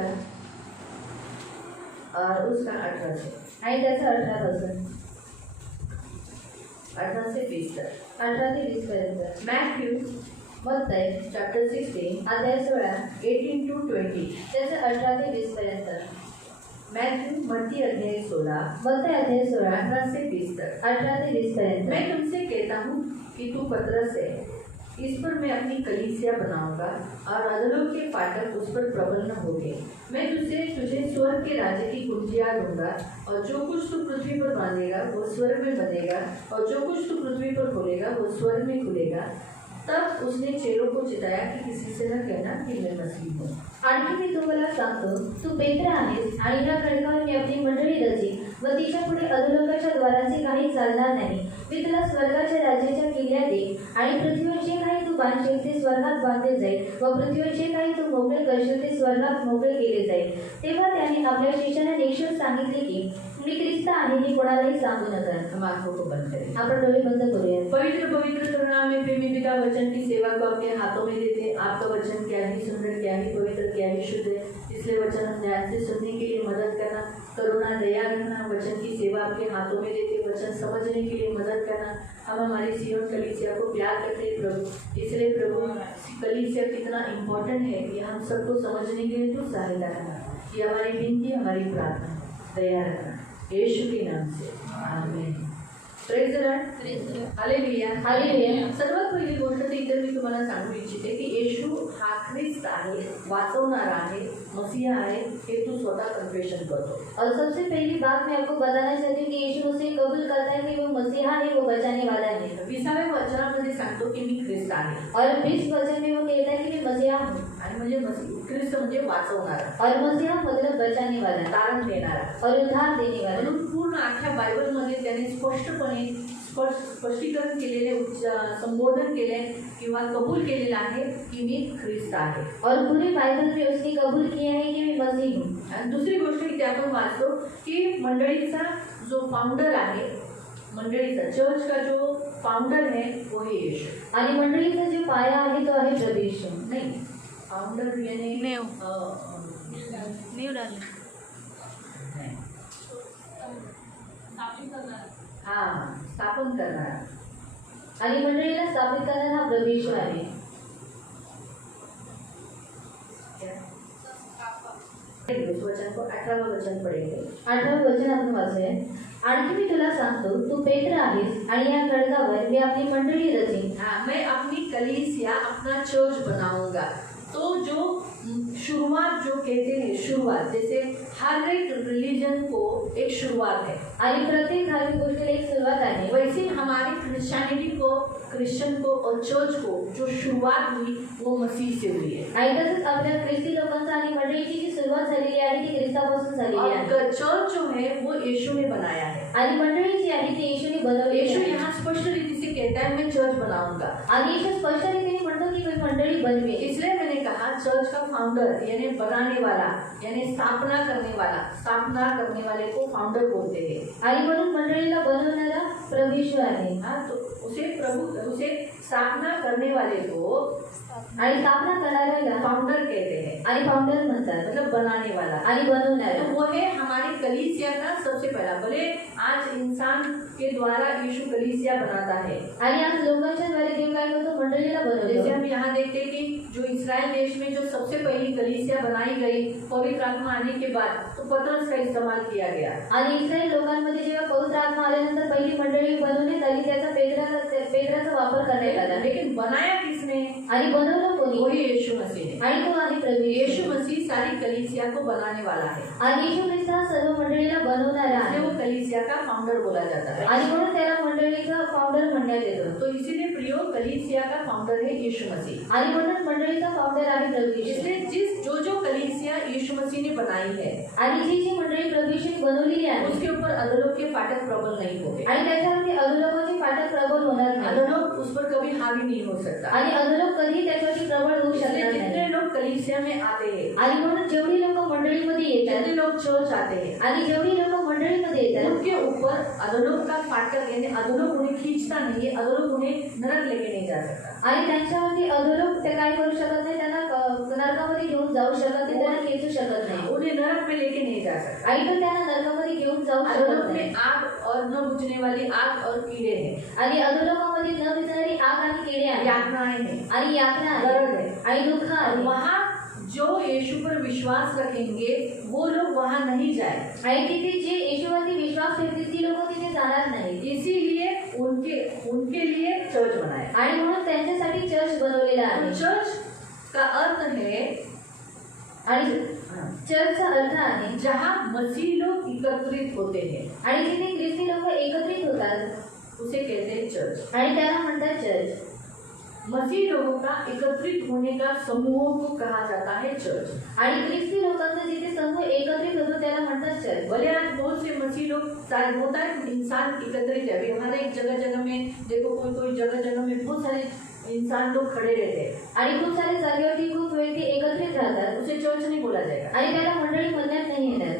का और उसका 18 से आणि त्याचं 18 18 से 20 तक. 18 ते 20 पर्यंत. मॅथ्यू मत्तय चॅप्टर 16 अध्याय 16 18 to 20. त्याचं 18 ते 20 पर्यंत. मॅथ्यू मत्ती अध्याय 16 मत्तय अध्याय 16 18 से 20 तक. 18 ते 20 पर्यंत. मैं तुमसे कहता हूँ कि तू पतरस है, इस पर मैं अपनी कलीसिया बनाऊंगा और अधलों के फाटक उस पर प्रबल न होंगे. मैं तुझे स्वर्ग के राज्य की कुंजियां दूंगा, और जो कुछ तू पृथ्वी पर बांधेगा वो स्वर्ग में बंधेगा, और जो कुछ तू पृथ्वी पर खोलेगा वो स्वर्ग में खुलेगा. तब उसने चेलों को चिताया कि किसी से न कहना कि मैं मसीह हूँ. आणखी मी तुम्हाला सांगतो, तू पेत्र आहेस आणि या खडकावर मी आपली मंडळी रचीन व तिच्या पुढे अधोलोकाच्या द्वारांचे काही चालणार नाही. मी तुला स्वर्गाच्या राज्याच्या किल्ल्या देईन आणि पृथ्वीवर जे काही तू बांधशील ते स्वर्गात बांधले जाईल व पृथ्वीवर जे काही तू मोकळे करशील ते स्वर्गात मोकळे केले जाईल. तेव्हा त्याने आपल्या शिष्यांना निश्चित सांगितले की मी ख्रिस्त आहे हे कोणालाही सांगू नका. हम आंखों को बंद करें. आपण डोळे बंद करूया. पवित्र पवित्र करुणा में प्रेमी पिता वचन की सेवा को अपने हाथों में देते हैं. आपका वचन क्या ही सुंदर, क्या ही पवित्र, क्या ही शुद्ध है. इसलिए वचन हम ध्यान से सुनने के लिए मदद करना, करुणा दया रखना. वचन की सेवा आपके हाथों में देते, वचन समझने के लिए मदद करना. हम हमारी सियोन कलीसिया को प्यार करते हैं प्रभु. इसलिए प्रभु कलीसिया कितना इम्पोर्टेंट है ये हम सबको समझने के लिए तो सहायता करना. ये हमारी विनती, हमारी प्रार्थना, दया रखना यीशु के नाम से. आमीन. Praise the Lord. Hallelujah. Hallelujah. सर्वात पहिली गोष्ट तर इतर मी तुम्हाला सांगू इच्छिते की येशू हा ख्रिस्त आहे, वाचवणारा आहे, मसीहा आहे, हे तू स्वतः कन्फेशन करतो. और सबसे पहली बात मैं आपको बताना चाहती हूँ कि यीशु मसीह कबूल करता है कि वो मसीहा है, वो बचाने वाला है. 20व्या वचनामध्ये सांगतो की मी ख्रिस्त आहे. और 20 वचन में वो कहता है कि मैं मसीहा हूँ. आणि म्हणजे ख्रिस्त म्हणजे वाचवणारा, और मसीहा मतलब बचाने वाला, तारण देणारा. और उद्धार देने वाला. म्हणून पूर्ण अख्ख्या बायबलमध्ये त्याने स्पष्टपणे स्पष्टीकरण केलेले, संबोधन केले किंवा कबूल केलेलं आहे की मी ख्रिस्त आहे. और पूरी बाइबल में उसने कबूल किया है कि मैं मसीह हूँ. आणि दुसरी गोष्ट इथे आपण वाचतो की मंडळीचा जो फाउंडर आहे, मंडळीचा चर्च का जो फाउंडर है वो है येशू. आणि मंडळीचा जो पाया आहे तो आहे प्रभू येशू. नाही, फाउंडर यानी नीव डाले. हाँ, स्थापन करणारा. आणि मंडळीला स्थापित करणारा हा प्रभू येशू आहे. इस वचन को 18वां वचन पढ़ेंगे. 18वें वचन आपण वाचूया. आणखी मी तुला सांगतो, तू पेत्र आहेस आणि या खडकावर मी आपली मंडळी रचीन. हाँ, मैं अपनी कलीसिया, अपना चर्च बनाऊंगा. तो जो शुरुआत जो कहते हैं, शुरुआत, जैसे हर एक रिलीजन को एक शुरुआत है आणि प्रत्येक धार्मिक गोष्टीला एक सुरुवात आहे. वैसे हमारी क्रिश्चियनिटी को, क्रिश्चियन को और चर्च को जो शुरुआत हुई वो मसीह से हुई है. आणि तसंच आपल्या ख्रिस्ती लोकांचा आणि मंडळीची जी सुरुवात झालेली आहे ती ख्रिस्तापासून झालेली आहे. और चर्च जो है वो यीशु ने बनाया है. आणि मंडळी जी आहे ती येशूने बनवली यीशु आहे. यहाँ स्पष्ट रीति से कहता है मैं चर्च बनाऊंगा. आणि येशू स्पष्ट रीतीने म्हणतो की मी मंडळी बनवेन. इसलिए मैंने कहा चर्च का फाउंडर यानी बनाने वाला, यानी स्थापना करने वाला, स्थापना करने वाले को फाउंडर बोलते हैं. आणि म्हणून मंडळीला बनवणारा प्रभू येशू आहे. हाँ, तो उसे स्थापना करने वाले को आणि स्थापना करणाऱ्याला फाउंडर कहते हैं. आणि फाउंडर म्हणतात, मतलब बनाने वाला. आणि बनवणारा. तो वो है हमारी कलीसिया का सबसे पहला. भले आज इंसान के द्वारा यीशु कलीसिया बनाता है. आणि आज लोकांच्या द्वारे देव काय करतो, मंडळीला जैसे बनवतो. हम यहाँ देखते हैं कि जो इस्राएल देश में जो सबसे पहली कलीसिया बनाई गई पवित्र आत्मा आने के बाद, तो पतरस का इस्तेमाल किया गया. आणि इस्रायल लोकांमध्ये जेव्हा पवित्र आत्मा आल्यानंतर पहिली मंडळी बनवण्यात आली, त्याचा पेत्राचा वापर करण्यात आला. लेकिन बनाया किसने? आणि बनवलं कोणी? वही यीशु मसीह ने. आणि तो आहे प्रभू येशू. यीशु मसीह सारी कलीसिया को बनाने वाला है. आणि येशू ख्रिस्त हा सर्व मंडळीला बनवणारा इसलिए आहे. वो कलीसिया का फाउंडर बोला जाता है. आणि म्हणून त्याला मंडळीचा फाउंडर म्हणण्यात येतो. तो इसीलिए प्रियो कलीसिया का फाउंडर है यीशु मसीह. आणि म्हणून मंडळीचा फाउंडर आहे प्रभू येशू. इसलिए जो कलीसिया यीशु मसीह ने बनाई है, आणि जी मंडळी प्रभू येशूने बनवलेली आहे, उसके ऊपर अधोलोक के फाटक प्रबल नहीं होते. आणि त्याच्यावरती अधोलोकाचे फाटक प्रबल होणार नाही. अधोलोक उस पर कभी हावी नहीं हो सकता. आणि अधोलोक कधी त्याच्यावरती प्रबळ होऊ इसलिए शकणार जितने नाही. लोग कलीसिया में आते हैं, आणि म्हणून जेवढी लोक मंडळीमध्ये येतात जितने लोग चर्च आते हैं, आणि जेवढी लोक मंडळीमध्ये येतात, उनके ऊपर अधोलोक का फाटक यानी अधोलोक उन्हें खींचता नहीं है, अधोलोक उन्हें नरक लेके नहीं जा सकता. आणि त्यांच्यावरती अधोलोक ते काय करू शकत नाही, त्यांना नरकामध्ये घेऊन जाऊ शकत नाही, त्यांना खेचू शकत नाही. में लेके नहीं जा सकता। आणि तो त्यांना नरकामध्ये घेऊन जाऊ शकत अधोलोक नाही में आग और न बुझने वाली आग और कीड़े हैं, आणि अधोलोकामध्ये न विजणारी आग आणि किडे आहेत यातनाएं हैं, आणि यातना दर्द आहे है। आणि दुःख और आहे वहाँ जो यीशु पर विश्वास रखेंगे वो लोग वहाँ नहीं जाए, आणि तिथे जे येशूवरती विश्वास ठेवतील ती लोक तिथे जाणार नाही इसीलिए उनके लिए चर्च बनाया। आणि म्हणून त्यांच्यासाठी चर्च बनवलेला तो आहे चर्च का अर्थ है आणि चर्चचा अर्थ आहे जहाँ मसीह लोग एकत्रित होते हैं, आणि जिथे ख्रिस्ती लोक एकत्रित होतात उसे कहते हैं चर्च। आणि त्याला म्हणतात चर्च मसीह लोगों का एकत्रित होने का समूहों को कहा जाता है चर्च। आणि ख्रिस्ती लोकांचा जिथे समूह एकत्रित होतो त्याला म्हणतात चर्च भले आज बहुत से मसीह लोग शायद होता है इंसान एकत्रित है, अभी हर एक जगह जगह में देखो कोई जगह जगह में बहुत सारे इंसान लोग खड़े रहते हैं, आणि खूप सारे जागेवरती खूप व्यक्ती एकत्रित राहतात उसे चर्च नहीं बोला जाएगा। आणि त्याला मंडळी म्हणण्यात नाही येणार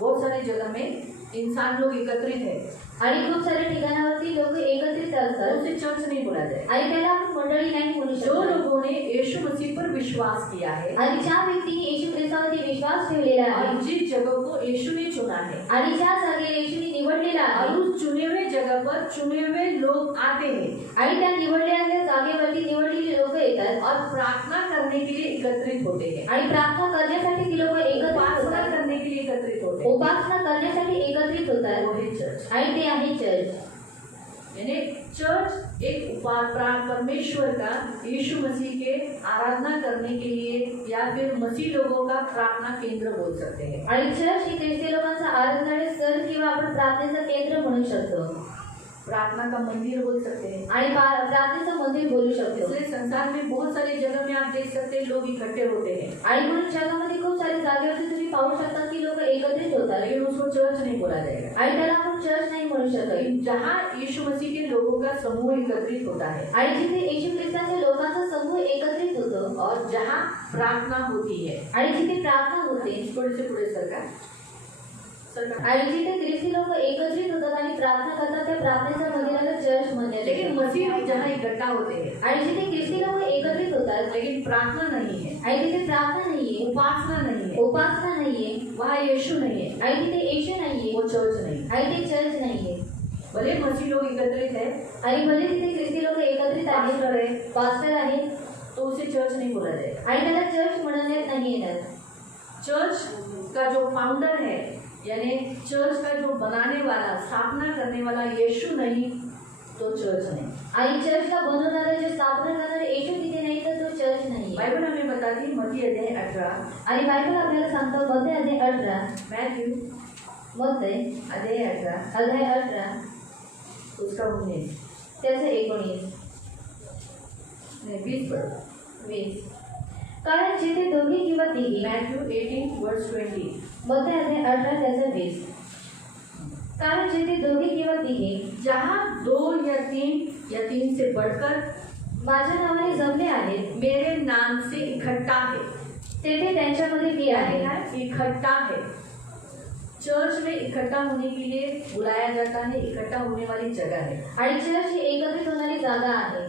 बहुत सारी जगह में इंसान लोग एकत्रित है, आणि खूप साऱ्या ठिकाणावरती लोक एकत्रित असतात उसे चर्च नहीं बोला जाएगा। आणि त्याला आपण मंडळी नाही म्हणू जो शकतो लोगों ने यीशु मसीह पर विश्वास किया है आणि ज्या व्यक्तीने येशू ख्रिस्तावरती विश्वास ठेवलेला आहे और जिस जगह को यीशु ने चुना है आणि ज्या जागेला येशूने निवडलेला और आहे उस चुने हुए जगह पर चुने हुए लोग आते हैं आणि त्या निवडलेल्या जागेवरती निवडलेली लोक येतात और प्रार्थना करने के लिए एकत्रित होते हैं, आणि प्रार्थना करण्यासाठी ती लोक एकत्रित उपासना होतात करने के लिए एकत्रित होते हैं, उपासना करण्यासाठी एकत्रित वो होतात है चर्च। आणि ते आहे चर्च यानी चर्च एक परमेश्वर का यीशु मसीह के आराधना करने के लिए या फिर मसीह लोगों का प्रार्थना केंद्र बोल सकते हैं। आणि चर्च हे ख्रिस्ती लोकांचा आराधनाचे स्थळ किंवा आपण प्रार्थनेचं केंद्र म्हणू शकतो प्रार्थना का मंदिर बोल सकते हैं। आणि प्रार्थनेचं मंदिर बोलू शकतो इसलिए संसार में बहुत सारी जगह में आप देख सकते हैं लोग इकट्ठे होते हैं, आणि म्हणून जगामध्ये खूप सारे जागेवरती तुम्ही पाहू शकता की लोक एकत्रित होतात लेकिन उसको चर्च नहीं बोला जाएगा। आणि त्याला आपण चर्च नाही म्हणू शकत लेकिन जहाँ यीशु मसीह के लोगों का समूह एकत्रित होता है आणि जिथे येशू ख्रिस्ताच्या लोकांचा समूह एकत्रित होतो और जहाँ प्रार्थना होती है, आणि जिथे प्रार्थना होते थोड़े से पुढे सरकार आणि जिथे ख्रिस्ती लोक एकत्रित होतात आणि प्रार्थना करतात त्या प्रार्थनेच्या मंदिराला चर्च म्हणण्यात लेकिन येते. मसीह लोग जहाँ इकट्ठा होते हैं आणि जिथे ख्रिस्ती लोक एकत्रित होतात लेकिन प्रार्थना नहीं है, आणि तिथे प्रार्थना नाहीये उपासना नहीं है, उपासना नाहीये वहाँ यीशु नहीं है, आणि तिथे येशू नाहीये वो चर्च नहीं। आणि ते चर्च नाहीये भले मसीह लोग एकत्रित है, आणि भले तिथे ख्रिस्ती लोक एकत्रित आहेत पास्टर है, पास्टर आहेत तो उसे चर्च नहीं बोला जाएगा। आणि त्याला चर्च म्हणण्यात नाही येणार चर्च का जो फाउंडर है यानी चर्च का जो बनाने वाला स्थापना करने वाला यीशु नहीं तो चर्च नहीं। आणि चर्चला बनवणारा जो स्थापना करणारा येशू तिथे नाही तर तो चर्च नाही बाइबल हमें बताती मत्ती अध्याय 18, आणि बायबल आपल्याला सांगतो मत्ते अध्याय 18 मैथ्यू मत्ते अध्याय 18 अध्याय 18 उसका 19 त्याचे 19 नहीं 20 पढ़ो। 20 कारण जिथे दोघी किंवा तिघी मैथ्यू 18 वर्स 20 मत्ते अध्याय 18 त्याचे 20 कारण जिथे दोघी किंवा तिघी जहाँ 2 या 3 से बढ़कर माझ्या नावाने जमले आहेत मेरे नाम से इकट्ठा है, तेथे त्यांच्यामध्ये मी आहे इकट्ठा है। चर्च में इकट्ठा होने के लिए बुलाया जाता है, इकट्ठा होने वाली जगह है आणि चर्च ही एकत्रित होणारी जागा आहे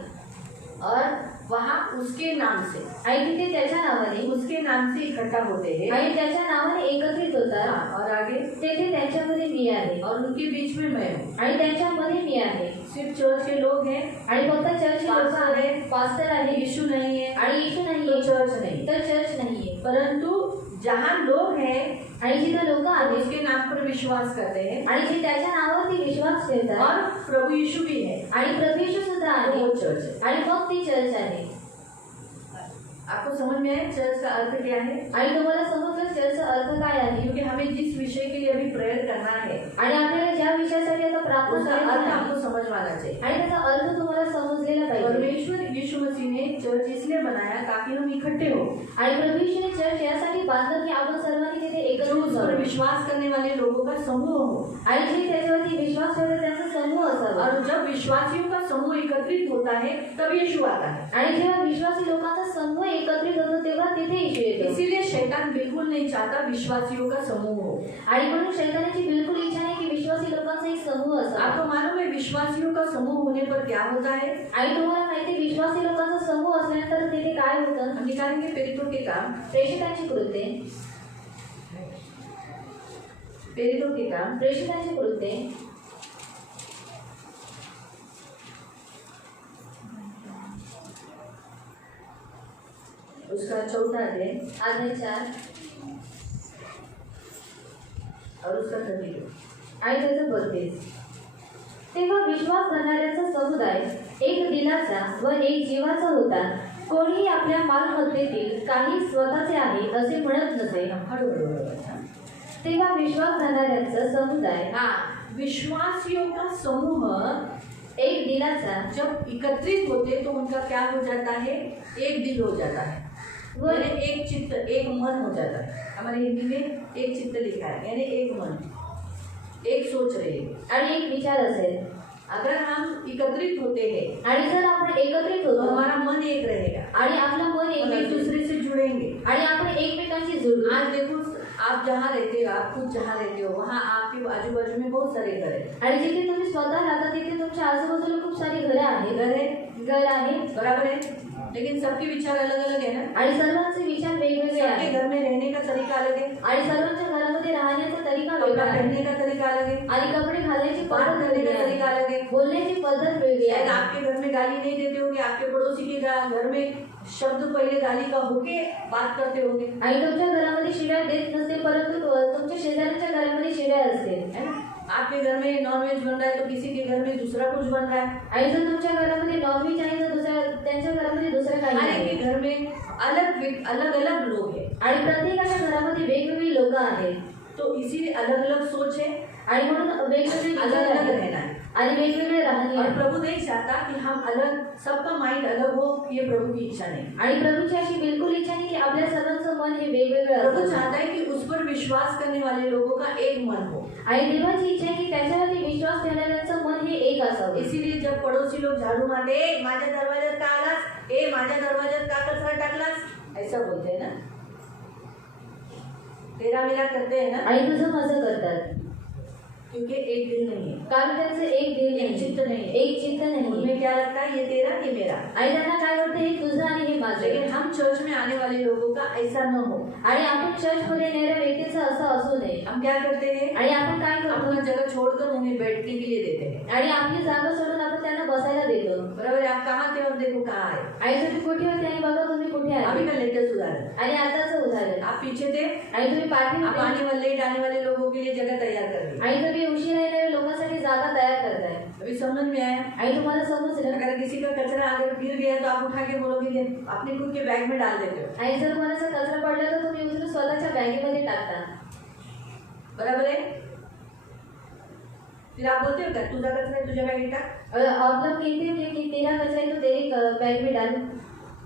और वहाँ उसके नाम से आणि तिथे त्याच्या नावाने उसके नाम से इकट्ठा होते हैं। आणि त्याच्या नावाने एकत्रित होतात हाँ, और आगे तेथे त्यांच्यामध्ये मी आहे और उनके बीच में मैं हूँ। आणि त्यांच्यामध्ये मी आहे सिर्फ चर्च के लोग हैं, आणि फक्त चर्च लोक पास्टर आहेत है, पास्टर आहे यीशु नहीं है आणि येशू तो नाहीये चर्च नहीं। तर चर्च नाहीये परंतु जहाँ लोग हैं आणि जिथे लोक और आहेत उसके नाम पर विश्वास करते हैं आणि जे त्याच्या नावावरती विश्वास ठेवतात और प्रभु यीशु भी है आणि प्रभू येशू सुद्धा तो आहे वो चर्च है। आणि मग ती चर्च आहे आपको समझ में आया चर्च का अर्थ क्या है? आणि तुम्हाला समजलं चर्चचा अर्थ काय आहे क्योंकि हमें जिस विषय के लिए अभी प्रेयर करना है आणि आपल्याला ज्या विषयासाठी आता प्रार्थना उसका करायची अर्थ आहे आपको समझ में आना चाहिए। आणि त्याचा अर्थ तुम्हाला समजलेला पाहिजे परमेश्वर यीशु मसीह ने चर्च इसलिए बनाया ताकि हम इकट्ठे हो, आणि प्रभू येशूने चर्च यासाठी बांधलं की आपण सर्वांनी तिथे जो एकत्रित उस पर जाऊ विश्वास करने वाले लोगों का समूह हो। आणि जे त्याच्यावरती विश्वास ठेवतात त्यांचा समूह असावा और जब विश्वासियों का समूह एकत्रित होता है तब यीशु आता है। आणि जेव्हा विश्वासी लोकांचा समूह एकत्रित होतो तेव्हा तिथे येशू येतो इसीलिए शैतान बिल्कुल नहीं चाहता विश्वासियों का समूह हो। आणि म्हणून शैतानाची बिलकुल इच्छा नाही की विश्वासी लोकांचा एक समूह असावा आपको मालूम है विश्वासियों का समूह होने पर क्या होता है? आणि तुम्हाला माहिती आहे, विश्वासी लोकांचा समूह असल्यानंतर तिथे काय होतं हम निकालेंगे प्रेरितों के काम प्रेषकांची कृत्ये प्रेरितों के काम, प्रेषितांची कृत्ये, उसका चौथा अध्याय अध्याय 4 और उसका 32। आणि त्याचं 32। तेव्हा विश्वास धरणाऱ्यांचा समुदाय एक दिलाचा व एक जीवाचा होता. कोणीही आपल्या मालमत्तेतील काही स्वतःचे आहे असे म्हणत नसे. तेव्हा विश्वास धरणाऱ्यांचा समुदाय विश्वासियों का समूह एक दिलाचा जब एकत्रित होते तो उनका क्या हो जाता है? एक दिल हो जाता है, यानी एक चित्त, एक मन हो जाता है. हमारे हिंदी में एक चित्त लिखा है, यानी एक मन, एक सोच रहे आणि एक विचार असेल. अगर हम एकत्रित होते हैं आणि जर आपण एकत्रित तो होतो हमारा मन एक रहेगा आणि आपलं मन और एक दूसरे से जुड़ेंगे. आणि आपण एकमेकांशी जुळू. आज देखो, आप जहाँ रहते हो, आप खुद जहाँ रहते हो, वहाँ आपके आजू बाजू में बहुत सारे घर है. आणि जिथे तुम्ही स्वतः राहता तिथे तुमच्या आजूबाजूला खूप सारी घरं आहेत. घर आहे बराबर है, लेकिन सबके विचार अलग अलग है ना. आणि सर्वांचे विचार वेगवेगळे सबके आहेत. घर में रहने का तरीका अलग है, आणि सर्वांच्या घरामध्ये राहण्याचा तरीका वेगळा कपड़ा आहे. पहनने का तरीका अलग है, आणि कपडे घालण्याची बात पद्धत करने वेगळी का तरीका आहे. अलग है. बोलण्याची पद्धत वेगळी शायद आहे. आपके घर में गाली नहीं देते होंगे, आपके पड़ोसी के घर में शब्द पहले गाली का होके बात करते होंगे, आणि तुमच्या घरामध्ये शिव्या देत नसते, परंतु तुमच्या शेजाऱ्यांच्या घरामध्ये शिव्या असतील. है ना. आपके घर में नॉनवेज बन रहा है तो किसी के घर में दूसरा कुछ बन रहा है. आणि जर तुमच्या घरामध्ये नॉनव्हेज आहे तर त्यांच्या घरामध्ये दुसरं काही हर एक आहे. के घर में अलग अलग लोग हैं, आणि प्रत्येकाच्या घरामध्ये वेगवेगळी लोक आहेत. तो इसीलिए अलग अलग सोच है, आणि म्हणून वेगवेगळे अलग विचार अलग आहेत. रहना है. आणि वेगवेगळे राहणी और आहेत. प्रभु नहीं चाहता कि हम अलग, सबका माइंड अलग हो, ये प्रभु की इच्छा नहीं. आणि प्रभूची अशी बिलकुल इच्छा नाही की आपल्या सर्वांचं मन हे वेगवेगळं प्रभु असावं. चाहता है कि उस पर विश्वास करने वाले लोगों का एक मन हो. आणि देवाची इच्छा आहे की त्याच्यावरती विश्वास ठेवणाऱ्यांचं मन हे एक असावं. इसीलिए जब पड़ोसी लोग झाड़ू मारते, ए माझ्या दरवाजात का आलास, ए माझ्या दरवाजात का कचरा टाकलास, ऐसा बोलते हैं ना, तेरा मेरा करते हैं ना, आणि तुझं माझं करतात. क्योंकि एक दिल नहीं है, कारण त्यांचं एक दिल एक नाही, चित्त नहीं है. एक चित्त नाही. उनमें क्या लगता है, ये तेरा ये मेरा. आणि त्यांना काय वाटतं हे तुझं आणि हे माझं. लेकिन हम चर्च में आने वाले लोगों का ऐसा न हो. आणि आपण चर्चमध्ये येणाऱ्या व्यक्तीचं असं असू नये. हम क्या करते हैं, आणि आपण काय करतो, अपना जगह छोड़कर उन्हें बैठने के लिए देते हैं. आणि आपली जागा सोडून आपण त्यांना बसायला देतो. बराबर है. आप कहाँ थे और देखो कहाँ है. आणि तुम्ही कुठे होते आणि बघा तुम्ही कुठे अभी आहे. का लेटेस्ट उदाहरण, आणि आताचं उदाहरण, आप पीछे थे, आणि तुम्ही पाठी आप होते लेट आने वाले लोगों के लिए जगह तैयार कर रही. आणि तुम्ही उशिरा येणाऱ्या लोकांसाठी जागा तयार करताय. अभी समझ में आया. आणि तुम्हाला समजलं. अगर किसी का कचरा अगर गिर गया तो आप उठा के बोलोगे कि अपने खुद के बैग में डाल देते हो. आणि जर कोणाचा कचरा पडला तर तुम्ही उचलून स्वतःच्या बॅगेमध्ये टाकता. बराबर है. फिर आप बोलते हो क्या, तुझा कचरा है तुझ्या बॅगेत टाक. आप लोग कहते हैं कि तेरा कचरा है तो तेरे बैग में डाल.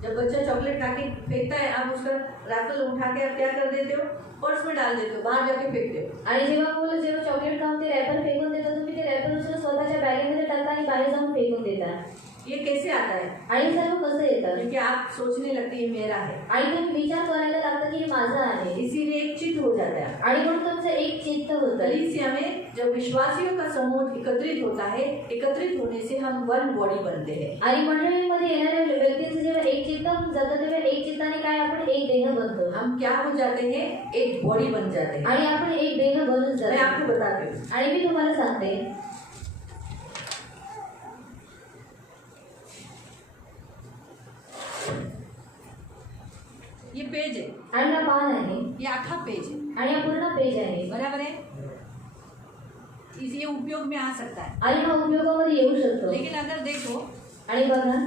जब बच्चा चॉकलेट खा के फेंकता है, आप उसका रैपल उठा के आप क्या कर देते हो, पर्स में डाल देते हो, बाहर जाके फेंकते हो. आणि जेव्हा चॉकलेट खाऊन ते रॅपर फेकून देतात, तुम्ही ते रॅपर उचलून स्वतःच्या बॅगेमध्ये टाकता आणि बाहेर जाऊन फेकून देता. ये कैसे आता है? आणि हे सर्व कसं येतं. क्योंकि आप सोचने लगते ये मेरा है, आणि तुम्ही विचार करायला लागता की हे माझं आहे. इसीलिए एक चित्त हो जाता है. आणि म्हणून तुमचं एक चित्त होतं. कलीसिया में जब विश्वासियों का समूह एकत्रित होता है, एकत्रित होने से हम वन बॉडी बनते हैं. आणि मंडळीमध्ये येणाऱ्या व्यक्तीचं जेव्हा एक चित्त होऊन जातं तेव्हा एक चित्ताने काय आपण एक देह बनतो. हम क्या हो जाते हैं, एक बॉडी बन जाते हैं. आणि आपण एक देह बनून मैं जातो. आपको बताती हूँ. आणि मी तुम्हाला सांगते, ये पेज है, आणि हा पान आहे, ये आखा पेज है. आणि हा पूर्ण पेज आहे. बराबर है. ये उपयोग में आ सकता है. आणि हा उपयोगामध्ये येऊ शकतो. लेकिन अगर देखो, आणि बघा,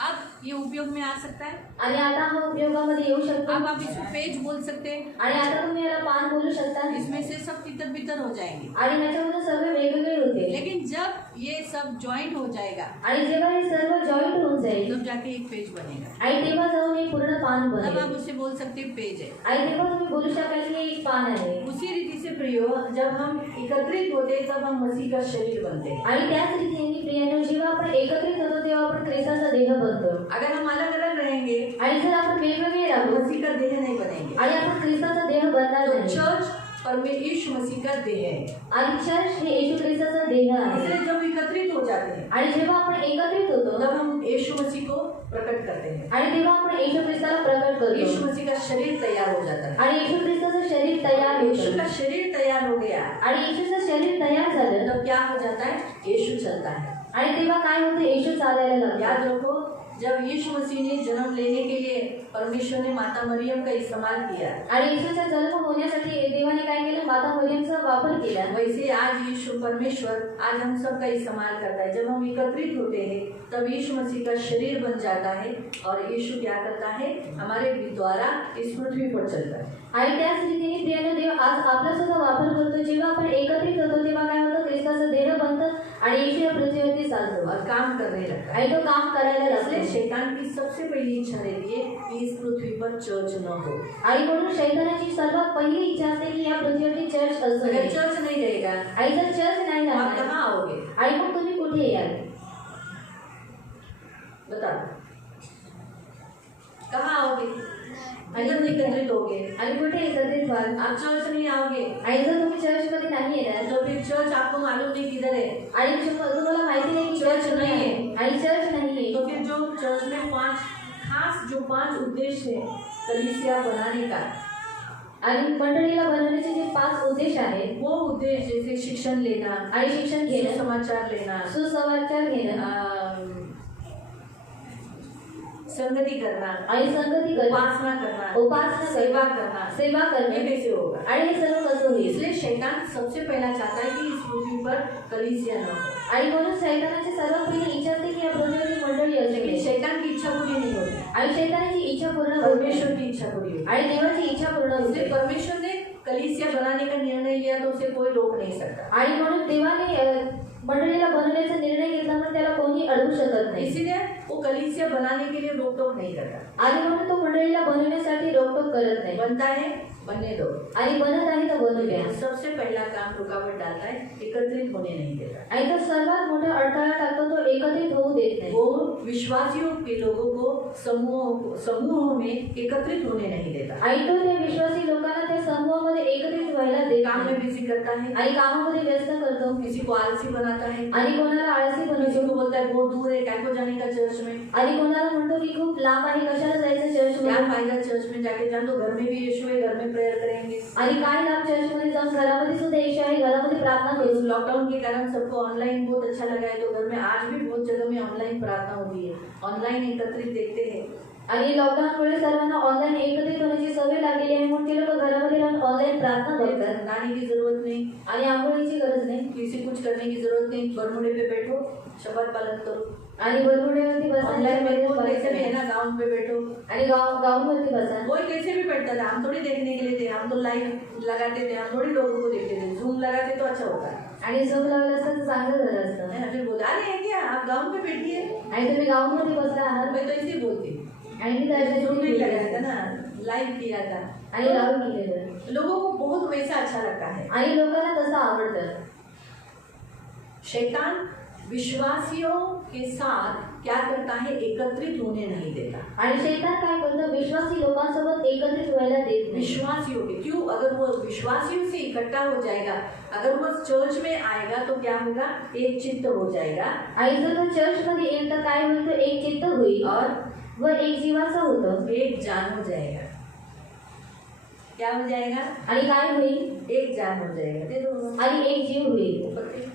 अब ये उपयोग में आ सकता है. आणि आता हा उपयोगामध्ये येऊ शकतो. अब आप इसको पेज बोल सकते हैं. आणि आता तुम्ही याला पान बोलू शकता. इसमें से सब तितर बितर हो जाएंगे. आणि याच्यामध्ये सर्व वेगवेगळे होते. लेकिन जब ये सब ज्वाइंट हो जाएगा आणि जेव्हा हे सर्व जॉईंट होऊन जाईल तब जाके एक पेज बनेगा. आणि तेव्हा जाऊन एक पूर्ण पान तब आप बनेल. उसे बोल सकते हैं पेज है. आणि तेव्हा तुम्ही बोलू शकाल की हे एक पान आहे. उसी रीति से प्रियो, जब हम एकत्रित होते हैं तब हम मसीह का शरीर बनते हैं. आणि त्याच रीतीने प्रियानो, जेव्हा आपण एकत्रित होतो तेव्हा आपण ख्रिस्ताचा देह बनतो. अगर हम अलग अलग रहेंगे, आणि जर आपण वेगवेगळे राहू मसीह का देह नहीं बनेंगे. आणि आपण ख्रिस्ताचा देह बनणार तो नाही. चर्च यीशु मसीह का देह है. आणि चर्च हे येशू ख्रिस्ताचा देह आहे. इसलिए जब एकत्रित हो जाते हैं आणि जेव्हा आपण एकत्रित होतो तब हम यीशु मसीह को प्रकट करते हैं आणि तेव्हा आपण येशू ख्रिस्ताला प्रकट यीशु करतो मसीह का शरीर तैयार हो जाता है आणि येशू ख्रिस्ताचं शरीर तयार यीशु होतं का शरीर तैयार हो गया आणि येशूचं शरीर तयार झालं तब क्या हो जाता है यीशु चलता है आणि तेव्हा काय होतं येशू चालायला लागला याद रखो जब यीशु मसीह ने जन्म लेने के लिए परमेश्वर ने माता मरियम का इस्तेमाल किया आणि येशूचा जन्म होण्यासाठी देवाने काय केलं माता मरियमचा वापर केला वैसे आज यीशु परमेश्वर आज हम सब का इस्तेमाल करता है जब हम एकत्रित होते हैं तब यीशु मसीह का शरीर बन जाता है और यीशु क्या करता है हमारे द्वारा इस पृथ्वी पर चलता है आणि त्याच रीतीने प्रियनो देव आज आपला सुद्धा वापर करतो जेव्हा आपण एकत्रित होतो तेव्हा काय होतं ख्रिस्ताचं देह बनतं आणि येशू या पृथ्वीवरती चालतो और काम करने लगता है आणि तो काम करायला इसलिए लागतो शैतान की सबसे पहली इच्छा रहती है कि इस पृथ्वी पर चर्च न हो आणि म्हणून शैतानाची सर्वात पहिली इच्छा असते की या पृथ्वीवरती चर्च असू अगर नये चर्च नहीं रहेगा आणि जर चर्च नाही तो आप राहणार कहाँ आओगे आणि मग तुम्ही कुठे याल बताओ कहाँ आओगे किधर एकत्रित होगे आणि कुठे एकत्रित व्हाल आप चर्च नहीं आओगे आणि जर तुम्ही चर्चमध्ये नाही येणार तो फिर चर्च आपको मालूम नहीं किधर है आणि तुम्हाला माहिती नाही की चर्च चर्च नाही नाही आहे. आणि चर्च नाही तो फिर जो चर्च में पांच उद्देश्य है कलीसिया बनाने का आणि मंडळीला बनवण्याचे जे 5 उद्देश आहेत वो उद्देश्य जैसे शिक्षण लेना आणि शिक्षण घेणं समाचार लेना सुसमाचार घेणं संगति करना आणि संगती करणं उपासना सेवा करना सेवा ये करणं कैसे होगा आणि हे सर्व कसं होईल इसलिए शैतान सबसे पहला चाहता है कि इस पृथ्वी पर कलीसिया न हो आणि म्हणून शैतानाची सर्वात पहिली इच्छा असते की या पृथ्वीवरती मंडळी लेकिन असते शैतान की इच्छा पूरी नहीं होती आणि शैतानाची इच्छा पूर्ण होत नाही. परमेश्वर की इच्छा पूरी होती आणि देवाची इच्छा पूर्ण इसलिए होते परमेश्वर ने कलीसिया बनाने का निर्णय लिया तो उसे कोई रोक नहीं सकता आणि म्हणून देवाने मंडळीला बनवण्याचा निर्णय घेतला म्हणून त्याला कोणी अडवू शकत नाही इसीलिए वो कलीसिया बनाने के लिए रोक टोक नहीं करता आणि म्हणून तो मंडळीला बनवण्यासाठी रोकटोक करत नाही बनता है बनने दो आणि बनत आहे तर बनू द्या सबसे पहला काम रुकावट डालता है एकत्रित होने नहीं देता आणि तो सर्वात मोठा अडथळा टाकतो तो एकत्रित होऊ देत नाही वो विश्वासियों के लोगों को समूहों में एकत्रित होने नहीं देता आणि तो त्या विश्वासी लोकांना त्या समूहामध्ये एकत्रित व्हायला देत काम नाही. में बिजी करता है आणि कामामध्ये व्यस्त करतो किसी को आलसी बनाता है आणि कोणाला आळसी किसी बनवतो को बोलता है बहुत दूर है क्या को जाने का चर्च में आणि कोणाला म्हणतो की खूप लांब आहे कशाला जायचं क्या चर्चमध्ये फायदा चर्च में जाके जान दो घर में भी यीशु है घर में प्रेयर करेंगे आणि काय लाभ चर्चमध्ये जाऊन घरामध्ये सुद्धा येशू आहे घरामध्ये प्रार्थना इस करू लॉकडाउन के कारण सबको ऑनलाइन बहुत अच्छा लगा है तो घर में आज भी बहुत जगह में ऑनलाइन प्रार्थना होती है ऑनलाइन एकत्रित देखते हैं आणि लॉकडाऊनमुळे सर्वांना ऑनलाईन एकत्रित होण्याची सवय लागलेली आहे म्हणून ते लोक घरामध्ये राहून ऑनलाईन प्रार्थना करतात नहाने की जरूरत नहीं आणि आंघोळीची गरज नाही किसी कुछ करने की जरूरत नहीं बरमुडे पे बैठो शपथ पालन करो आणि बरमुड्यावरती ऑनलाइन में वो कैसे भी है बसा ना गाउन पे बैठो आणि गाऊनवरती बसा वो कैसे भी बैठता था हम थोड़ी देखने के लिए थे हम तो लाइव लगाते थे हम थोड़ी लोगों को देखते थे जूम लगाते तो अच्छा होता है आणि झोप लावलं असतं तर चांगलं झालं असतं है ना फिर बोलते अरे ये क्या आप गाउन पे बैठिए आणि तुम्ही गाऊनमध्ये बसला आहात मैं तो ऐसे ही बोलती आणि मी जूम नहीं लगाया था त्याच्या ना लाइव किया था आणि लावून केलेलं लोगों को बहुत वैसा अच्छा लगता है आणि लोकांना तसं आवडतं शैतान विश्वासियों के साथ क्या करता है एकत्रित होने नहीं देता आणि शैतान काय करतो विश्वासी लोकांसोबत एकत्रित व्हायला देत नाही विश्वासियों के क्यों अगर वो विश्वासियों से इकट्ठा हो जाएगा अगर वो चर्च में आएगा तो क्या होगा एक चित्त हो जाएगा आणि जर तो चर्चमध्ये येईल तर काय होईल तो एक चित्त होईल और व एक जीवाचा होतं एक जान हो जाएगा क्या हो जाएगा आणि काय होईल एक जान हो जाएगा दे दो आणि एक जीव होईल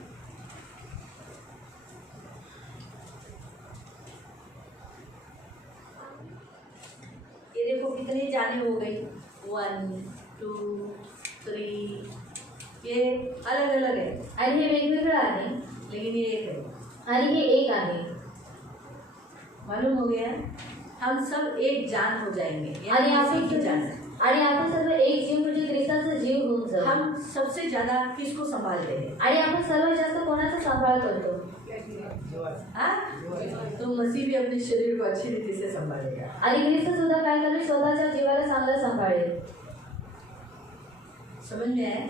ये देखो कितनी जाने हो गई 1 2 3 ये अलग अलग है आणि हे वेगवेगळं आहे लेकिन ये एक है आणि हे एक आहे मालूम हो गया हम सब एक जान हो जाएंगे आणि यानी आपण एक ही जान आणि आपण सर्व एक जीव म्हणजे ख्रिस्ताचा जीव होऊन जाऊ हम सबसे ज्यादा किसको संभालते हैं आणि आपण सर्वात जास्त कोणाचा सांभाळ करतो हाँ? तो मसीह भी अपने शरीर को अच्छी रीति से संभालेगा आणि ख्रिस्त सुद्धा काय करेल स्वतःच्या जीवाला चांगलं सांभाळेल समझ में आया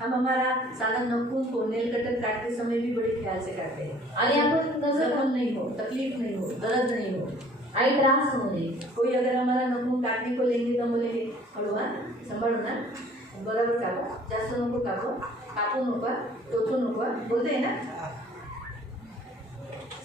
हम हमारा साला नखून को नेल कटर काटते समय भी बड़े ख्याल से काटते हैं आणि आपण कसं जख्म नहीं हो तकलीफ नहीं हो दर्द नहीं हो आणि त्रास होऊ नये कोई अगर हमारा नखून काटने को लेंगे तो हम बोलेंगे हळू हा सांभाळू ना बरोबर कापो जास्त नको कापू नको टोचू नको बोलते हैं ना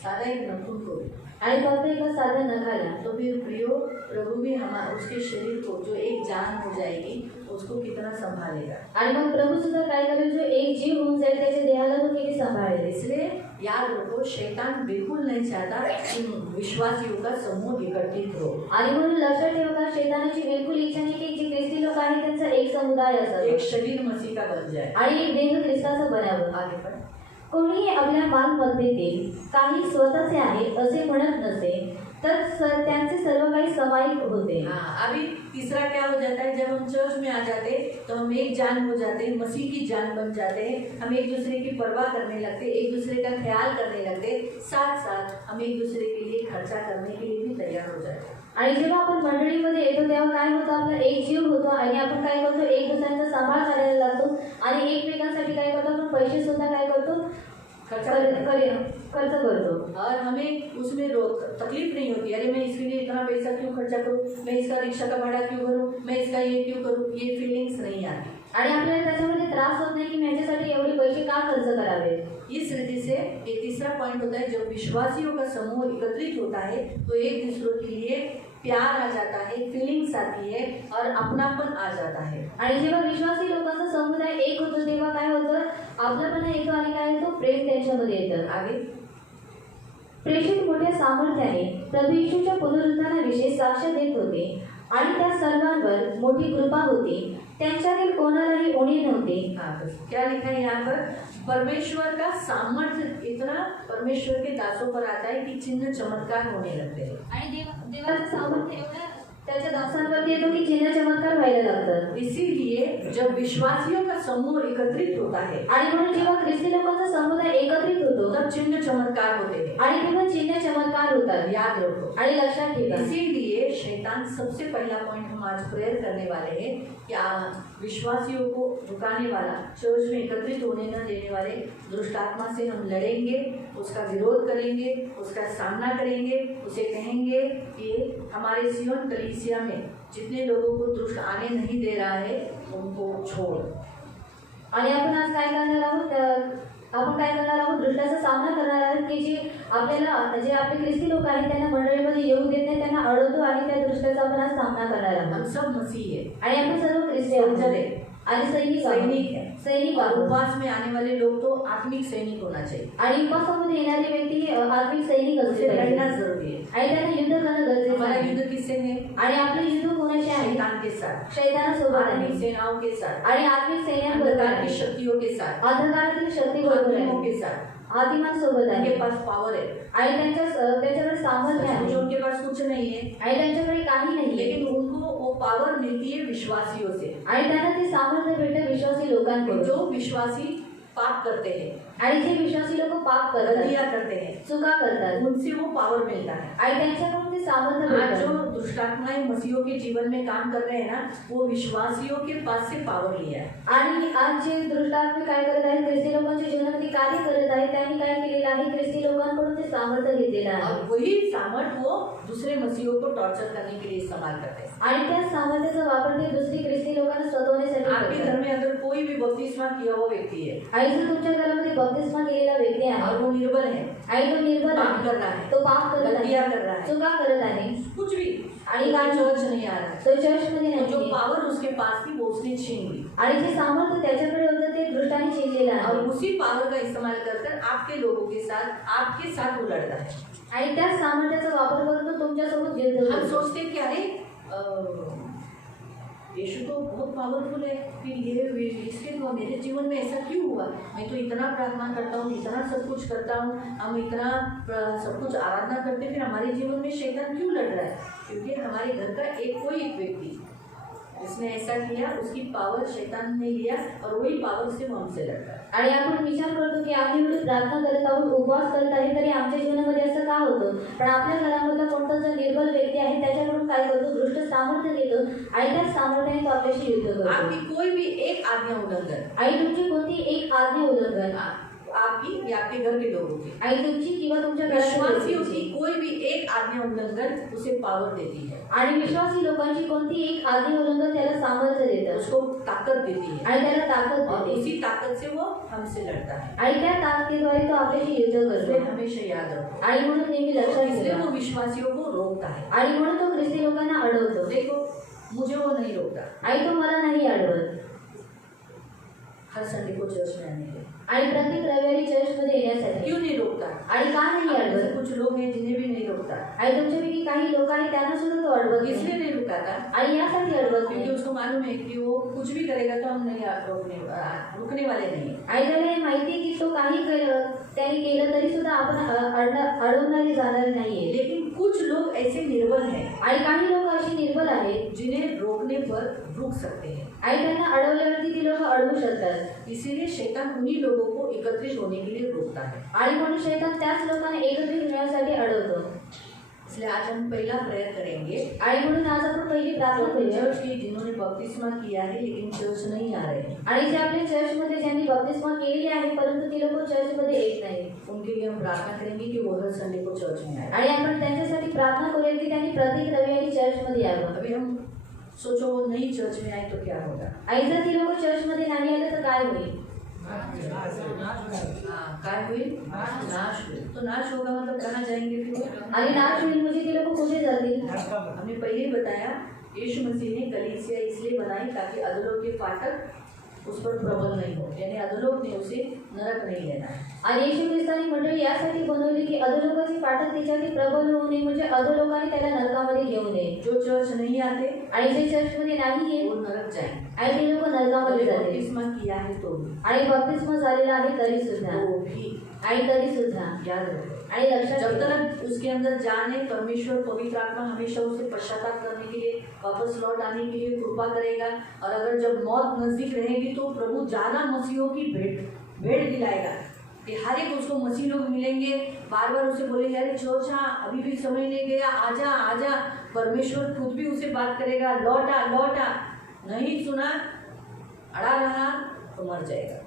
सारा एक नखून को आणि फक्त एका साध्या नखाला तो फिर प्रियो प्रभु भी हमारे उसके शरीर को जो एक जान हो जाएगी उसको कितना संभालेगा। आणि मग प्रभू सुद्धा काय करेल, जो एक जीव होऊन जाईल त्याच्या देहाला तो किती सांभाळेल। इसलिए याद रखो, शैतान बिल्कुल नहीं चाहता कि विश्वासियों का समूह एकत्रित हो। आणि म्हणून लक्षात ठेवा का शैतानाची बिलकुल इच्छा नाही की जे ख्रिस्ती लोक आहेत त्यांचा एक समुदाय असावा एक शरीर मसीह का बन जाए। आणि एक देह ख्रिस्ताचं बनावं। आगे बढ़। कोणीही आपल्या मालमत्तेतील काही स्वतःचे आहे असे म्हणत नसे तर त्यांचे सर्व काही समायिक होते। हाँ, अभी तीसरा क्या हो जाता है, जब हम चर्च में आ जाते तो हम एक जान हो जाते हैं, मसीह की जान बन जाते हैं। हम एक दूसरे की परवाह करने लगते, एक दूसरे का ख्याल करने लगते, साथ साथ हम एक दूसरे के लिए खर्चा करने के लिए भी तैयार हो जाते हैं। आणि जेव्हा आपण मंडळीमध्ये येतो तेव्हा काय होतं, आपला एक जीव होतो आणि आपण काय करतो, एक दुसऱ्यांचा सांभाळ करायला लागतो आणि एकमेकांसाठी काय करतो, आपण पैसे सुद्धा काय करतो, खर्च करतो। और हमें उसमें तकलीफ नहीं होती, अरे मैं इसके लिए इतना पैसा क्यों खर्चा करूँ, मैं इसका रिक्शा का भाड़ा क्यों भरूँ, मैं इसका ये क्यों करूँ, ये फीलिंग्स नहीं आती। आणि आपल्याला त्याच्यामध्ये त्रास होत नाही की मी याच्यासाठी एवढे पैसे का खर्च करावे। इस रीति से ये तीसरा पॉइंट होता है, जब विश्वासियों का समूह एकत्रित होता है तो एक दूसरे के लिए प्यार आ जाता है, फीलिंग्स आती है और अपनापन आ जाता है। आणि जेव्हा विश्वासी लोकांचा समुदाय एक होतो तेव्हा काय होतं, आपलापणा येतो आणि काय होतो, प्रेम त्यांच्यामध्ये येतं। आगे प्रेषित मोठ्या सामर्थ्याने प्रभू येशूच्या पुनरुत्थानाविषयी साक्ष देत होते आणि त्या सर्वांवर मोठी कृपा होती, त्यांच्यातील कोणालाही उणीव नव्हती। हाँ, तो क्या लिखा है यहाँ पर, परमेश्वर का सामर्थ्य इतना परमेश्वर के दासों पर आता है कि चिन्ह चमत्कार होने लगते हैं। आणि देवाचं सामर्थ्य एवढं त्याच्या दासांवरती येतो की चिन्ह चमत्कार व्हायला लागतात। इसीलिए जब विश्वासियों का समूह एकत्रित होता है आणि म्हणून जेव्हा ख्रिस्ती लोकांचा समुदाय एकत्रित होतो तब चिन्ह चमत्कार होते हैं। आणि तेव्हा चिन्ह चमत्कार होतात, याद रखो। आणि लक्षात ठेवा। इसीलिए शैतान सबसे पहला पॉइंट हम आज प्रेयर करने वाले हैं कि विश्वासियों को झुकाने वाला, चर्च में एकत्रित होने न देने वाले दुष्ट आत्मा से हम लड़ेंगे, उसका विरोध करेंगे, उसका सामना करेंगे, उसे कहेंगे कि हमारे सियोन कलीसिया में जितने लोगों को दुष्ट आने नहीं दे रहा है उनको छोड़। आणि आपण आज काय करणार आहोत, आपण काय करणार आहोत, दुष्टाचा सामना करणार आहोत की जे आपल्याला, जे आपले ख्रिस्ती लोक आहेत त्यांना मंडळीमध्ये येऊ देत नाही, त्यांना अडवतो आणि त्या दुष्टाचा आपण आज सामना करणार आहोत। हम सब मसीह है आणि आपण सर्व ख्रिस्ती आहोत आणि सैनिक है। सैनिक और उपवास में आने वाले लोग तो आत्मिक सैनिक होना चाहिए आणि उपवासामध्ये येणारे व्यक्ती आत्मिक सैनिक असले लड़ना पाहिजे जरूरी है। आणि त्यांना युद्ध करणं गरजेचं हमारा आहे। युद्ध किससे है? आणि आपले युद्ध कोणाचे आहे? शैतान के साथ, शैतानासोबत आत्मिक आहे सेनाओं के साथ, आणि आत्मिक सैन्यांबरोबर अंधकार आहे, की शक्तियों के साथ, अंधकारातील शक्ती बरोबर आत्मिकों आहे, के साथ। आदिमांसोबत उनके आहे पास पावर है, आणि त्यांच्याकडे सामर्थ्य जो आहे उनके पास कुछ नहीं है, आणि त्यांच्याकडे काही नाही, लेकिन उनको वो पावर मिलती है विश्वासियों से। आणि त्यांना ते सामर्थ्य भेटतं विश्वासी लोकांकडून। जो विश्वासी पाप करते हैं, आणि जे विश्वासी लोक पाप करतात, गलतियां करते हैं, चुका करतात, उनसे वो पावर मिलता है। आणि त्यांच्याकडून ते सामर्थ्य आज जो भेटतं। दुष्टात्माएं मसीहों के जीवन में काम कर रहे हैं ना, वो विश्वासियों के पास से पावर लिया है। आणि आज जे दुष्टात्मे काय करत आहेत, ख्रिस्ती लोकांच्या जीवनामध्ये कार्य करत आहेत, त्यांनी काय केलेलं आहे, ख्रिस्ती लोकांकडून ते सामर्थ्य घेतलेलं आहे और वही सामर्थ वो दूसरे मसीहों को टॉर्चर करने के लिए इस्तेमाल करते हैं। आणि त्या सामर्थ्याचा वापर ते दुसरी ख्रिस्ती लोकांना सतवण्यासाठी आपके करतात। घर में अगर कोई भी बपतिस्मा किया हुआ व्यक्ति है आणि जर तुमच्या घरामध्ये बपतिस्मा केलेला व्यक्ती आहे और वो निर्बल है, आणि तो निर्बल पाप आहे, कर रहा है, तो पाप करत गलतियां आहे, कर रहा है, चुका करत आहे, कुछ भी, आणि काय चर्च नहीं आ रहा है, तो चर्चमध्ये जो नाही, पावर उसके पास थी वो उसने छीन ली आणि जे सामर्थ्य त्याच्याकडे होतं ते दृष्टाने चिरलेलं और आहे, उसी पावर का इस्तेमाल कर आपके लोगों के साथ, आपके साथ वो लड़ता है। आणि त्या सामर्थ्याचा वापर करून तो तुमच्यासोबत युद्ध हम करतो। सोचते हैं कि अरे यीशु तो बहुत पावरफुल है, फिर ये इसके तो मेरे जीवन में ऐसा क्यों हुआ? मैं तो इतना प्रार्थना करता हूँ, इतना सब कुछ करता हूँ, हम इतना सब कुछ आराधना करते, फिर हमारे जीवन में शैतान क्यों लड़ रहा है? क्योंकि हमारे घर का कोई एक व्यक्ति जिसने ऐसा किया, उसकी पावर शैतान ने लिया और वही पावर से वो हमसे लड़ता है। आणि आपण विचार करतो की आम्ही एवढी प्रार्थना करत आहोत, उपवास करत आहे, तरी आमच्या जीवनामध्ये असं का होतं? पण आपल्या घरामधला कोणता जो निर्बल व्यक्ती आहे त्याच्याकडून काय करतो, दृष्ट सामर्थ्य घेतो आणि त्या सामर्थ्याने तो आपल्याशी युद्ध करतो। आपकी कोई भी एक आज्ञा उल्लंघन, आणि तुमची कोणती एक आज्ञा उल्लंघन, आपकी या आपके घर के लोगों की। आणि तुमची किंवा तुमच्या घरातील विश्वासियों व्यक्तीची. की कोई भी एक आज्ञा उल्लंघन उसे पावर देती है, आणि विश्वासी लोकांची कोणती एक आज्ञा उल्लंघन त्याला सामर्थ्य देतं उसको ताकत देती है आणि त्याला ताकद और देते उसी ताकत से वो हमसे लड़ता है। आणि त्या ताकदीद्वारे तो आपल्याशी युद्ध इसलिए करतो हमेशा याद रखो, आणि म्हणून नेहमी लक्षात इसलिए ठेवा वो विश्वासियों को रोकता है। आणि म्हणून तो ख्रिस्ती लोकांना अडवतो देखो मुझे वो नहीं रोकता आणि तो मला नाही अडवत हर संडे को चर्च में आने के लिए। आणि प्रत्येक रविवारी चर्चमध्ये येण्यासाठी क्यों नहीं रोकता? आणि का नाही ऐसे अडवत कुछ लोग हैं जिन्हें भी नहीं रोकता। आणि तुमच्यापैकी काही लोक आहेत त्यांना सुद्धा तो अडवत नाही. इसलिए नहीं रुकाता आणि यासाठी अडवत क्योंकि नाही उसको मालूम है कि वो कुछ भी करेगा तो हम नहीं रुकने वाले नहीं। आणि त्याला हे माहिती आहे की तो काही त्याने केलं तरी सुद्धा आपण अडवणारे जाणार नाहीये. लेकिन कुछ लोग ऐसे निर्बल हैं आणि काही लोक अशी निर्बल आहेत जिन्हें रोकने पर रुक सकते हैं। आणि त्यांना अडवल्यावरती ती लोक अडवू शकतात इसीलिए शैतान उन्हीं लोगों को एकत्रित होने के लिए रोकता है। आणि म्हणून शैतान त्याच लोकांना एकत्रित होण्यासाठी अडवतो. इसलिए आज हम पहला प्रेयर करेंगे आणि म्हणून आज आपण पहिली प्रार्थना करूया. चर्च के जिन्होंने बपतिस्मा किया है लेकिन चर्च नहीं आ रहे हैं, आणि जे आपल्या चर्चमध्ये ज्यांनी बपतिस्मा केलेली आहे परंतु ती लोक चर्चमध्ये येत नाही उनके लिए हम प्रार्थना करेंगे कि वो हर संडे को चर्च में आए। आणि आपण त्यांच्यासाठी प्रार्थना करूया की त्यांनी प्रत्येक रविवारी चर्चमध्ये यावं. अभी हम सोचो वो नहीं चर्च में आए तो क्या होगा? आणि जर ती लोक चर्चमध्ये नाही आले तर काय होईल? काय होईल? नाश होईल। तो नाश होगा मतलब कहाँ जाएंगे फिर? आणि नाश होईल म्हणजे ती लोक कुठे जातील? हमने पहले ही बताया यीशु मसीह ने कलीसिया इसलिए बनाई ताकि अधोलोक के फाटक उस पर प्रबल नहीं हो, यानी अधोलोक ने उसे नरक नहीं लेना है। आणि येशू ख्रिस्तानी मंडळी यासाठी बनवली की अधोलोकाची फाटक तिच्यावरती प्रबल होऊ नये म्हणजे अधोलोकाने त्याला नरकामध्ये घेऊ नये. जो चर्च नहीं आते आणि जे चर्चमध्ये नाही येत वो नरक जाए। आणि ते लोक नरकामध्ये जातील. बपतिस्मा किया है तो भी, आणि बपतिस्मा झालेला आहे तरी सुद्धा वो भी आणि तरी सुद्धा याद रखो। आणि लक्षात जब ठेवा. तक उसके अंदर जाने परमेश्वर पवित्र आत्मा हमेशा उसे पश्चाताप करने के लिए वापस लौट आने के लिए कृपा करेगा। और अगर जब मौत नजदीक रहेगी तो प्रभु ज्यादा मसीहों की भेंट दिलाएगा कि हर एक उसको मसीह लोग मिलेंगे, बार बार उसे बोलेंगे अरे चर्च हाँ अभी भी समय नहीं गया, आजा आजा। परमेश्वर खुद भी उसे बात करेगा लौटा लौटा। नहीं सुना अड़ा रहा तो मर जाएगा,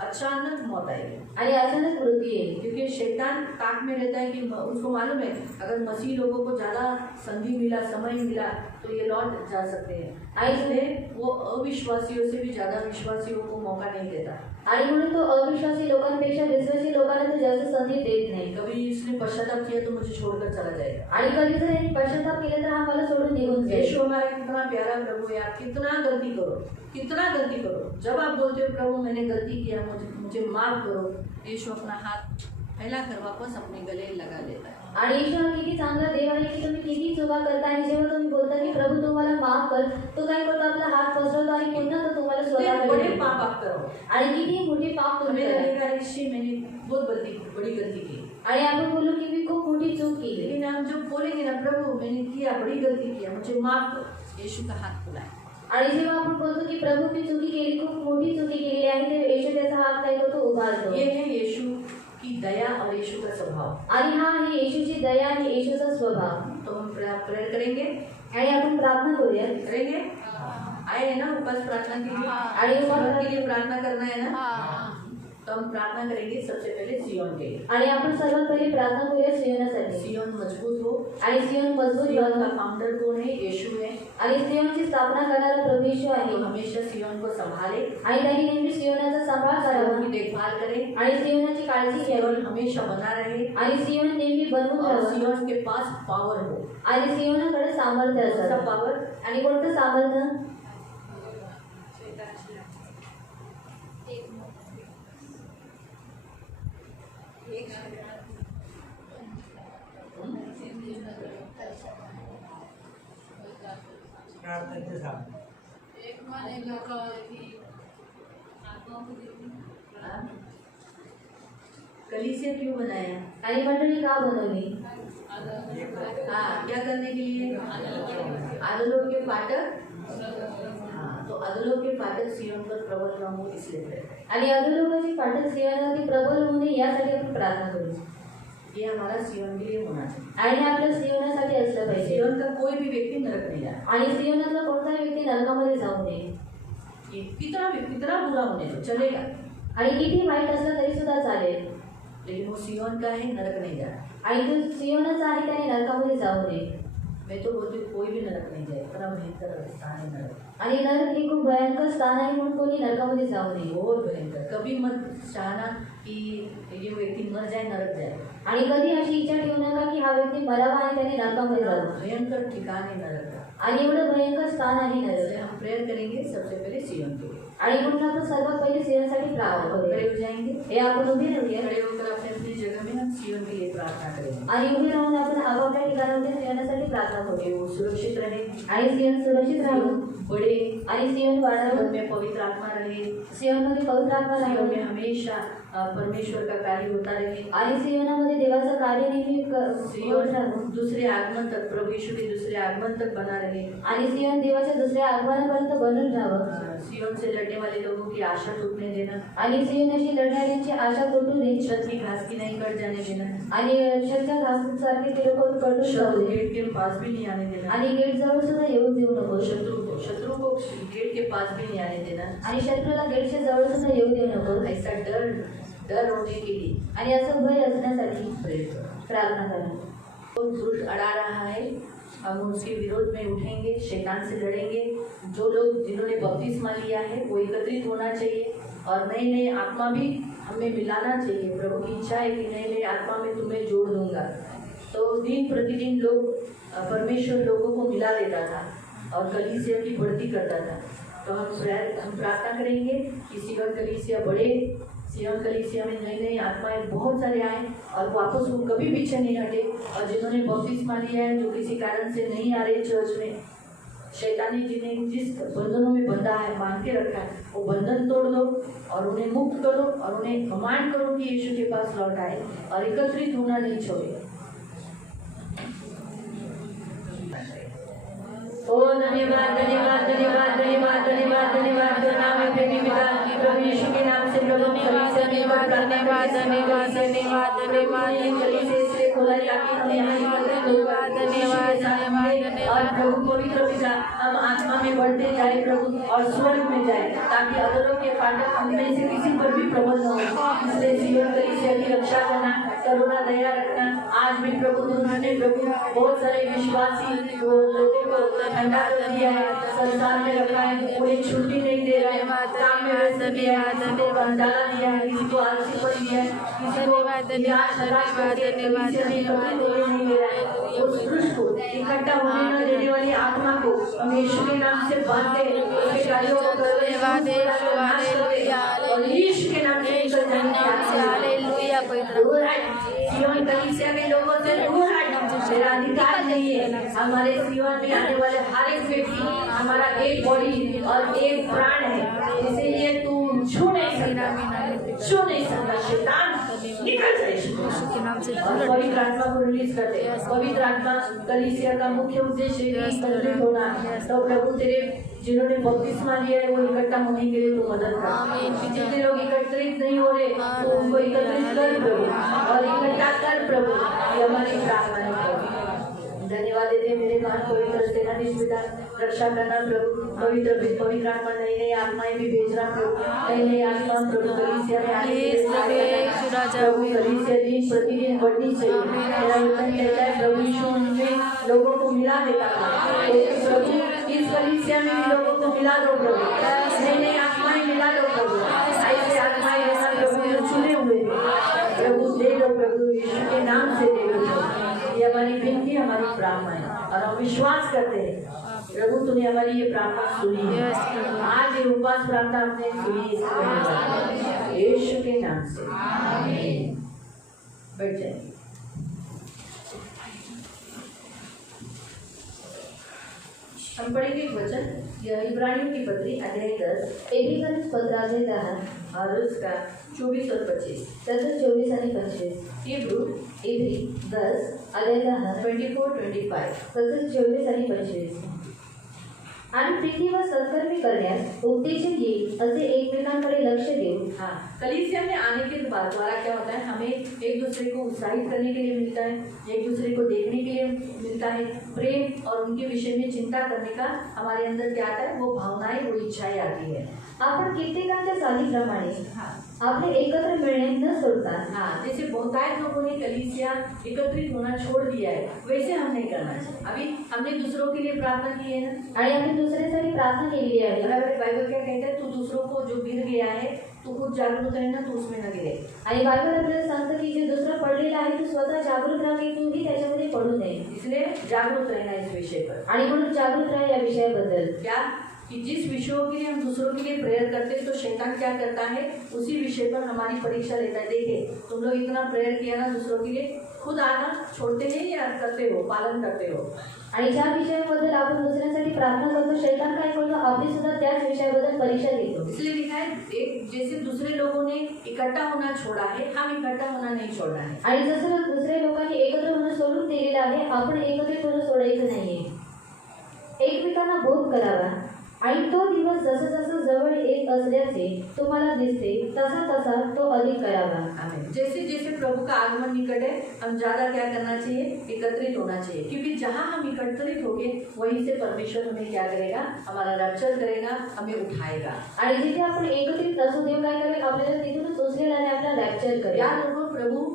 अचानक मौत आएगी आणि अचानक मृत्यू येईल. क्योंकि शैतान ताक में रहता है कि उसको मालूम है अगर मसीह लोगों को ज़्यादा संधि मिला, समय मिला तो ये लौट जा सकते हैं। इसलिए वो अविश्वासियों से भी ज़्यादा विश्वासियों को मौका नहीं देता। आणि म्हणून तो अविश्वासी लोकांपेक्षा विश्वासी लोकांना तो जास्त संधी देत नाही. कभी इसने पश्चाताप किया तो मुझे छोड़कर चला जाएगा। आणि कधी जर यांनी पश्चाताप केला तर हा मला सोडून निघून जाईल. यीशु हमारा कितना प्यारा प्रभु है, आप कितना गलती करो, कितना गलती करो। जब आप बोलते हो प्रभु मैंने गलती किया, मुझे माफ करो, यीशु अपना हाथ फैलाकर वापस अपने गले लगा लेता है। आणि येशू हा किती चांगला देव आहे की तुम्ही किती चुका करता आणि जेव्हा तुम्ही बोलता की प्रभू तुम्हाला माफ कर, तो काय करतो आपला हात पसरवतो आणि पुन्हा तो तुम्हाला कितने स्वतःकडे बड़े घेतो. पाप आप करो, आणि किती मोठी पाप तुम्ही हमें करा. लगेगा ऋषि मैंने बहुत बड़ी गलती की। आणि आपण बोलू की मी खूप मोठी चूक केली. लेकिन हम जो बोलेंगे ना प्रभु मैंने किया बड़ी गलती किया, मुझे माफ करो, यीशु का हाथ खुलाए। आणि जेव्हा आपण बोलतो की प्रभू मी चुकी केली, खूप मोठी चुकी केली आहे, ते येशू त्याचा हात काय करतो उभारतो. ये है यीशु की दया और यीशु का स्वभाव। आणि हा आहे येशूची दया आणि येशूचा स्वभाव. तो हम प्रेयर करेंगे आणि आपण प्रार्थना करूया. करेंगे आए हैं ना उपास प्रार्थना के लिए, आणि उपास के लिए प्रार्थना करना है ना, तो हम प्रार्थना करेंगे सबसे पहले सियोन के लिए। आणि आपण सर्वात पहिले प्रार्थना करूया सियोनासाठी. सियोन मजबूत हो। आणि सियोन मजबूत सियोन व्हावा. का फाउंडर कौन है? यीशु है। आणि सियोनची स्थापना करणारा प्रभू येशू आहे. तो हमेशा सियोन को संभाले, आणि त्यांनी नेहमी सियोनाचा सांभाळ करावा सियोन की देखभाल करे, आणि सियोनाची काळजी घ्यावी. सियोन हमेशा बना रहे आणि सियोन नेहमी बनवून और राहावं. सियोन के पास पावर हो। आणि सियोनाकडे सामर्थ्य कौन सा असावं. पावर? आणि कोणतं सामर्थ्य? कलीसिया क्यों बनाया? आणि मंडळी का बनवली? हाँ, क्या करने के लिए? अधोलोक के फाटक। हाँ, तो अधोलोक के फाटक सियोन पर प्रबल न हो इसलिए प्रेयर करें। आणि अधोलोकाची फाटक सियोनावरती प्रबल होऊ नये यासाठी आपण प्रार्थना करू. ये हमारा सियोन के लिए होना चाहिए। आणि हे आपल्या सियोनासाठी असलं पाहिजे. सियोन का कोई भी व्यक्ति नरक नहीं जाए। आणि सियोनातला कोणताही व्यक्ती नरकामध्ये जाऊ नये. ये कितना बुरा होने दो चलेगा, आणि किती वाईट असलं तरी सुद्धा चालेल, लेकिन वो सिय्योन का है, नरक नहीं जाए। आणि तो सियोनचा आहे त्याने नरकामध्ये जाऊ नये। मैं तो बोलती हूँ, कोई भी नरक नहीं जाए, इतना भयंकर स्थान है नरक, आणि नरक हे खूप भयंकर स्थान आहे म्हणून कोणी नरकामध्ये जाऊ नये। बहुत भयंकर। कभी मत चाहना कि ये व्यक्ति मर जाए, नरक जाए। आणि कधी अशी इच्छा ठेवू नका की हा व्यक्ती मरावा आणि त्याने नरकामध्ये जावं। भयंकर ठिकान है नरक का। आणि एवढं भयंकर स्थान आहे इसलिए नरक। हम प्रेयर करेंगे सबसे पहले सिय्योन के लिए। आणि म्हणून आपण सर्वात पहिले सियोनसाठी प्रार्थना खड़े करूया। हो जाएंगे, हे आपण उभे राहूया खड़े होकर अपने अपनी जगह में हम सिय्योन के लिए प्रार्थना करेंगे आणि उभे राहून आपण आपापल्या ठिकाणावरती सियोनासाठी प्रार्थना कि करूया। वो सुरक्षित रहे, आणि सियोन सुरक्षित राहावं बढ़े, आणि सियोन वाढावं, सिय्योन में पवित्र आत्मा रहे, सियोनमध्ये पवित्र आत्मा सिय्योन राहावं में हमेशा परमेश्वर का कार्य होता रहे। आणि सियोनामध्ये देवाचं कार्य नेहमी होत सिय्योन राहावं दूसरे आगमन तक, प्रभु यीशु के दूसरे आगमन तक बना रहे। आणि सियोन देवाच्या दुसऱ्या आगमनापर्यंत बनून राहावं सिय्योन से लड़ने वाले लोगों की आशा टूटने देना, आणि सियोनाशी लढणाऱ्यांची आशा तुटू दे छत की घास की नहीं कट जाने देना, आणि शक्य घासूसारखे ते लोक कटून शत्रु जाऊ दे गेट के पास भी नहीं आने देना, आणि गेट जवळ सुद्धा येऊ देऊ नको शत्रु को गेट के पास भी नहीं आने देना। आणि शत्रूला गेटच्या जवळ सुद्धा येऊ देऊ नको ऐसा डर होने के लिए आणि असं भय असण्यासाठी प्रेयर करो। प्रार्थना करा। तो दुष्ट अड़ा रहा है, हम उसके विरोध में उठेंगे, शैतान से लड़ेंगे। जो लोग जिन्होंने बपतिस्मा लिया है वो एकत्रित होना चाहिए और नई नई आत्मा भी हमें मिलाना चाहिए। प्रभु की इच्छा है कि नई नई आत्मा में तुम्हें जोड़ दूंगा। तो दिन प्रतिदिन लोग परमेश्वर लोगों को मिला देता था और कलीसिया की बढ़ती करता था। तो हम प्रार्थना करेंगे कि सिय्योन कलीसिया बढ़े, सिय्योन कलीसिया में नई नई आत्माएं बहुत सारे आए और वापस वो कभी पीछे नहीं हटे। और जिन्होंने बपतिस्मा लिया है, जो किसी कारण से नहीं आ रहे चर्च में, शैतानी जिन्हें जिस बंधनों में बंधा है, बांध के रखा है, वो बंधन तोड़ दो और उन्हें मुक्त करो और उन्हें कमांड करो कि यीशु के पास लौट आए और एकत्रित होना नहीं छोड़े। ओ धन्यवाद धन्यवाद धन्यवाद धन्यवाद धन्यवाद धन्यवाद नाम है प्रेमी पिता, प्रभु यीशु के नाम से प्रभु कलीसिया में धन्यवाद धन्यवाद धन्यवाद धन्यवाद कलीसिया से खोला ताकि हम यहाँ एकत्रित होकर धन्यवाद धन्यवाद और प्रभु पवित्र पिता हम आत्मा में बढ़ते जाए प्रभु और स्वर्ग में जाए, ताकि अधरों के फाटक हम में से किसी पर भी प्रबल न हो। इसलिए सिय्योन कलीसिया की रक्षा करना, करुणा दया रखना। आज भी प्रभु उन्होंने प्रभु बहुत सारे विश्वासी लोगों को ठंडा कर दिया है, संसार में रखा है, उन्हें छुट्टी नहीं दे रहा है, काम में व्यस्त किया है, किसी को बंधाला दिया है, किसी को आलसी पर दिया है, किसी को निराश हताश करके कलीसिया में एकत्रित होने नहीं दे रहा है। उस दुष्ट को इकट्ठा होने न देने वाली आत्मा को हम यीशु के नाम से बांधते हैं, उसके कार्यों को करते हैं, और यीशु के नाम से निकल जाने हालेलुया। दूर हट, सिय्योन कलीसिया के लोगों से दूर हट, मेरा अधिकार नहीं है। हमारे सिय्योन में आने वाले हर एक व्यक्ति हमारा एक बॉडी और एक प्राण है, इसीलिए तू छू नहीं सकता शैतान, निकल जाए यीशु के नाम से। और पवित्र आत्मा को रिलीज करते हैं। पवित्र आत्मा कलीसिया का मुख्य उद्देश्य एकत्रित होना है। तो प्रभु तेरे जिन्होंने बपतिस्मा लिया है वो इकट्ठा होने के लिए तू मदद कर। जितने लोग एकत्रित नहीं हो रहे तो उनको एकत्रित कर प्रभु और इकट्ठा कर प्रभु, ये हमारी प्रार्थना है प्रभु। धन्यवाद देते हैं मेरे कान पवित्र सेनाधीश पिता, रक्षा करना प्रभु, पवित्र आत्मा नई नई आत्माएं भी भेज रहा प्रभु, नई नई आत्मा प्रभु कलीसिया में आने के लिए प्रभु कलीसिया दिन प्रतिदिन बढ़नी चाहिए। मेरा वचन कहता है प्रभु यीशु उनमें लोगों को मिला देता था, तो प्रभु इस कलीसिया में भी लोगों को मिला दो प्रभु, नई नई आत्माएं मिला दो प्रभु, ऐसे आत्माएं ऐसा प्रभु जो चुने हुए प्रभु दे दो प्रभु, यीशु के नाम से दे दो। ये हमारी विनती, हमारी प्रार्थना है और हम विश्वास करते हैं प्रभु तूने हमारी ये प्रार्थना सुनी है। आज ये उपवास प्रार्थना हमने सुनी है यीशु के नाम से, आमीन। बैठ जाइए। हम पढ़ेंगे एक वचन, यह इब्रानियों की पत्री अध्याय 10 एब्रिकन्स पत्र अध्याय 10 और उसका 24 और 25, त्याचं 24 आणि 25, हिब्रू इब्री 10 अध्याय 10 24-25, तसेच 24 आणि 25। आणि पृथ्वीवर सत्कर्मी करण्यास उपदेशक येईल असे एकमेकांकडे लक्ष देऊ। हाँ, कलीसिया में आने के बाद द्वारा क्या होता है, हमें एक दूसरे को उत्साहित करने के लिए मिलता है, एक दूसरे को देखने के लिए मिलता है, प्रेम और उनके विषय में चिंता करने का हमारे अंदर क्या आता है, वो भावनाएं, वो इच्छाएं आती है। आपण कित्येकांच्या चालीप्रमाणे आपले एकत्र मिळणे न सोडता हाँ, जैसे बहुतायत लोगों ने कलीसिया एकत्रित होना छोड़ दिया है, वैसे हम नहीं करना चाहिए। अभी हमने दूसरों के लिए प्रार्थना की है ना, आणि आपण दुसऱ्यासाठी प्रार्थना केलेली आहे बराबर। बाइबल क्या कहता है, तू दूसरों को जो गिर गया है तू खुद जागरूक रहना, तू उसमें न गिरे। आणि बायबल आपल्याला सांगतं की जे दुसरं पडलेलं आहे तू स्वतः जागरूक राहा की तूही त्याच्यामध्ये पडू नये इसलिए जागरूक रहना इस विषय पर। आणि म्हणून जागरूक राहा या विषयाबद्दल क्या कि जिस विषयों के लिए हम दूसरों के लिए प्रेयर करते हैं तो शैतान क्या करता है, उसी विषय पर हमारी परीक्षा लेता है। देखिए तुम लोग इतना प्रेयर किया ना दूसरों के लिए, खुद आना छोड़ते नहीं या करते हो, पालन करते हो। आणि ज्या विषयाबद्दल आपण दुसऱ्यांसाठी प्रार्थना करतो शैतान काय करतो आपली सुद्धा त्याच विषयाबद्दल परीक्षा घेतो। इसलिए लिखा है एक जैसे दूसरे लोगों ने इकट्ठा होना छोड़ा है, हम इकट्ठा होना नहीं छोड़ना है। आणि जसं दुसऱ्या लोकांनी एकत्र होणं सोडून दिलेलं आहे आपण एकत्रित होणं सोडायचं नाहीये। एकमेकांना बोध करावा आणि तो दिवस जसं जसं जवळ येत असल्याचे तुम्हाला दिसते तसा तसा तो अधिक करावा। आमीन। जैसे जैसे प्रभु का आगमन निकट है, हम ज्यादा क्या करना चाहिए, एकत्रित होना चाहिए, क्योंकि जहाँ हम एकत्रित होंगे वहीं से परमेश्वर हमें क्या करेगा, हमारा रक्षण करेगा, हमें उठाएगा। आणि जिथे आपण एकत्रित असू देव काय करेल आपल्याला तिथूनच उचलेल आणि आपल्याला रॅप्चर करेल। या लोगों प्रभु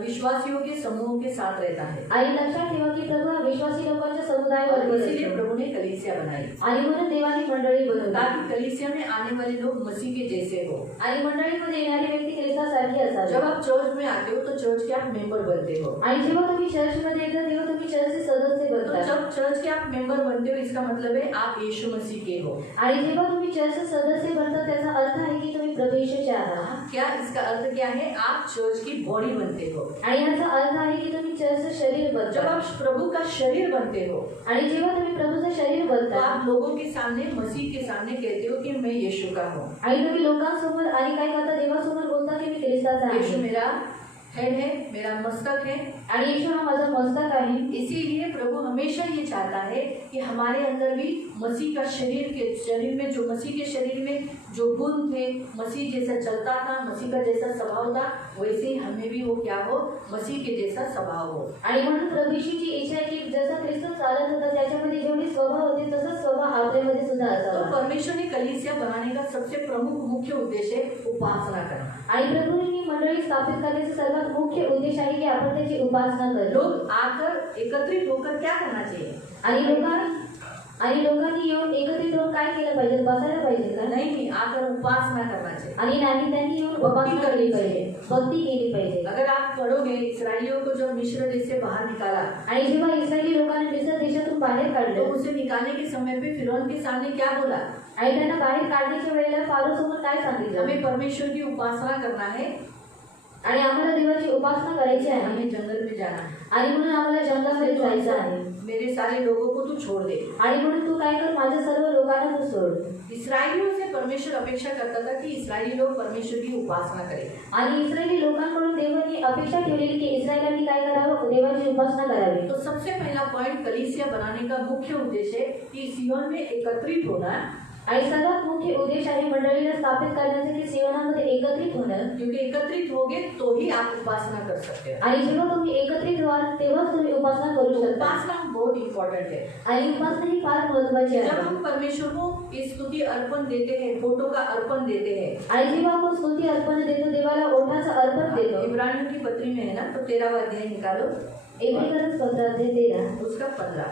विश्वासियों के समूह के साथ रहता है, आणि लक्षात ठेवा की प्रभू हा विश्वासी लोकांच्या और समुदायाबरोबर इसीलिए असतो। प्रभु ने कलीसिया बनाई आणि म्हणून देवाने मंडळी बनवली ताकि कलीसिया में आने वाले लोग मसीह के जैसे हो। आणि मंडळीमध्ये येणारी व्यक्ती ख्रिस्तासारखी असावी। जब आप चर्च में आते हो तो चर्च के आप मेंबर बनते हो, आणि जेव्हा तुम्ही चर्चमध्ये येता तेव्हा तुम्ही चर्चचे सदस्य तो बनता। जब चर्च के आप मेंबर बनते हो इसका मतलब है आप यीशु मसीह के हो। आणि जेव्हा तुम्ही चर्चचे सदस्य बनता त्याचा अर्थ आहे की तुम्ही प्रभू येशूचे आहात। क्या इसका अर्थ क्या है, आप चर्च की बॉडी बनते हो। आणि याचा अर्थ आहे की तुम्ही चर्चचे शरीर जब बनता। आप प्रभु का शरीर बनते हो आणि जेव्हा तुम्ही प्रभूचे शरीर तो बनता आप लोगों के सामने, मसीह के सामने कहते हो कि मैं यीशु का हूँ। आणि तुम्ही लोकांसमोर आणि काय करता देवासमोर बोलता की मी ख्रिस्ताचा यीशु आहे मेरा हेड है, मेरा मस्तक है। आणि येशू हा माझा मस्तक आहे। इसीलिए प्रभु हमेशा ये चाहता है कि हमारे अंदर भी मसीह का शरीर में जो मसीह के शरीर में जो गुण थे, मसीह जैसा चलता था, मसीह का जैसा स्वभाव था, वैसे ही हमें भी वो क्या हो, मसीह के जैसा स्वभाव हो। आणि म्हणून प्रभूची इच्छा आहे की जसा ख्रिस्त चालत होता त्याच्यामध्ये जेवढी स्वभाव होते तसाच स्वभाव आपल्यामध्ये सुद्धा तो असावा। परमेश्वर ने कलीसिया बनाने का सबसे प्रमुख मुख्य उद्देश्य है उपासना करना। आणि प्रभूंनी मंडळी स्थापित करण्याचा सर्वात मुख्य उद्देश आहे की आपण त्याची उपासना करू। लोग आकर एकत्रित होकर क्या करना चाहिए, आणि लोकांनी येऊन एकत्रित होऊन काय केलं पाहिजे, बसायला पाहिजे का? नहीं, आकर उपासना करना चाहिए। आणि नाही त्यांनी येऊन उपासना केली पाहिजे, भक्ती केली पाहिजे। अगर आप पढ़ोगे इसराइलियों को जब मिस्र देश से बाहर निकाला आणि जेव्हा इस्रायली लोकांनी मिस्र देशातून बाहेर तो काढलं उसे निकालने के समय पे फिरौन के सामने क्या बोला, आणि त्यांना बाहेर काढण्याच्या वेळेला फारोसमोर काय सांगितलं, हमें परमेश्वर की उपासना करना है, आणि आम्हाला देवाची उपासना करायची आहे हमें जंगल में जाना है, आणि म्हणून आम्हाला जंगलामध्ये जायचं आहे। मेरे सारे लोगों को तू छोड़ दे। आणि म्हणून तू काय कर माझ्या सर्व लोकांना तू सोड। इसराइलियों से परमेश्वर अपेक्षा करता था कि इसराइली लोग परमेश्वर की उपासना करें। आणि इस्रायली लोकांकडून देवानी अपेक्षा ठेवलेली की इस्रायलांनी काय करावं, देवाची उपासना करावी। तो सबसे पहला पॉइंट कलीसिया बनाने का मुख्य उद्देश्य है कि सिय्योन में एकत्रित होना, आणि सर्वात मुख्य उद्देश आहे मंडळीला स्थापित करण्याचा की सियोनामध्ये एकत्रित होणं। क्योंकि एकत्रित होगे तो ही आप उपासना कर सकते हो। आणि जेव्हा तुम्ही एकत्रित व्हाल तेव्हाच तुम्ही उपासना करू तो शकता। उपासना बहुत इम्पोर्टेंट है। आणि उपासना ही फार महत्त्वाची जब आहे। हम परमेश्वर को इस स्तुति अर्पण देते हैं, फोटो का अर्पण देते हैं, आणि जेव्हा आपण स्तुती अर्पण देतो देवाला ओठाचं अर्पण देतो। इब्रानियों की पत्री में है ना, तो 13वां अध्याय निकालो, इब्रिकरस पत्र अध्याय 13 उसका 15।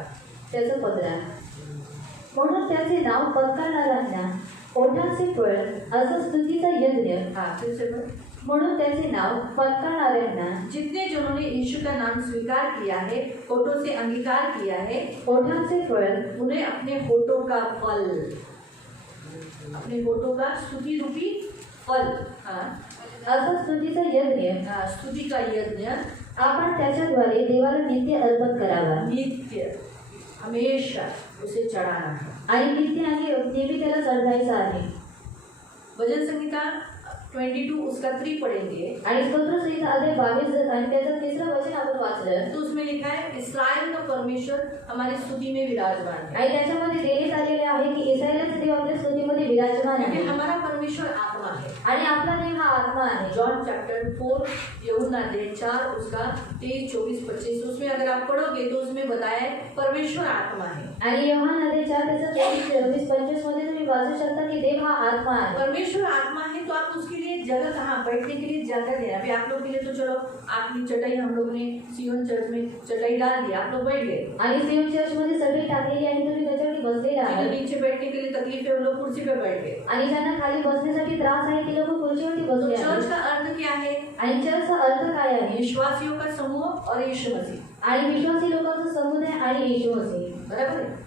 त्याचं 15 म्हणून त्याचे नाव पत्करणाऱ्यांना ओठाचे फळ असं स्तुतीचा यज्ञ। हाँ, फिर से बोलो। म्हणून त्याचे नाव पत्करणाऱ्यांना जितने जनों ने यीशु का नाम स्वीकार किया है, होठों से अंगीकार किया है, ओठाचे फळ उन्हें अपने होठों का फल, अपने होठों का स्तुति रूपी फल, हाँ, असं स्तुतीचा यज्ञ स्तुति का यज्ञ आपण त्याच्याद्वारे देवाला नित्य अर्पण करावा। नित्य हमेशा उसे चढ़ाना है। आणि नित्य आणि नेहमी त्याला चढवायचं आहे। भजन संहिता 22 उसका 3 पढ़ेंगे, आणि स्तोत्रसंहिता अध्याय 22 आणि त्याचं 3रं वचन आपण वाचलं तो उसमें लिखा है इस्राएल का परमेश्वर हमारी स्तुति में विराजमान है। आणि त्याच्यामध्ये देण्यात आलेले आहे की इस्रायलाचा देव आपल्या स्तुतीमध्ये विराजमान क्योंकि आहे हमारा परमेश्वर आत्मा है। आणि आपला देव हा आत्मा आहे। जॉन चैप्टर 4 यूहन्ना अध्याय 4 उसका 23, 24, 25 उसमें अगर आप पढ़ोगे तो उसमें बताया है परमेश्वर आत्मा है। आणि यूहन्ना अध्याय 4 त्याचं 24, 25 मध्ये तुम्ही वाचू शकता की देव हा आत्मा आहे. परमेश्वर आत्मा है, तो आप उसके लिए जगह कहाँ बैठने के लिए जगह देना। अभी आप लोग के लिए तो चलो आपकी चटाई हम लोग ने सियोन चर्च में चटाई डाल दी, आप लोग बैठ गए। आणि सियोन चर्चमध्ये चटई टाकलेली आहे, तुम्ही त्याच्यावरती बसलेला जिन्हें आहात. नीचे बैठने के लिए तकलीफ है, वो लोग कुर्सी पे बैठ गए। आणि ज्यांना खाली बसण्यासाठी त्रास आहे ते लोक खुर्चीवरती तो बसले चर्च आहेत. का अर्थ क्या है? आणि चर्चचा अर्थ काय आहे? विश्वासियों का समूह और यीशु मसीह। आणि विश्वासी लोकांचा समुदाय आणि येशू मसीह. बराबर है।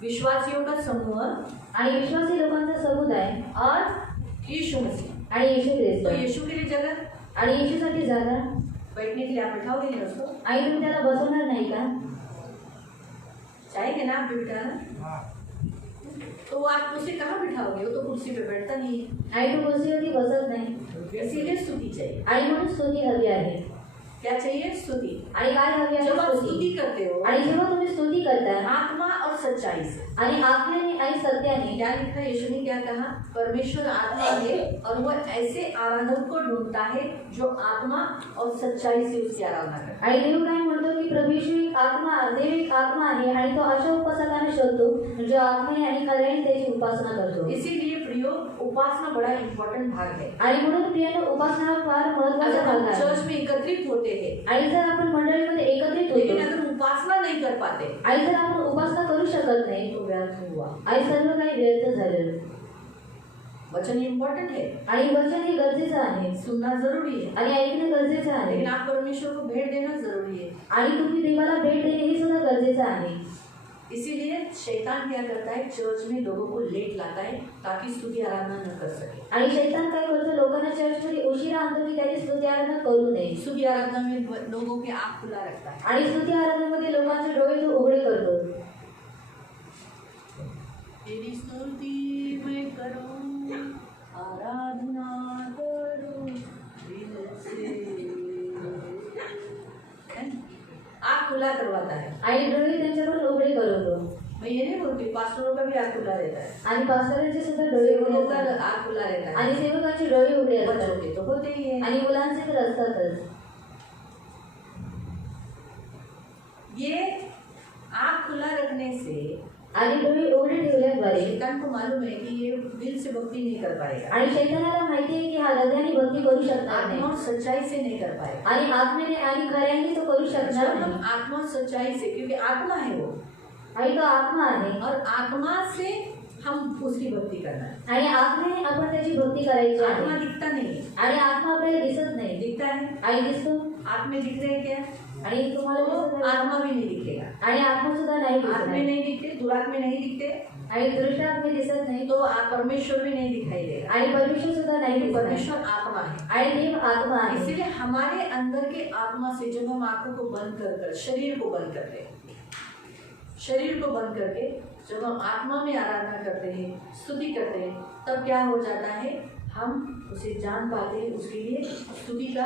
विश्वासियों का समूह आणि विश्वासी लोकांचा समुदाय और यीशु मसीह। आणि येशू तो ख्रिस्त. यीशु के लिए जगह, आणि येशूसाठी जागा. बैठने के लिए आप बिठाओगे नहीं उसको? आणि तुम्ही त्याला बसवणार नाही का? चाहेंगे ना आप भी बिठाना? तो आप उसे कहाँ बिठाओगे? वो तो कुर्सी पे बैठता नहीं है। आणि तो कुर्सीवरती बसत नाही. इसीलिए स्तुति चाहिए। आणि म्हणून स्तुती हवी आहे. क्या चाहिए? स्तुति। आणि काय हवी आहे? जब आप स्तुती. स्तुति करते हो आणि जेव्हा तुम्ही स्तुती करता आत्मा और सच्चाई से, आणि आत्म्याने आणि सत्याने, क्या लिखा है? यीशु ने क्या कहा? परमेश्वर आत्मा है और वो ऐसे आराधक को ढूंढता है जो आत्मा और सच्चाई से उसकी आराधना करे। आणि देव काय म्हणतो की प्रभू येशू एक आत्मा, देव एक आत्मा आहे आणि तो अशा उपासकांना शोधतो जो आत्म्याने आणि खऱ्याने त्याची उपासना करतो. इसीलिए प्रियो, उपासना बड़ा इम्पोर्टेंट भाग है। आणि म्हणून प्रियानो, उपासना हा फार महत्त्वाचा अगर भाग हम आहे. चर्च में एकत्रित होते हैं आणि जर आपण मंडळीमध्ये एकत्रित लेकिन होतो अगर उपासना नहीं कर पाते आणि जर आपण उपासना करू शकत नाही तो व्यर्थ हुआ। आणि सर्व काही व्यर्थ झालं. वचन इम्पोर्टेंट है, आणि वचन हे गरजेचं आहे सुनना जरूरी है, आणि ऐकणं गरजेचं आहे. लेकिन आप परमेश्वर को भेंट देना जरूरी है। आणि तुम्ही देवाला भेट देणे हे सुद्धा गरजेचं आहे. इसीलिए शैतान क्या करता है? चर्च में लोगों को लेट लाता है ताकि स्तुति आराधना न कर सके। आणि शैतान काय करतो? लोकांना चर्चमध्ये उशिरा आणतो की त्यांनी स्तुती आराधना करू नये. स्तुति आराधना में लोगों के आँख खुला रखता है। आणि स्तुती आराधनेमध्ये लोकांचे डोळे तो उघडे करतो. तेरी स्तुति मैं करूं, आराधना करूं दिल से। आँख खुला करवाता है। आणि डोळे त्यांच्याकडून उघडे करवतो. मैं ये नहीं बोलती, पास्टरों का भी आँख खुला रहता है, आणि पास्टरांचे सुद्धा डोळे उघडे सेवकों का असतात. आँख खुला रहता है, आणि सेवकांचे डोळे उघडे बच्चों असतात. के तो होते ही है। आणि मुलांचे तर असतातच. ये आँख खुला रखने से आणि डोळे उघडे ठेवल्याद्वारे शैतान को मालूम है कि ये दिल से भक्ति नहीं कर पाएगा, आणि शैतानाला माहिती आहे की हा हृदयाने भक्ती करू शकणार आत्मा नाही और सच्चाई से नहीं कर पाएगा। आणि आत्म्याने आणि खऱ्याने तो करू शकणार जब हम नाही. आत्मा और सच्चाई से, क्योंकि आत्मा है वो, आणि तो आत्मा आहे और आत्मा से हम उसकी भक्ति करना है। आणि आत्म्याने आपण त्याची भक्ती करायची आत्मा आहे. दिखता नहीं है, आणि आत्मा आपल्याला दिसत नाही. दिखता है। आणि दिसतो. आत्मे दिख रहे हैं क्या? आणि तुम्हाला दिसत तो आहे. आत्मा भी नहीं दिखेगा। आणि आत्मा सुद्धा नाही दिसत आत्मे आहे. नहीं दिखते, दुरात्मे नहीं दिखते, आणि दृष्ट आत्मे दिसत नाही. तो परमेश्वर भी नहीं दिखाई देगा। आणि परमेश्वर सुद्धा नाही दिसत आहे. परमेश्वर आत्मा है। आणि देव आत्मा आहे. इसलिए हमारे अंदर के आत्मा से जब हम आंखों को बंद कर शरीर को बंद करते हैं, शरीर को बंद करके जब हम आत्मा में आराधना करते हैं, स्तुति करते हैं, तब क्या हो जाता है? हम उसे जान पाते हैं, उसके लिए स्तुति का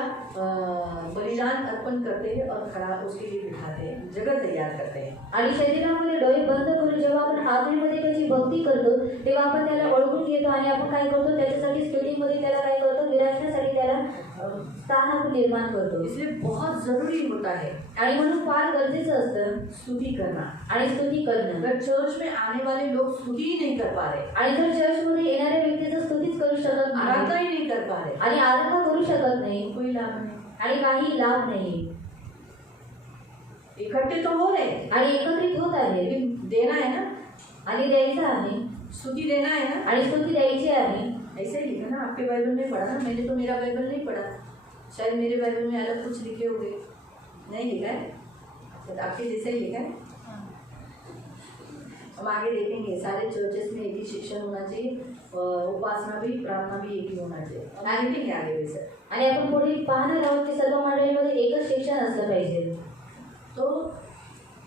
बलिदान अर्पण करते हैं और खड़ा उसके लिए बिठाते हैं, जगह तैयार करते हैं। आणि शरीरामध्ये डोळे बंद करून जेव्हा आपण आत्मेमध्ये त्याची भक्ती करतो तेव्हा आपण त्याला ओळखून घेतो आणि आपण काय करतो? त्याच्यासाठी स्तुतीमध्ये त्याला काय करतो? विराजण्यासाठी त्याला स्थान आपण निर्माण करतो. इसलिए बहुत जरूरी होता है आणि म्हणून फार गरजेचं असतं स्तुति करना। आणि स्तुती करणं. अगर चर्च में आने वाले लोग स्तुति ही नहीं कर पा रहे, आणि जर चर्चमध्ये येणाऱ्या व्यक्तीचं स्तुतीच करू शकत आराधना नाही ही नहीं कर पा रहे, आणि आराधना करू शकत नाही, कोई लाभ नहीं। आणि काही लाभ नाही. इकट्ठे तो हो रहे हैं, आणि एकत्रित होत आहे लेकिन देना है ना, आणि द्यायचं आहे स्तुति देना है ना। आणि स्तुती द्यायची आहे. ऐसे ही लिखा ना, आपके बाइबल में पढ़ा ना, मैंने तो मेरा बाइबल नहीं पढ़ा, शायद मेरे बाइबल में अलग कुछ लिखे होंगे, नहीं लिखा है, तो आपके जैसे ही लिखा है। हम आगे देखेंगे, सारे चर्चेस में एक ही शिक्षण होना चाहिए, उपासना भी, प्रार्थना भी एक ही होना चाहिए। हम देखेंगे आगे वैसे। आणि आपण पुढे पाहणार आहोत की सर्व मंडळीमध्ये एकच शिक्षण असलं पाहिजे. तो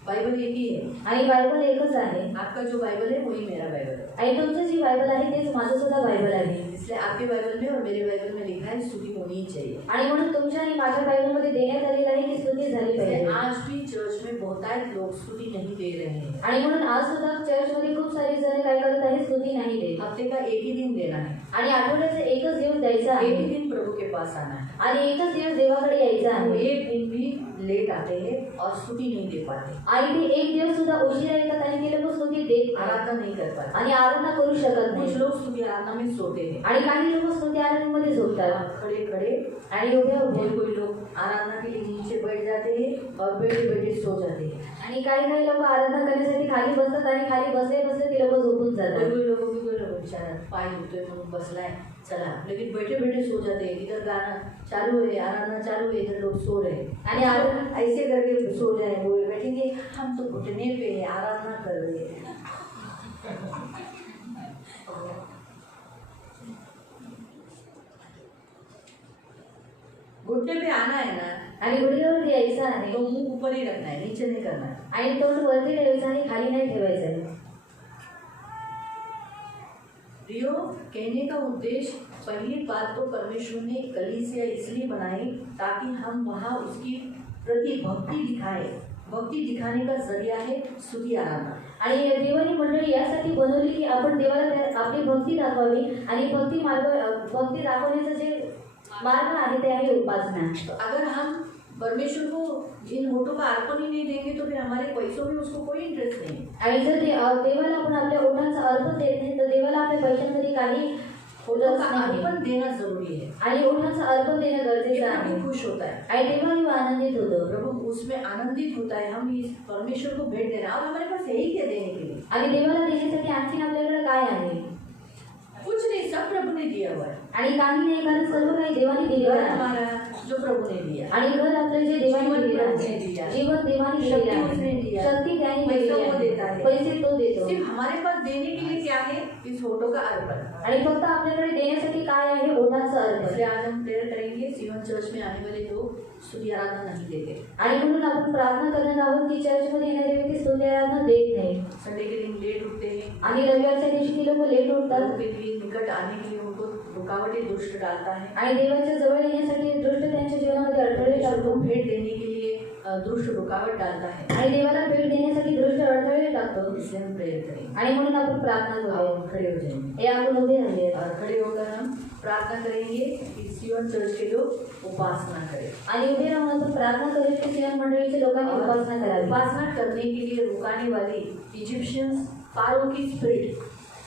बाइबल एक ही है, आणि बायबल एकच आहे. आपका जो बाइबल है वही मेरा बाइबल है। आणि तुमचं जी बायबल आहे तेच माझं सुद्धा बायबल आहे. इसलिए आपके बाइबल में और मेरे बाइबल में लिखा है स्तुति होनी ही चाहिए। आणि म्हणून तुमच्या आणि माझ्या बायबलमध्ये देण्यात आलेलं आहे की स्तुती झाली इसलिए पाहिजे. आज भी चर्च में बहुतायत लोग स्तुति नहीं दे रहे हैं। आणि म्हणून आज सुद्धा चर्चमध्ये खूप सारे जण काय करत आहेत? स्तुती नाही देत. हफ्ते का एक ही दिन देना है, आणि आठवड्याचं एकच दिवस द्यायचा एक ही आहे. दिन दिन प्रभु के पास आना है। आणि एकच दिवस देवाकडे यायचं वो आहे. एक दिन भी लेट आते हैं और स्तुति नहीं दे पाते, आणि ते एक दिवस सुद्धा उशिरा येतात आणि ते लोक स्तुती देत नाही आराधना नहीं कर पाते। आणि आराधना करू शकत कुछ नाही. लोग स्तुति आराधना में सोते हैं आणि काही लोक स्तुती आराधनेमध्ये झोपतात खड़े खड़े, आणि उभे उभे. कोई लोग आराधना के लिए नीचे बैठ जाते हैं और बैठे बैठे सो जाते हैं। आणि काही लोक आराधना करण्यासाठी खाली बसतात आणि खाली बसले बसले ते लोक झोपून कोई जातात. कोई लोगों की कोई लोग बेचारा पाय दुखते म्हणून बसलाय चला, लेकिन बैठे बैठे सो जाते हैं। इधर गाना चालू है, आराधना चालू है, इधर लोग सो रहे हैं। आणि आराधना ऐसे करके सो जाए, वो बैठेंगे हम तो घुटने पे हैं, आराधना कर रहे हैं। घुटने पे आना है ना, आणि गुडघ्यावरती यायचं आहे तो मुंह ऊपर ही रखना है, नीचे नहीं करना है। आणि तोंड वरती ठेवायचं आणि खाली नाही ठेवायचं आहे. प्रियो, कहने का उद्देश्य पहली बात तो परमेश्वर ने कलीसिया इसलिए बनाई ताकि हम वहाँ उसकी प्रति भक्ति दिखाए। भक्ति दिखाने का जरिया है स्तुति आराधना। आणि देवानी मंडळी यासाठी बनवली की आपण देवाला आपली भक्ती दाखवावी आणि भक्ती दाखवण्याचं जे मार्ग आहे ते आहे उपासना. तो अगर हम परमेश्वर को इन होठों का अर्पण ही नहीं देंगे तो फिर हमारे पैसों में उसको कोई इंटरेस्ट नहीं है। आणि जर देवाला आपण आपल्या ओठांचा अर्पण देत नाही तर देवाला आपल्या पैशांमध्ये काही होठों रस का नाही. अर्पण देना जरूरी है। आणि ओठांचं अर्पण देणं गरजेचं देवा आहे. भी खुश होता है, आणि देवाही आनंदित होतो प्रभु उसमें आनंदित होता है। हम इस परमेश्वर को भेंट देना, और हमारे पास यही क्या देने के लिए? आणि देवाला देण्यासाठी आणखीन आपल्याकडे काय आहे? कुछ नहीं, सब प्रभु ने दिया हुआ है। आणि काही नाही, कारण सर्व काही देवाने दिलेलं घर आहे. हमारा जो प्रभु ने दिया, आणि घर आपलं जे देवाने जीवन दिलेलं उसने आहे, दिया, जीवन देवाने शक्ति दिलेलं उसने आहे, दिया, शक्ती त्याने पैसा दिलेली वो देता आहे, है। पैसे तो देतो. सिर्फ हमारे पास देने के लिए क्या है? इस होठों का अर्पण। आणि फक्त आपल्याकडे देण्यासाठी काय आहे? ओठांचं अर्पण. इसलिए आज हम प्रेयर करेंगे, सीवन चर्च में आने वाले लोग स्तुति आराधना नहीं देते। आणि म्हणून आपण प्रार्थना करणार आहोत की चर्चमध्ये येणारे व्यक्ती स्तुती आराधना देत नाही. संडे के दिन लेट उठते हैं, आणि रविवारच्या दिवशी ती लोक लेट उठतात. प्रभु के लिए निकट आने के लिए उनको रुकावटें दुष्ट डालता है। आणि देवाच्या जवळ येण्यासाठी दुष्ट त्यांच्या जीवनामध्ये अडथळे परमेश्वर टाकतो. को भेंट देने के लिए दुष्ट रुकावट डालता है। आणि देवाला भेट देण्यासाठी दुष्ट अडथळे टाकतो. इसलिए हम प्रेयर करेंगे। आणि म्हणून आपण प्रार्थना करूया. आओ खड़े हो जाएंगे हे आपण उभे राहिले और खड़े होकर हम प्रार्थना करेंगे कि सीवन चर्च के लोग उपासना करें। आणि उभे राहून आपण प्रार्थना करू की सियन मंडळीच्या लोकांनी उपासना करावी. उपासना करने के लिए रुकाने वाली इजिप्शियंस फारो की स्पिरिट,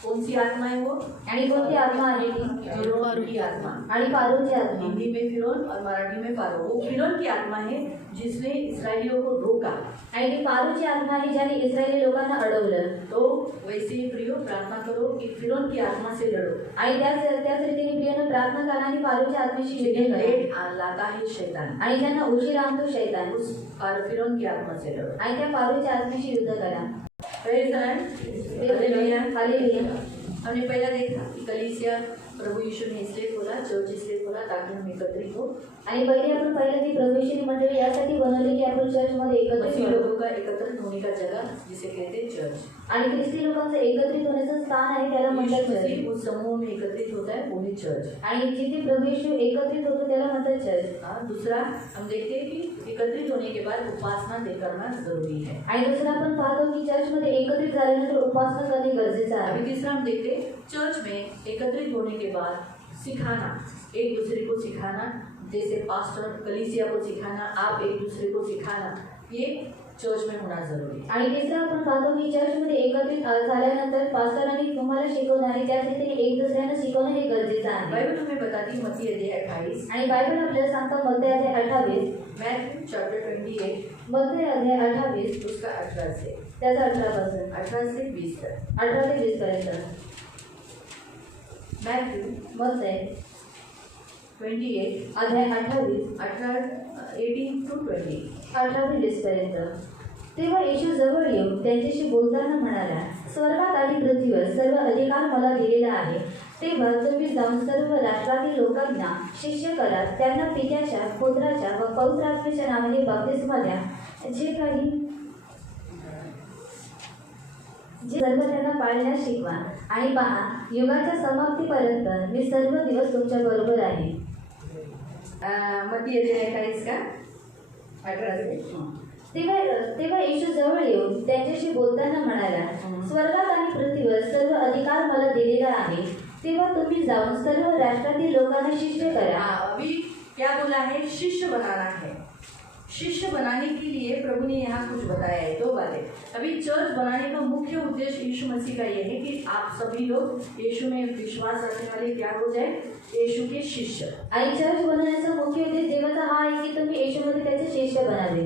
कौन सी आत्मा है वो? आणि कोणती आत्मा आहे ती? फिरौन की आत्मा। आणि फारोची आत्मा. हिंदी में फिरौन और मराठी में फारो। वो फिरौन की आत्मा है जिसने इसराइलियों को रोका। आणि ती फारोची आत्मा आहे ज्याने इस्रायली लोकांना अडवलं. तो वैसे ही प्रियो प्रार्थना करो कि फिरौन की आत्मा से लड़ो। आणि त्याच रीतीने प्रियानं प्रार्थना करा आणि फारोच्या आत्म्याशी युद्ध लेकिन करा. लेट लाता है शैतान, आणि ज्यांना उशीर आणतो शैतान, उस फिरौन की आत्मा से लड़ो। आणि त्या फारोच्या आत्म्याशी युद्ध करा. Praise the Lord. Hallelujah. Hallelujah. हमने पहला देखा कि कलीसिया प्रभु यीशु ने इसलिए खोला, चर्च इसलिए खोला ताकि हम एकत्रित हो। आणि पहिले आपण पाहिलं की प्रभू येशूची मंडळी यासाठी बनवली की आपण चर्चमध्ये एकत्रित मसीह व्हावं. लोगों का एकत्रित होने का जगह जिसे कहते हैं चर्च। आणि ख्रिस्ती लोकांचं एकत्रित होण्याचं स्थान आहे त्याला म्हणतात यीशु चर्च. मसीह उस समूह में एकत्रित होता है, वो ही चर्च। आणि जिथे प्रभू येशू एकत्रित होतो त्याला म्हणतात चर्च. दूसरा हम देखते हैं कि एकत्रित होने के बाद उपासना करना जरूरी है। आणि दुसरा आपण पाहतो की चर्चमध्ये एकत्रित झाल्यानंतर उपासना करणे गरजेचं आहे. अभी तीसरा हम देखते हैं चर्च में एकत्रित होने के बाद सिखाना, एक दूसरे को सिखाना, जैसे पास्टर कलीसिया को सिखाना, आप एक दूसरे को सिखाना, ये चर्च में होना जरूरी है। आणि तिसरं आपण पाहतो की चर्चमध्ये एकत्रित झाल्यानंतर पास्टरांनी तुम्हाला शिकवणारे त्याच रीतीने एक दुसऱ्यांना शिकवणं हे गरजेचं आहे. बाइबल हमें बताती है मत्ती अध्याय 28, आणि बायबल आपल्याला सांगतं मत्ती अध्याय 28, मैथ्यू चैप्टर 28 मत्ती अध्याय 28 उसका 18 से त्याचा 18 पासून 18 से 20 तक। 18 ते 20 पर्यंत. मैथ्यू मत्ती 28 अध्याय 28 18 to 20। 18 ते 20 पर्यंत. तेव्हा येशू जवळ येऊन त्यांच्याशी बोलताना म्हणाला, स्वर्गात आणि पृथ्वीवर सर्व अधिकार मला दिलेला आहे. तेव्हा तुम्ही जाऊन सर्व राष्ट्रातील लोकांना शिष्य करा, त्यांना पित्याच्या, पुत्राच्या व पवित्र आत्म्याच्या नावाने बप्तिस्मा द्या. जे सर्व त्यांना पाळण्यास शिकवा. आणि पहा, युगाच्या समाप्तीपर्यंत मी सर्व दिवस तुमच्या बरोबर आहे. मत्ती अध्याय 28 का 18 से। तेव्हा येशू जवळ येऊन त्यांच्याशी बोलताना म्हणाला, स्वर्गात आणि पृथ्वीवर सर्व अधिकार मला दिलेला आहे. तेव्हा तुम्ही जाऊन सर्व राष्ट्रातील लोकांना शिष्य करा. हाँ, अभी क्या बोला है? शिष्य बनाना है. शिष्य बनाने के लिए प्रभु ने यहाँ कुछ बताया है, 2 बातें. अभी चर्च बनाने का मुख्य उद्देश्य यीशु मसीह का यह है कि आप सभी लोग यीशु में विश्वास रखने वाले क्या हो जाए? यीशु के शिष्य. आणि चर्च बनवण्याचा मुख्य उद्देश देवाचा हा आहे की तुम्ही येशूमध्ये त्याचे शिष्य बनावे.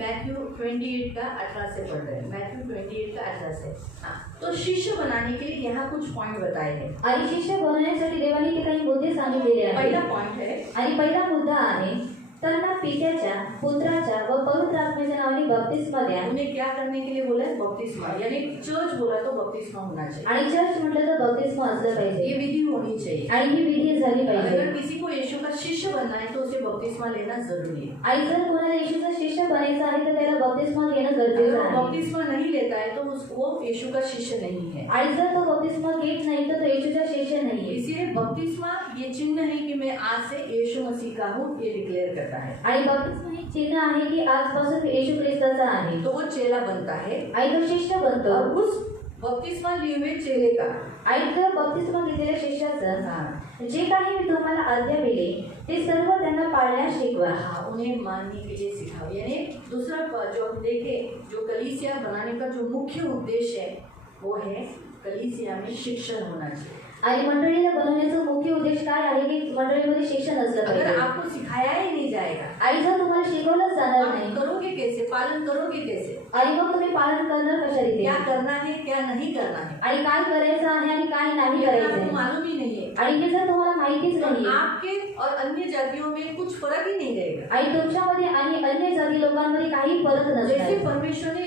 मैथ्यू 28 का 18 से पढ़ रहे हैं. मैथ्यू 28 का 18 से. हाँ, तो शिष्य बनाने के लिए यहाँ कुछ पॉइंट बताए हैं. आणि शिष्य बनवण्यासाठी देवाने ते काही मुद्दे सांगितलेले आहेत. पहिला पॉइंट है, आणि पहिला मुद्दा आहे त्यांना पित्याच्या, पुत्राच्या व पवित्र आत्म्याच्या नावाने बप्तिस्मा द्या. उन्हें क्या करने के लिए बोला है? बपतिस्मा. यानी चर्च बोला तो बपतिस्मा होना चाहिए. आणि चर्च म्हटलं तर बप्तिस्मा असलं पाहिजे. ये विधि होनी चाहिए. आणि ही विधी झाली पाहिजे. अगर किसी को यीशु का शिष्य बनना है तो उसे बपतिस्मा लेना जरूरी है. आणि जर कोणाला येशूचा शिष्य बनायचं आहे तर त्याला बप्तिस्मा घेणं अगर गरजेचं वो आहे. बपतिस्मा नहीं लेता है तो वो यीशु का शिष्य नहीं है. आणि जर तो बप्तिस्मा घेत नाही तर तो येशूचा शिष्य नाहीये. इसीलिए बपतिस्मा ये चिन्ह है कि मैं आज से यीशु मसीह का हूँ, ये डिक्लेयर करता है. आणि बप्तिस्मा हे चिन्ह आहे की आजपासून मी येशू ख्रिस्ताचा आहे. तो वो चेला बनता है. आणि तो शिष्य बनतो. और उस बपतिस्मा लिए हुए चेले का, आणि त्या बप्तिस्मा घेतलेल्या शिष्याचं हाँ, जे काही मी तुम्हाला आज्ञा दिली ते सर्व त्यांना पाळण्यास शिकवा. हाँ, उन्हें मानने के लिए सिखाओ. यानी दूसरा जो हम देखे, जो कलीसिया बनाने का जो मुख्य उद्देश्य है वो है कलीसिया में शिक्षण होना चाहिए. आणि मंडळीला बनवण्याचा मुख्य उद्देश काय आहे की मंडळीमध्ये शिक्षण असलं अगर पाहिजे. आपको सिखाया ही नहीं जाएगा, आणि जर तुम्हाला शिकवलंच जाणार आप नाही करोगे कैसे? पालन करोगे कैसे? आणि मग तुम्ही पालन करणार कशा रीते? क्या करना है, क्या नहीं करना है, आणि काय करायचं आहे आणि काय नाही ये करायचं आपको आहे. मालूम ही नहीं है. आणि हे जर तुम्हाला माहितीच तो नाही आपके और अन्य जातियों में कुछ फर्क ही नहीं रहेगा. आणि तुमच्यामध्ये आणि अन्य जाती लोकांमध्ये काही फरक जैसे नसणार. परमेश्वर ने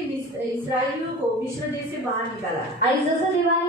इस्राएलियों को मिस्र देश से बाहर निकाला, आणि जसं देवाने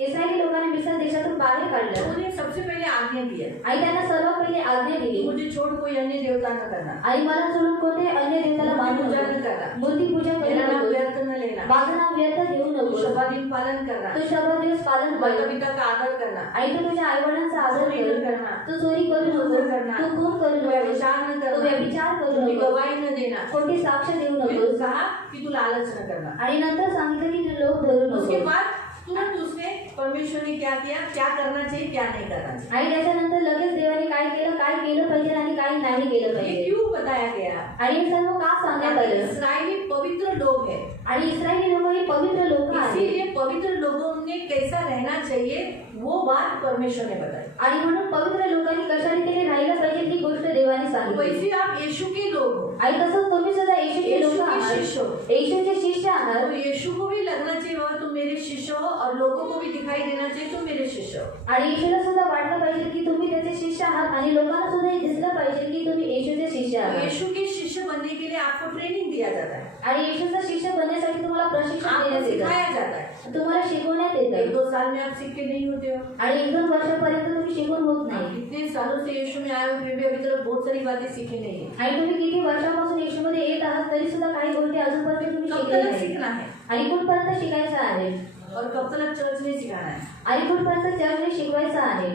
इस्रायली लोकांना मिस्र देशातून बाहेर तो काढलं उन्हें सबसे पहले आज्ञा दिया, आणि त्यांना सर्वात पहिले आज्ञा दिली मुझे छोड़ कोई अन्य देवता न करना, आणि मला सोडून कोणते अन्य देवताला मानू पूजा न नको, करना, मूर्ती पूजा करू मेरा नाम नको, व्यर्थ न लेना, माझं नाव व्यर्थ घेऊ तो नको, शपथ दिन पालन करना, तू शब्द दिवस पालन माता कर पिता का आदर करना, आणि तू तुझ्या आई वडिलांचा आदर चोरी न कर, करना, तू चोरी करू नको, खून करना, तू खून करू नको, व्यभिचार न तू करना, व्यभिचार करू कोई नको, गवाही न देना. कोणती साक्ष देऊ फिर नको. कहा कि तू लालच न करना. आणि नंतर सांगितलं की तू लोक धरू उसके नको. बाद तुरंत उसने परमेश्वर ने क्या किया, क्या करना चाहिए, क्या नहीं करना चाहिए, आणि त्याच्यानंतर लगेच देवाने काय केलं पाहिजे आणि काय नाही केलं ये पाहिजे. क्यों बताया गया? आणि हे सर्व का सांगण्यात आलं? इस्राएली पवित्र लोग हैं, आणि इस्रायली लोक हे पवित्र लोक आहेत. इसीलिए पवित्र लोगों ने कैसा रहना चाहिए वो बात परमेश्वर ने बताई. आणि म्हणून पवित्र लोकांनी कशा रीतीने राहिलं पाहिजे ती गोष्ट देवाने सांगितली. वैसे आप यीशु के लोग हो, आणि तसंच तुम्ही सुद्धा येशूचे यीशु लोक के आहात, शिष्य हो. येशूचे शिष्य आहात. और यीशु को भी लगना चाहिए बाबा तुम मेरे शिष्य हो, और लोगों को भी दिखाई देना चाहिए तुम मेरे शिष्य हो. आणि येशूला सुद्धा वाटलं पाहिजे की तुम्ही त्याचे शिष्य आहात आणि लोकांना सुद्धा हे दिसलं पाहिजे की तुम्ही येशूचे शिष्य तो आहात. यीशु के शिष्य बनने के लिए आपको ट्रेनिंग दिया जाता है, आणि येशूचा शिष्य बनण्यासाठी तुम्हाला प्रशिक्षण आपको देण्यात येतं, सिखाया जाता है. तुम्हाला शिकवण्यात 1-2 येतं. साल में आप सीख के नहीं होते हो. आणि 1-2 वर्षापर्यंत तुम्ही शिकून होत नाही. कितने सालों से यीशु में आए हो फिर भी अभी तक बहुत सारी बातें सीखी नहीं है. आणि तुम्ही किती वर्षापासून येशूमध्ये येत आहात तरी सुद्धा काही गोष्टी अजूनपर्यंत तुम्ही कब शिकले तक नाही. सीखना है आणि कुठपर्यंत शिकायचं आहे और कब तक चर्च में सिखाना है. आणि कुठपर्यंत चर्चने शिकवायचं आहे.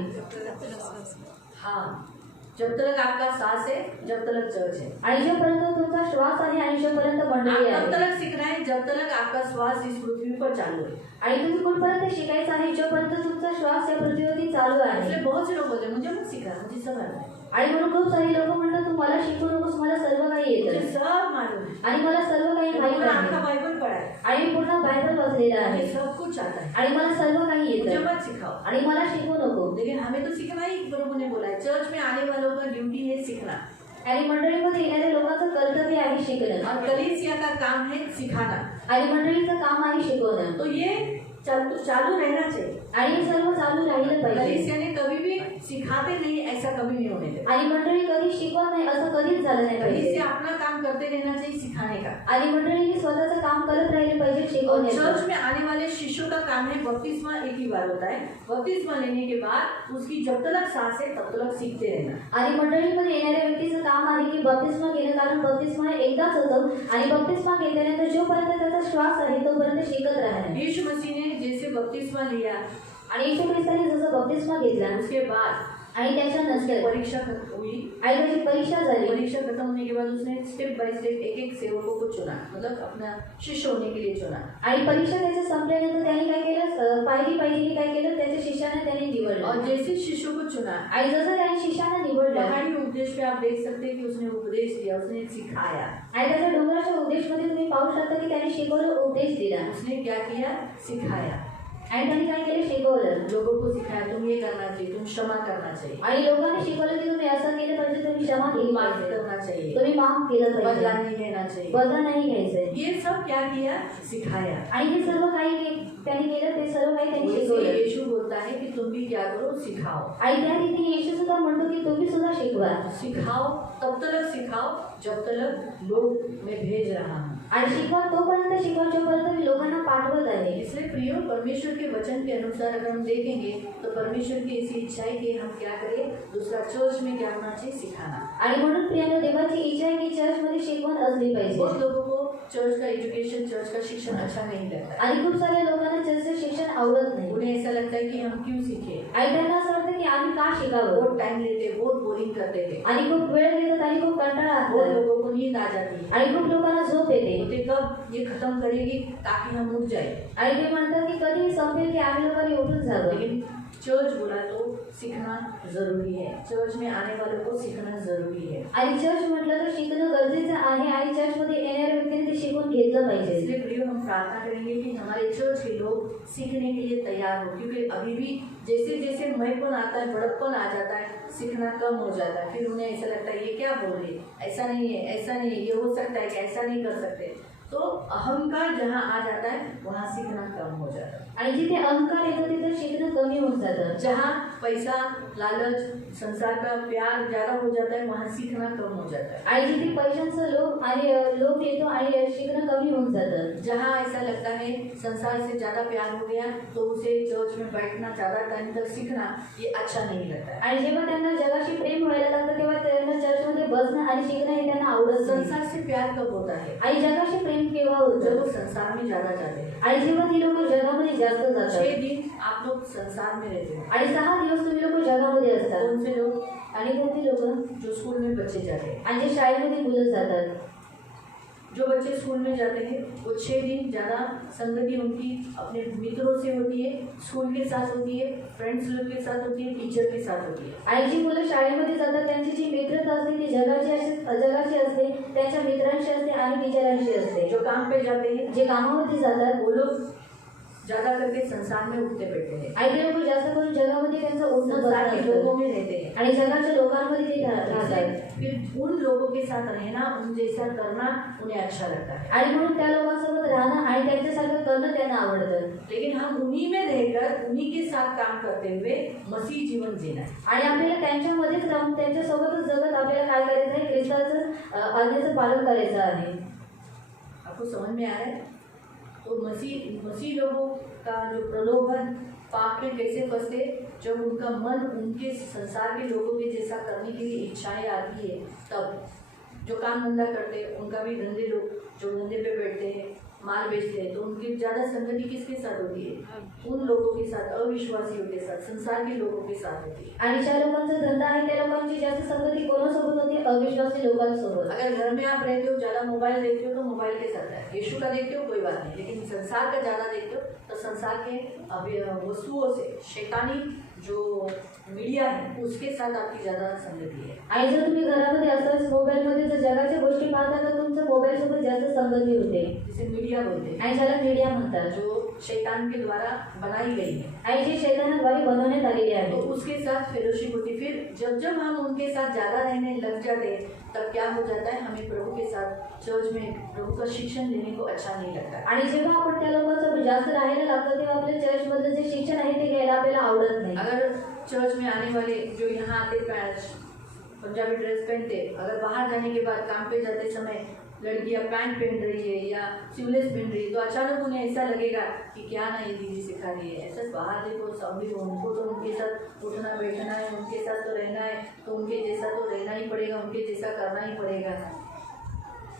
हाँ, जब तक आपका सांस है, जब तक चर्च है. आणि जोपर्यंत तुमचा श्वास आहे आणि जोपर्यंत मंडळी आप तब आहे. तक सीखना है जब तक आपका श्वास इस पृथ्वी पर चालू है. आणि तुम्ही कुठपर्यंत शिकायचं आहे जोपर्यंत तुमचा श्वास या पृथ्वीवरती चालू आहे. इसलिए बहुत से लोग बोलते हैं मुझे मत सिखा, मुझे सब आता है, आणि म्हणून खूप सारी लोक म्हणतात तू मला शिकवू नकोस, मला सर्व काही मुझे येतं सब मालूम है, आणि मला सर्व काही माहित मैंने आपका आहे बाइबल पढ़ा है, आणि मी पूर्ण बायबल वाचलेला मुझे आहे सब कुछ आता है, आणि मला सर्व काही मुझे येतं मत सिखाओ. आणि मला शिकवू नको. लेकिन हमें तो सीखना ही प्रभु ने बोला है. चर्च में आने वालों का ड्यूटी है सीखना, आणि मंडळीमध्ये येणाऱ्या लोकांचं कर्तव्य आहे शिकणं और कलीसिया का काम है सिखाना. आणि मंडळीचं काम आहे शिकवणं. तो ये चालू रहना चाहिए. आणि हे सर्व चालू राहिलं पाहिजे. कलीसिया ने कभी भी सिखाते नहीं, ऐसा कभी नहीं होने देता. आणि मंडळी कधी शिकवत नाही असं कधीच झालं नाही पाहिजे. कलीसिया अपना काम करते रहना चाहिए सिखाने का. आणि मंडळींनी स्वतःचं काम करत राहिले पाहिजे और शिकवण्याचं. चर्च में आने वाले शिष्यों का काम है बपतिस्मा एक ही बार होता है. बपतिस्मा लेने के बाद उसकी जब तक सांस है तब तक सीखते रहना. आणि मंडळीमध्ये येणाऱ्या व्यक्तीचं काम आहे की बप्तिस्मा घेणं, कारण बप्तिस्मा हे एकदाच होतं आणि बप्तिस्मा घेतल्यानंतर जोपर्यंत त्याचा श्वास आहे तोपर्यंत शिकत राहणं. यीशु मसीह ने जैसे बपतिस्मा लिया, आणि येशू ख्रिस्ताने जसं बप्तिस्मा घेतला उसके बाद आणि त्याच्यानंतर परीक्षा खत्म हुई. आणि त्याची परीक्षा झाली. परीक्षा खत्म होने के बाद उसने स्टेप बाय स्टेप एक एक सेवकों को चुना, मतलब अपना शिष्य होने के लिए चुना. आणि परीक्षा त्याच्या संपल्यानंतर त्याने काय केलं, पायरी काय केलं, त्याच्या शिष्याने त्याने निवडलं. और जैसे शिष्यों को चुना, आणि जसं त्याने शिष्यांना निवडलं पहाड़ी उपदेश में आप देख सकते हैं कि उसने उपदेश दिया, उसने सिखाया। आणि त्याच्या डोंगराच्या उपदेशमध्ये तुम्ही पाहू शकता की त्याने शिकवलं, उपदेश दिला उसने क्या किया? सिखाया, आणि त्यांनी काय केलं? शिकवलं लोगों को सिखाया तुम ये करना चाहिए, तुम क्षमा करना चाहिए, आणि लोकांना शिकवलं की तुम्ही असं केलं पाहिजे, तुम्ही क्षमा केली तुम माफ पाहिजे, करना चाहिए, तुम्ही माफ केलं बदला पाहिजे, नहीं लेना चाहिए। बदला नाही घ्यायचंय। ये सब क्या किया? सिखाया। आणि हे सर्व काही त्यांनी केलं, ते सर्व काही त्यांनी वैसे शिकवलं। यीशु बोलता है कि तुम भी क्या करो? सिखाओ। आणि त्या रीतीने येशू सुद्धा म्हणतो की तुम्ही सुद्धा शिकवा सिखाओ, तब तक सिखाओ जब तक लोग मैं भेज रहा हूँ। आणि शिकवा तोपर्यंत शिकवा जोपर्यंत मी लोकांना पाठवत आहे। इसलिए प्रियो, परमेश्वर के वचन के अनुसार अगर हम देखेंगे तो परमेश्वर की ऐसी इच्छा है कि हम क्या करें, दूसरा चर्च में क्या होना चाहिए? सिखाना। आणि म्हणून प्रियानो, देवाची इच्छा आहे की चर्चमध्ये शिकवण असली पाहिजे। बहुत लोगों को चर्च का एजुकेशन, चर्च का शिक्षण अच्छा नहीं लगता है। आणि खूप साऱ्या लोकांना चर्चचं शिक्षण आवडत नाही। उन्हें ऐसा लगता है कि हम क्यों सीखे, आणि त्यांना असं वाटतं की आम्ही का शिकावं, बहुत टाइम लेते, बहुत बोरिंग करते थे, आणि खूप वेळ घेतात आणि खूप कंटाळा बहुत आणतात लोगों को नींद आ जाती है। आणि खूप लोकांना झोप येते तो ते कब ये खत्म करेगी ताकि हम उठ जाए। आणि ते म्हणतात की कधी संपेल की आम्ही लोकांनी उठून जावं। लेकिन चर्च बोला तो सीखना जरूरी है, चर्च में आने वालों को सीखना जरूरी है। आणि चर्च म्हटलं तर शिकणं गरजेचं आहे आणि चर्चमध्ये येणाऱ्या व्यक्तीने ते शिकून घेतलं पाहिजे। इसलिए प्रियो, हम प्रार्थना करेंगे कि हमारे चर्च के लोग सीखने के लिए तैयार हो, क्योंकि अभी भी जैसे जैसे मैपन आता है, बड़प्पन आ जाता है, सीखना कम हो जाता है। फिर उन्हें ऐसा लगता है ये क्या बोल रही है, ऐसा नहीं है, ऐसा नहीं है, ये हो सकता है कि ऐसा नहीं कर सकते। तो अहंकार जहाँ आ जाता है वहाँ सीखना कम हो जाता है। आणि जिथे अहंकार येतो तिथे शिकणं कमी होऊन जातं। जहाँ पैसा, लालच, संसार का प्यार ज्यादा हो जाता है वहाँ सीखना कम हो जाता है। आणि जिथे पैशांचं लोभ येतो आणि शिकणं कमी होऊन जातं। जहाँ ऐसा लगता है संसार से ज्यादा प्यार हो गया तो उसे चर्च में बैठना, ज्यादा टाइम तक सीखना ये अच्छा नहीं लगता है। आणि जेव्हा त्यांना जगाशी प्रेम व्हायला लागतं तेव्हा त्यांना चर्चमध्ये बसणं आणि शिकणं हे त्यांना आवडत नाही। संसार से प्यार कब होता है? आणि जगाशी प्रेम केव्हा होतं? जब वो संसार में ज्यादा जाते हैं। आणि जेव्हा ती लोक जगामध्ये जास्त 6 जातात दिन आप लोग संसार में रहते हैं। आणि 6 दिवस तुम्ही लोक जगामध्ये असतात। कौन से लोग? आणि कोणती लोक? जो स्कूल में बच्चे जाते हैं। आणि जे शाळेमध्ये मुलं जातात। जो बच्चे स्कूल में जाते हैं वो 6 दिन ज़्यादा संगति उनकी अपने मित्रों से होती है, स्कूल के साथ होती है, फ्रेंड्स लोग के साथ होती है, टीचर के साथ होती है। आणि जी मुलं शाळेमध्ये जातात त्यांची जी मित्रता असते ती जगाची असते, त्यांच्या मित्रांशी असते आणि टीचरांशी असते। जो काम पे जाते हैं, जे कामावरती जातात वो लोग ज़्यादा करके संसार में उठते बैठते हैं, आणि ते लोक जास्त करून जगामध्ये त्यांचं उठणं संसार के लोगों बसणं में रहते हैं। आणि जगाच्या लोकांमध्ये ते राहतात। फिर उन लोगों के साथ रहना, उन जैसा करना उन्हें अच्छा लगता है। आणि म्हणून त्या लोकांसोबत राहणं आणि त्यांच्यासारखं करणं त्यांना आवडतं। लेकिन हम उन्हीं में रहकर उन्हीं के साथ काम करते हुए मसीह जीवन जीना है। आणि आपल्याला त्यांच्यामध्येच राहून त्यांच्यासोबतच जगत आपल्याला काय करायचं आहे? ख्रिस्ताचं आज्ञेचं पालन करायचं आहे। आपको समझ में आ रहा है? तो मसीह लोगों का जो प्रलोभन, पाप में कैसे फंसते, जब उनका मन उनके संसार के लोगों के जैसा करने के लिए इच्छाएं आती है, तब जो काम धंधा करते हैं उनका भी धंधे लोग जो धंधे पे बैठते हैं, माल बेचते हैं, तो उनकी ज़्यादा संगति किसके साथ होती है? उन लोगों के साथ, अविश्वासियों के साथ, संसार के लोगों के साथ होती है। आणि ज्या लोकांचा धंदा आहे त्या लोकांची जास्त संगती कोणासोबत होती? अविश्वासी लोकांसोबत। अगर घर में आप रहते हो, ज़्यादा मोबाइल देखते हो तो मोबाइल के साथ है, यीशु का देखते हो कोई बात नहीं, लेकिन संसार का ज़्यादा देखते हो तो संसार के वस्तुओं से, शैतानी जो मीडिया है उसके साथ आपकी ज़्यादा संगति है। आणि जर तुम्ही घरामध्ये असताच मोबाईलमध्ये जर जगाच्या गोष्टी पाहता तर तुमचं मोबाईलसोबत जास्त संगती होते, जिसे मीडिया बोलते हैं, आणि ज्याला मीडिया म्हणतात, जो शैतान के द्वारा बनाई गई है, आणि जी शैतानाद्वारे बनवण्यात आलेली तो आहे। उसके साथ फेलोशिप होती। फिर जब हम उनके साथ ज़्यादा रहने लग जाते हैं तब क्या हो जाता है, हमें प्रभु के साथ चर्च में प्रभु का शिक्षण देने को अच्छा नहीं लगता है। आणि जेव्हा आपण त्या लोकांसोबत जास्त राहायला लागतो तेव्हा आपल्या चर्चमधलं जे शिक्षण आहे ते घ्यायला आपल्याला आवडत नाही। अगर चर्च में आने वाले जो यहाँ आते पंजाबी ड्रेस पहनते, अगर बाहर जाने के बाद काम पे जाते समय लड़कियाँ पैंट पहन रही है या स्लीवलेस पहन रही है, तो अचानक उन्हें ऐसा लगेगा कि क्या ना ये दीदी सिखा रही है। ऐसा बाहर देखो सभी, उनको तो उनके साथ उठना बैठना है, उनके साथ तो रहना है, तो उनके जैसा तो रहना ही पड़ेगा, उनके जैसा करना ही पड़ेगा।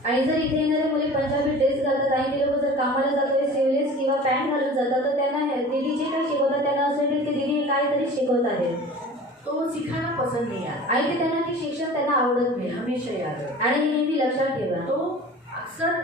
आणि जर इथे येणारे मुले पंजाबी ड्रेस घालतात आणि ते लोक जर कामाला जातात स्लीवलेस किंवा पॅन्ट घालून जातात तर त्यांना दीदी जे काय शिकवतात त्यांना असं वाटेल की दीदी काहीतरी शिकवत आहे, तो वो सिखाना पसंद नहीं आता। आणि ते त्यांना ते शिक्षण त्यांना आवडत नाही। हमेशा याद रखें। आणि हे नेहमी लक्षात ठेवा। तो अक्सर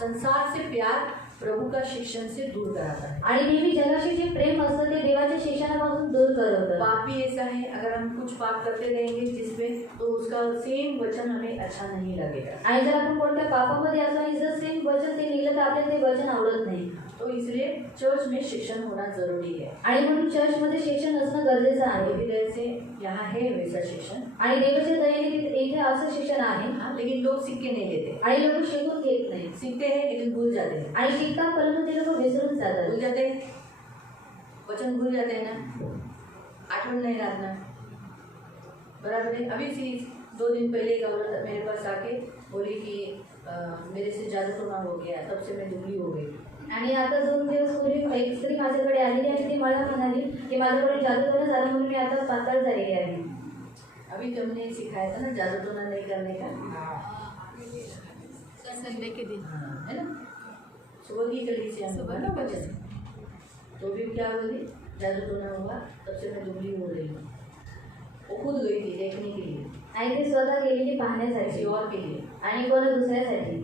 संसार से प्यार प्रभु का शिक्षण से दूर कराता है। आणि नेहमी जगाशी जे प्रेम असतं ते देवाच्या शिक्षणापासून दूर करवतं. पाप भी ऐसा है, अगर हम कुछ पाप करते रहेंगे जिसमें, तो उसका सेम वचन हमें अच्छा नहीं लगेगा. आणि जर आपण कोणत्या पापामध्ये असलो आणि जर सेम वचन ते निघलं तर आपल्याला ते वचन आवडत नाही. तो इसलिए चर्च में शिक्षण होना जरूरी है. आणि म्हणून चर्चमध्ये शिक्षण असणं गरजेचं आहे. देवी दया से यहाँ है वैसा शिक्षण, आणि देवाच्या दयेने इथे असं शिक्षण आहे. हाँ, लेकिन लोग सीख के नहीं लेते. आणि लोक शिकून घेत नाही. सीखते हैं लेकिन भूल जाते हैं. आणि शिकतात परंतु ते लोक विसरून जातात. भूल जाते हैं, वचन भूल जाते हैं ना, आठवण नहीं रात ना. बराबर है. अभी सी 2 दिन पहले एक औरत मेरे पास आके बोली कि मेरे से जादू टोना हो गया, तब से मैं दुबली हो गई. आणि आता 2 दिवस पूर्वी एक स्त्री माझ्याकडे आलेली आणि ती मला म्हणाली की माझ्याकडे जादूटोणा झाला म्हणून मी आता पातळ झालेली आहे. अभी तुमने सिखाया था ना जादू टोना नहीं करने का, संडे के दिन है ना. सुबह की कली से सुबह ना बचन, तो भी क्या बोली, जादू टोना हुआ तब से मैं दुबली हो रही हूँ. वो खुद गई थी देखने के लिए, आणि ती स्वतः गेलेली किसी पाहण्यासाठी और के लिए. आणि कोणा दुसऱ्यासाठी.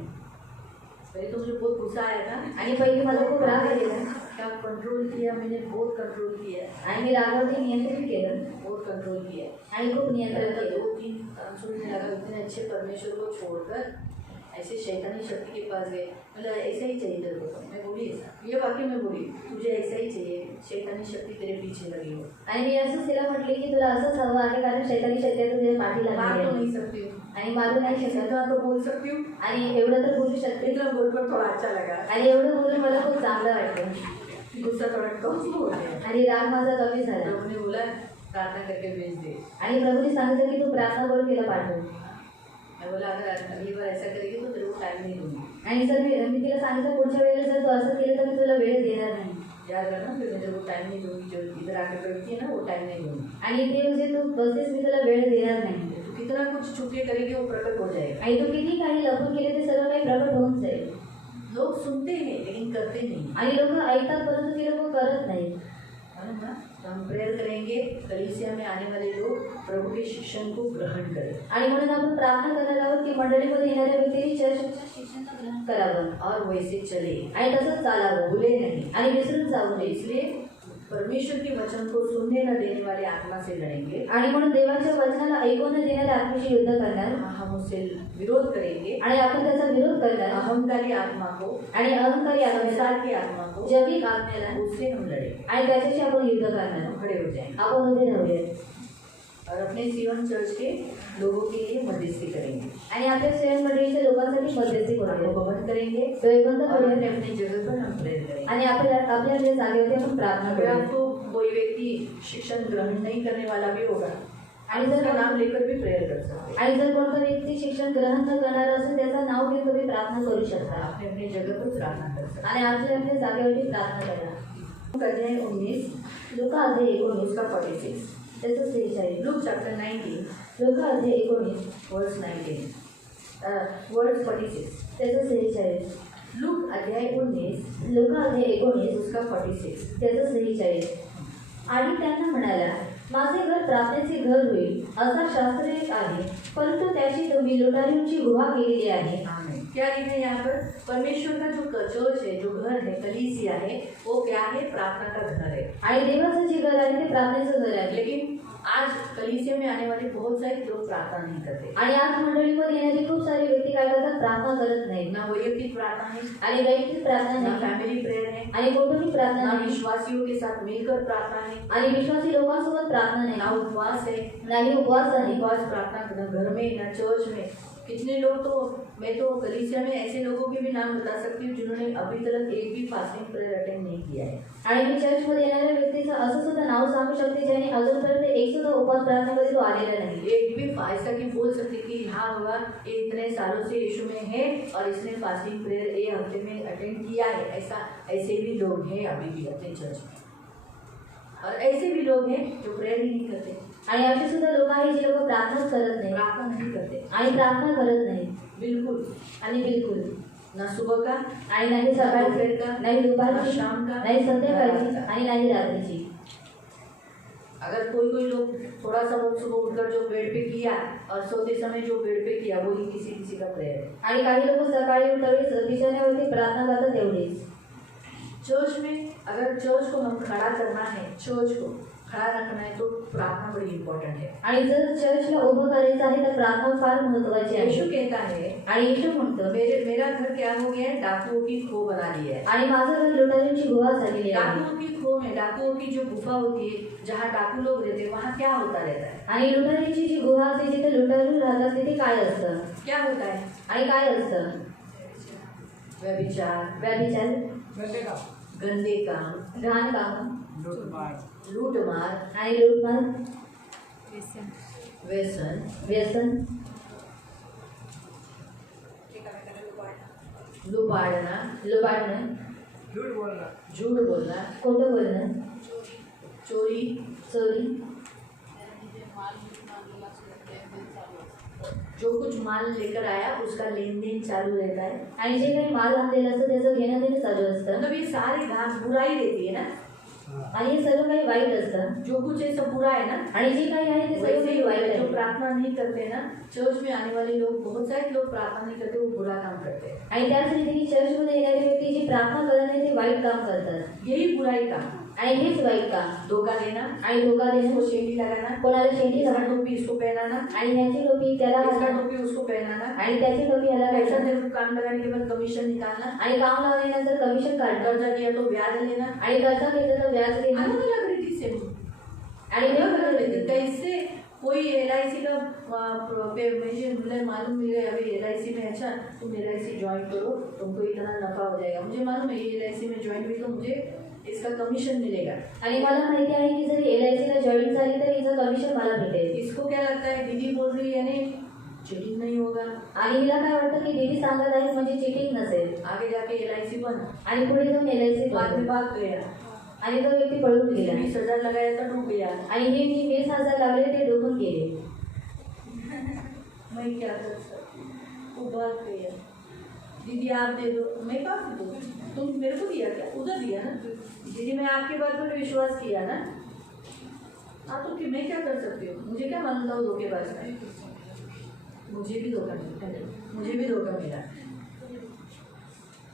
पहले तो मुझे बहुत गुस्सा आया था, आणि पहिली मला खूप राग आलेला. क्या कंट्रोल किया मैंने, बहुत कंट्रोल किया, आणि मी रागावरती नियंत्रण केलं बहुत कंट्रोल किया. आणि खूप नियंत्रण मेरा केलं. 2-3 काम सुनने लगा, इतने अच्छे परमेश्वर को छोड़कर ऐसे शैतानी शक्ति के पास गए. मतलब ऐसा ही चाहिए तेरे को. मैं बोली ऐसा, ये वाक्य में बोली, तुझे ऐसा ही चाहिए, शैतानी शक्ति तेरे पीछे लगी हो. आणि मी असंच तिला म्हटले की तुला असंच हवं आहे कारण शैतानी शक्ती आता तुझ्या पाठी मार लागली तो आहे. नहीं सकती हूँ, आणि मारू नाही शकत इतना तो बोल सकती हूँ. आणि एवढं तर बोलू शकते. इतना बोलकर थोड़ा अच्छा लगा, आणि एवढं बोलून मला खूप चांगलं वाटलं. गुस्सा थोड़ा कम हो गया. आणि राग माझा कमी झाला. प्रभु ने बोला प्रार्थना करके भेज दे. आणि प्रभूने सांगितलं की तू प्रार्थना करून तिला पाठव. मैं बोला अगर अगली बार ऐसा करेगी तो तेरे को टाइम नहीं दूंगी. आणि जर मी तिला सांगितलं पुढच्या वेळेला जर तू असं केलं तर मी तुला वेळ देणार नाही. याद रखना, फिर मैं तेरे को टाइम नहीं दूंगी. जो इधर आके बैठती है ना, वो टाइम नहीं दूंगी. आणि ते म्हणजे तू बसतेस मी तुला वेळ देणार नाही. तू कितना कुछ छुप के करेगी वो प्रकट हो जाएगा. आणि तू किती काही लपून केले ते सर्व काही प्रकट होऊन जाईल. लोग सुनते हैं लेकिन करते नहीं. आणि लोक ऐकतात परंतु ते लोक करत नाही. है ना. तो हम प्रेयर करेंगे, कलीसिया में आने वाले लोग प्रभु के शिक्षण को ग्रहण करें. आणि म्हणून आपण प्रार्थना करणार आहोत की मंडळीमध्ये येणाऱ्या व्यक्तींनी चर्चच्या शिक्षणाला ग्रहण करावं और वैसे चले, आणि तसंच चालावं. भूले नहीं. आणि विसरून जाऊ नये. इसलिए परमेश्वर के वचन को सुनने न देने वाले आत्मा से लड़ेंगे. आणि म्हणून देवाच्या वचनाला ऐकून न देणाऱ्या आत्म्याशी युद्ध करणार. हम उससे विरोध करेंगे. आणि आपण त्याचा विरोध करणार. अहंकारी आत्मा को, आणि अहंकारी आत्म्याला, संसार की आत्मा को, जैविक आत्म्याला, उससे हम लड़ेंगे. आणि त्याच्याशी आपण युद्ध करणार. हम खड़े हो जाएंगे आपण उभे राहूया और अपने सीवन चर्च के लोगों के लिए मध्यस्थी करेंगे. आणि आपल्या स्वयं मंडळीच्या लोकांसाठी मध्यस्थी आंखों करूया. को बंद करेंगे डोळे बंद और करूया अपने अपने जगह पर हम प्रेयर करेंगे. आणि आपल्या जागेवरती आपण प्रार्थना अगर करूया. आपको कोई व्यक्ति शिक्षण ग्रहण नहीं करने वाला भी होगा, आणि उसका जर नाम लेकर भी प्रेयर कर सकते हैं. आणि जर कोणता व्यक्ती शिक्षण ग्रहण न करणार असेल त्याचं नाव घेऊन तुम्ही प्रार्थना करू शकता. अपने अपने जगह पर प्रार्थना कर सकते आणि आपल्या जागेवरती प्रार्थना करा. हैं. अध्याय 19 लूका अध्याय 19 उसका 46. त्याचं 46. लूक चैप्टर 19 लूका अध्याय 19 वर्स 19 वर्स 46. त्याचं 46. लूक अध्याय 19 लूका अध्याय 19 उसका 46. त्याचं 46. आणि त्यांना म्हणाला माझे घर प्रार्थनेचे घर होईल असा शास्त्र एक आहे परंतु त्याची तुम्ही लुटारूंची गुहा केलेली आहे. आमीन. क्या लिखा है यहाँ पर? परमेश्वर का जो चर्च है, जो घर है, कलीसिया है, वो क्या है? प्रार्थना का घर है. आणि देवाचं जे घर आहे ते प्रार्थनेचं घर आहे. लेकिन आज कलीसिया में आने वाले बहुत सारे लोग प्रार्थना नहीं करते. आणि आज मंडळीमध्ये येणारी खूप सारे व्यक्ती काय करतात? प्रार्थना करत नाही. ना वैयक्तिक प्रार्थना है, आणि वैयक्तिक प्रार्थना ना नाही. फैमिली प्रेयर है, आणि कौटुंबिक प्रार्थना ना नाही. विश्वासियों के साथ मिलकर प्रार्थना है, आणि विश्वासी लोकांसोबत प्रार्थना ना नाही. उपवास है. नाही उपवास आहे. उपवास प्रार्थना ना घर में ना चर्च में. कितने लोग तो, मैं तो कलीसिया में ऐसे लोगों के भी नाम बता सकती हूँ जिन्होंने अभी तक एक भी फास्टिंग प्रेयर अटेंड नहीं किया है. आणि मी चर्चमध्ये येणाऱ्या व्यक्तीचं असं सुद्धा नाव सांगू शकते ज्याने अजूनपर्यंत एक सुद्धा उपवास प्रार्थनेमध्ये तो आलेला नाही. एक भी ऐसा कि बोल सकते कि हाँ बाबा ये इतने सालों से यीशु में है और इसने फास्टिंग प्रेयर ये हफ्ते में अटेंड किया है. ऐसा ऐसे भी लोग हैं अभी भी अपने चर्च में. और ऐसे भी लोग हैं जो प्रेयर ही नहीं करते. आणि असे सुद्धा लोक आहेत जे लोक प्रार्थनाच करत नाही. प्रार्थना नहीं करते आणि प्रार्थना करत नाही. बिल्कुल. आणि बिलकुल ना सुबह का, आणि नाही सकाळची, नाही दुपारची, शाम का, नाही संध्याकाळची ना रात का. आणि नाही रात्रीची. अगर कोई लोग थोड़ा सा बहुत सुबह उठकर जो बेड पे किया और सोते समय जो बेड पे किया वो ही किसी किसी का प्रेयर है. आणि काही लोक सकाळी उठल्यावेळेस बिछाण्यावरती प्रार्थना करतात एवढेच. चर्च में अगर चर्च को हम खड़ा करना है, चर्च को खड़ा रखना है, तो प्रार्थना बड़ी इम्पोर्टेंट है। आणि जर चर्चला उभं करायचं आहे तर प्रार्थना फार महत्त्वाची आहे. यीशु कहता है, आणि येशू म्हणतो, मेरा घर क्या हो गया है, डाकुओं की खो बना ली है। आणि माझं घर लुटारूंची गुहा झालेली आहे. डाकुओं की खो में, डाकुओं की जो गुफा होती है जहाँ डाकू लोग रहते हैं, वहाँ क्या होता रहता है? आणि लुटारीची जी गुहा असते जिथे लुटारू राहतात तिथे काय असतं क्या होता है? आणि काय असतं? व्यभिचार, गंदे काम, घाण काम, लूटमार, आणि लूटमार, व्यसन, लुबाडणं, झूठ बोलना, खोटं बोलणं, चोरी, जो कुछ माल लेकर आया उसका लेन देन चालू रहता है। आणि जे काही माल आणलेलं असतं त्याचं घेणं देणं चालू असतं. मतलब ये सारी घास बुराई रहती है ना, आणि हे सर्व काही वाईट असतं. जो कुछ ये सब बुरा है ना, आणि जे काही आहे ते सर्व वैसे काही ही वाईट जो आहे. प्रार्थना नहीं करते ना, चर्च में आने वाले लोग, बहुत सारे लोग प्रार्थना नहीं करते, वो बुरा काम करते हैं। आणि त्याच रीतीने चर्चमध्ये येणारे व्यक्ती जी प्रार्थना करत नाही ते वाईट काम करतात. यही बुराई काम, आणि हेच वाईट काम. धोखा देना, आणि धोका देणं, इसको शेंडी लगाना, कोणाला शेंडी इसका घालणं, टोपी इसको पहनाना, आणि ह्याची टोपी त्याला इसका घालणं, टोपी उसको पहनाना, आणि त्याची टोपी ह्याला पैसा घालणं, देकर काम लगाने के बाद कमीशन निकालना, आणि काम लावल्यानंतर कमिशन काढणं, कर्जा दिया तो ब्याज लेना, आणि कर्ज घेतलं तर व्याज देणं, अलग अलग रीति से, आणि अलग रीति। कैसे कोई LIC का मुझे मालूम मिले, अभी LIC में, अच्छा तुम LIC ज्वाइन करो, तुमको इतना नफा हो जाएगा, मुझे मालूम है ये LIC में ज्वाइन हुई तो मुझे इसका कमीशन मिलेगा। आणि मला माहिती आहे की जर LIC ला जॉईन झाली तर हिचं कमिशन मला भेटेल. इसको क्या लगता है, दीदी बोल रही है यानी चीटिंग नहीं होगा, आणि हिला काय वाटतं की दीदी सांगत आहे म्हणजे चिटिंग नसेल. आगे जाके LIC बन, आणि पुढे जाऊन LIC बाद में भाग गया, आणि तो व्यक्ती पळून गेला. 20,000 लगाया था, डूब गया। आणि हे मी 20,000 लागले ते डुबून गेले. मैं क्या कर सकती, वो भाग गया। दीदी आप दे दो, मैं कहाँ से दूँ, तुम मेरे को दिया क्या, उधर दिया ना दीदी, मैं आपकी बात पर विश्वास किया ना, आप तो कि मैं क्या कर सकती हूँ, मुझे क्या मालूम था वो धोखेबाज है, मुझे भी धोखा मिला।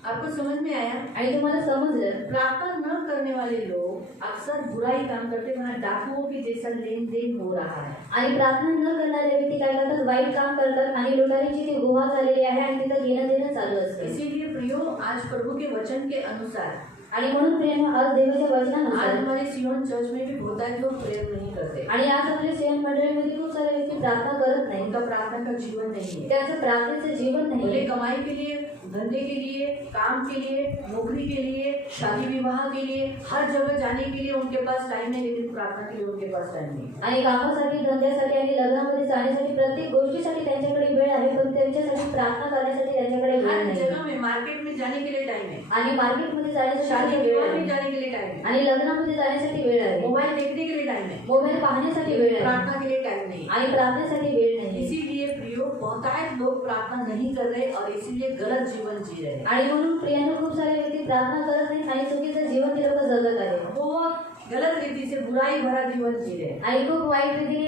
आपको समझ में आया? आणि तुम्हाला समजलं. प्रार्थना न करने वाले लोग अक्सर बुराई काम करते, वहाँ डाकुओं के जैसा लेन देन हो रहा है। आणि प्रार्थना न करणारे व्यक्ती काय करतात, वाईट काम करतात, आणि लुटारीची ती गुहा झालेली आहे आणि तिथं घेणं देणं चालू असतं. इसीलिए प्रियो, आज प्रभु के वचन के अनुसार, आणि म्हणून प्रेम आज देवाच्या आज वचनानुसार, हमारे सियोन चर्च में भी बहुत सारे लोग प्रेयर नहीं करते, आणि आज आपल्या सियोन मंडळीमध्ये खूप सारे व्यक्ती प्रार्थना करत नाही. उनका प्रार्थना का जीवन नहीं है। त्याचं प्रार्थनेचं जीवन नाही. बोले कमाई के लिए, धंधे के लिए, काम के लिए, नौकरी के लिए, शादी विवाह के लिए, हर जगह जाने के लिए उनके पास टाइम है, लेकिन प्रार्थना के लिए उनके पास टाइम नहीं। आणि कामासाठी, धंद्यासाठी आणि लग्नामध्ये जाण्यासाठी प्रत्येक गोष्टीसाठी त्यांच्याकडे वेळ आहे, पण त्यांच्यासाठी प्रार्थना करण्यासाठी त्यांच्याकडे वेळ हर नाही. जगह में, मार्केट में जाने के लिए टाइम है, आणि मार्केटमध्ये जाण्यासाठी शादी वेळ विवाह में आहे, जाने के लिए टाइम है, आणि लग्नामध्ये जाण्यासाठी वेळ आहे, मोबाइल देखने के लिए टाइम है, मोबाईल पाहण्यासाठी वेळ आहे, प्रार्थना के लिए टाइम नहीं। आणि प्रार्थनेसाठी वेळ नाही. इसीलिए प्रियो, बहुतायत लोग प्रार्थना नहीं कर रहे और इसीलिए गलत जीवन जी रहे हैं। आणि म्हणून प्रियानो खूप सारे व्यक्ती प्रार्थना करत नाही आणि चुकीचं जीवन ते लोक जगत आहे. बहुत गलत रीति से बुराई भरा जीवन जी रहे हैं। आणि खूप वाईट रीतीने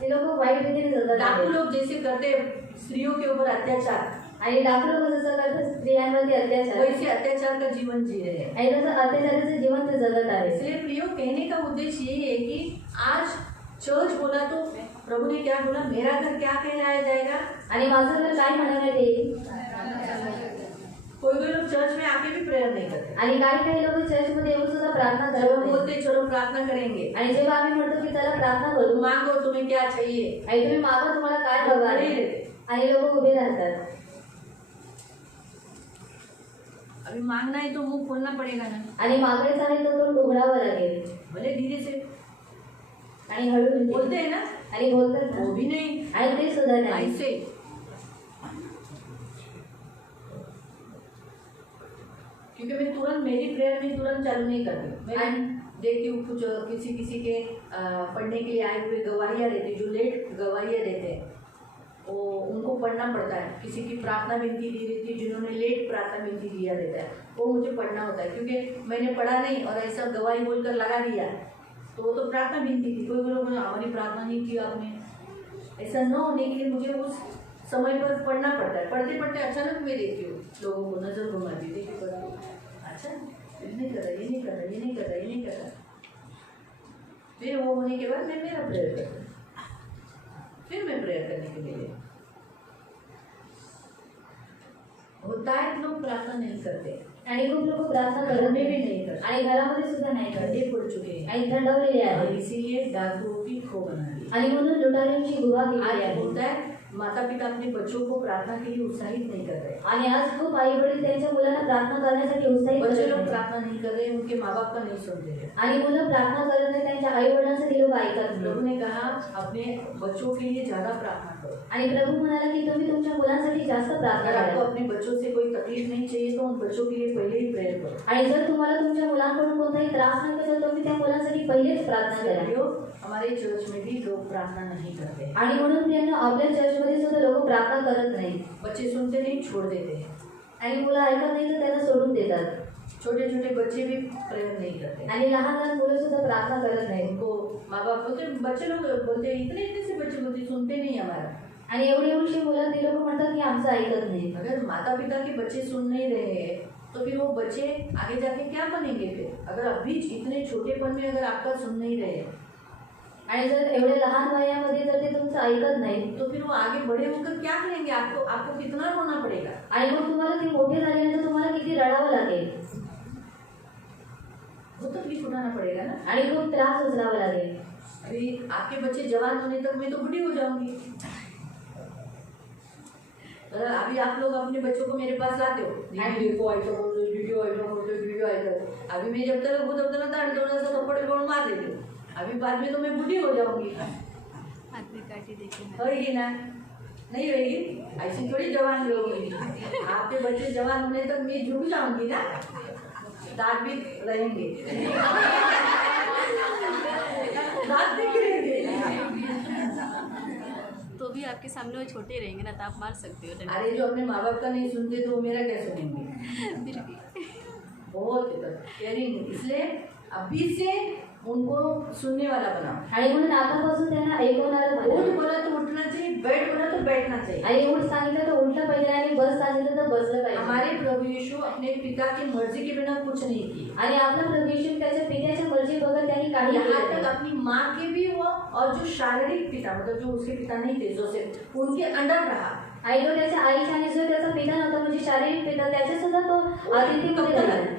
ते लोक वाईट रीतीने जगत डाकू आहेत. लोग जैसे करते स्त्रियों के ऊपर अत्याचार, आणि डाकू लोक जसं करतात स्त्रियांवरती अत्याचार, वैसे अत्याचार का जीवन जी रहे हैं। आणि तसं अत्याचाराचं जीवन ते जगत आहे. इसलिए प्रियो, कहने का उद्देश्य यही है कि आज चर्च बोला तो प्रभु ने क्या बोला, मेरा घर क्या कहलाया जाएगा, आणि माझं घर काय म्हणण्यात येईल. कोई लोग चर्च में आके भी प्रेयर नहीं करते, आणि काही लोक चर्चमध्ये येऊन सुद्धा प्रार्थना जब करत हम नाही. बोलते चलो प्रार्थना करेंगे, आणि जेव्हा आम्ही म्हणतो की चला प्रार्थना करू, मांगो तुम्हें क्या चाहिए, आणि तुम्ही मागा तुम्हाला काय लोग हवं खड़े ही आहे, रहते। आणि लोक उभे राहतात. अभी मांगना है तो मुंह खोलना पड़ेगा ना, आणि मागायचं आहे तर तो उघडावं लागेल. भले धीरे से आणि हळूहळू बोलते हैं ना, आणि बोलतात वो ना, भी नहीं, आणि ते सुद्धा नाही. ऐसे। क्योंकि मैं तुरंत, मेरी प्रेयर में तुरंत चालू नहीं करती, मैं देखती हूँ कुछ किसी के पढ़ने के लिए आए हुए गवाहियाँ रहती, जो लेट गवाहियाँ देते हैं, वो उनको पढ़ना पड़ता है। किसी की प्रार्थना विनती दी रहती है, जिन्होंने लेट प्रार्थना विनती दिया रहता है, वो मुझे पढ़ना होता है, क्योंकि मैंने पढ़ा नहीं और ऐसा गवाही बोलकर लगा दिया, तो वो तो प्रार्थना विनती थी। कोई लोग हमारी प्रार्थना नहीं की आपने, ऐसा न होने के लिए मुझे उस समय पर पढ़ना पड़ता है। पढ़ते पढ़ते अचानक मैं देखती हूँ लोगों को नजर घुमाती, देखिए अच्छा ये नहीं कर रहा, ये नहीं कर रहा, ये नहीं कर रहा, ये नहीं कर रहा। फिर वो होने के बाद मैं मेरा प्रेयर करता हूँ, फिर मैं प्रेयर करने के लिए होता है। लोग प्रार्थना नहीं करते आणि खूप लोक प्रार्थना घर करत में भी नाही नहीं करते, आणि घरामध्ये सुद्धा नाही करत गड्ढे पड़ चुके हैं आणि थंडवलेले और आहे इसीलिए डाकुओं की खो बना दी। आणि म्हणून लुटाऱ्यांची गुहा केली आज आहे होता है माता पिता अपने बच्चों को प्रार्थना के लिए उत्साहित नहीं कर रहे, आणि आज खूप आई वडील त्यांच्या मुलांना प्रार्थना करण्यासाठी उत्साहित बच्चे करत लोग नाही. प्रार्थना नहीं कर रहे, उनके माँ बाप का नहीं सुन रहे हैं। आणि मुलं प्रार्थना करत नाही त्यांच्या आई वडिलांसाठी लोक ऐकत प्रभु नाही. ने कहा अपने बच्चों के लिए ज्यादा प्रार्थना करो। आणि प्रभू म्हणाला की तुम्ही तुमच्या मुलांसाठी जास्त प्रार्थना अगर आपको करा अपने बच्चों से कोई तकलीफ नहीं चाहिए तो उन बच्चों के लिए पहले ही प्रेयर करो। आणि जर तुम्हाला तुमच्या मुलांकडून कोणताही त्रास नाही तर तुम्ही त्या मुलांसाठी पहिलेच प्रार्थना करा. भाइयों, हमारे चर्च में भी लोग प्रार्थना नहीं करते हैं। आणि म्हणून त्यांना आपल्या चर्चमध्ये सुद्धा लोक प्रार्थना करत नाही बच्चे सुनते नहीं, छोड़ देते हैं। आणि मुलं ऐकत नाही तर त्यांना सोडून देतात. छोटे छोटे बच्चे भी प्रेयर नहीं करते, आणि लहान लहान मुलं सुद्धा प्रार्थना करत नाही. उनको माँ बाप बोलते, बच्चे लोग बोलते इतने इतने से बच्चे बोलते सुनते नहीं हमारा। आणि एवढी एवढीशी मुलं ते लोक म्हणतात की आमचं ऐकत नाही. अगर माता पिता के बच्चे सुन नहीं रहे हैं तो फिर वो बच्चे आगे जाके क्या बनेंगे? फिर अगर अभी इतने छोटेपन में अगर आपका सुन नहीं रहे आणि जर एवढ्या लहान वयामध्ये जर ते तुमचं ऐकत नाही तो फिर वो आगे बड़े होकर क्या करेंगे? आपको आपको कितना रोना पड़ेगा? आणि मग तुम्हाला ते मोठे झाल्यानंतर तुम्हाला किती रडावं लागेल वो तकलीफ उठाना पड़ेगा ना। आणि खूप त्रास उचलावा लागेल. अभी आपके बच्चे जवान होने तक मैं तो बूढ़ी हो जाऊंगी। अभी आप लोग अपने बच्चों को मेरे पास लाते हो, दीदी देखो ऐसा बोल रहे, वीडियो ऐसा बोल रहे, वीडियो ऐसा। अभी मैं जब तक वो तब तक दाढ़ थोड़ा सा थप्पड़ वप्पड़ मार देती हूँ, अभी बाद में तो मैं बूढ़ी हो जाऊंगी। होगी ना? नहीं होगी? ऐसी थोड़ी जवान लोग होगी। आपके बच्चे जवान होने तक मैं झुक जाऊंगी ना, दांत भी रहेंगे, दांत भी गिरेंगे। तो भी आपके सामने वो छोटे रहेंगे ना, तो आप मार सकते हो डंडे। अरे जो अपने माँ बाप का नहीं सुनते तो वो मेरा क्या सुनेंगे? फिर भी बहुत केयरिंग, इसलिए अभी से उनको सुनने वाला बनाओ। आणि म्हणून आतापासून त्यांना ऐकवणारं उठ बनवा. बोला तो उठना चाहिए, बैठ बोला तो बैठना चाहिए। आणि उठ सांगितलं तर उठलं पाहिजे आणि बस सांगितलं तर बसलं पाहिजे. हमारे प्रभु यीशु अपने पिता की मर्जी के बिना कुछ नहीं किए। आणि आपला प्रभू येशू त्याच्या पित्याच्या मर्जी बघत त्यांनी काही यहाँ केलं तक नाही. अपनी माँ के भी हुआ और जो शारीरिक पिता मतलब जो उसके पिता नहीं थे जोसेफ, उनके अंडर रहा। आणि तो त्याच्या आईच्या आणि जो त्याचा पिता नव्हता म्हणजे शारीरिक पिता त्याच्या सुद्धा तो आदितीमध्ये राहिला.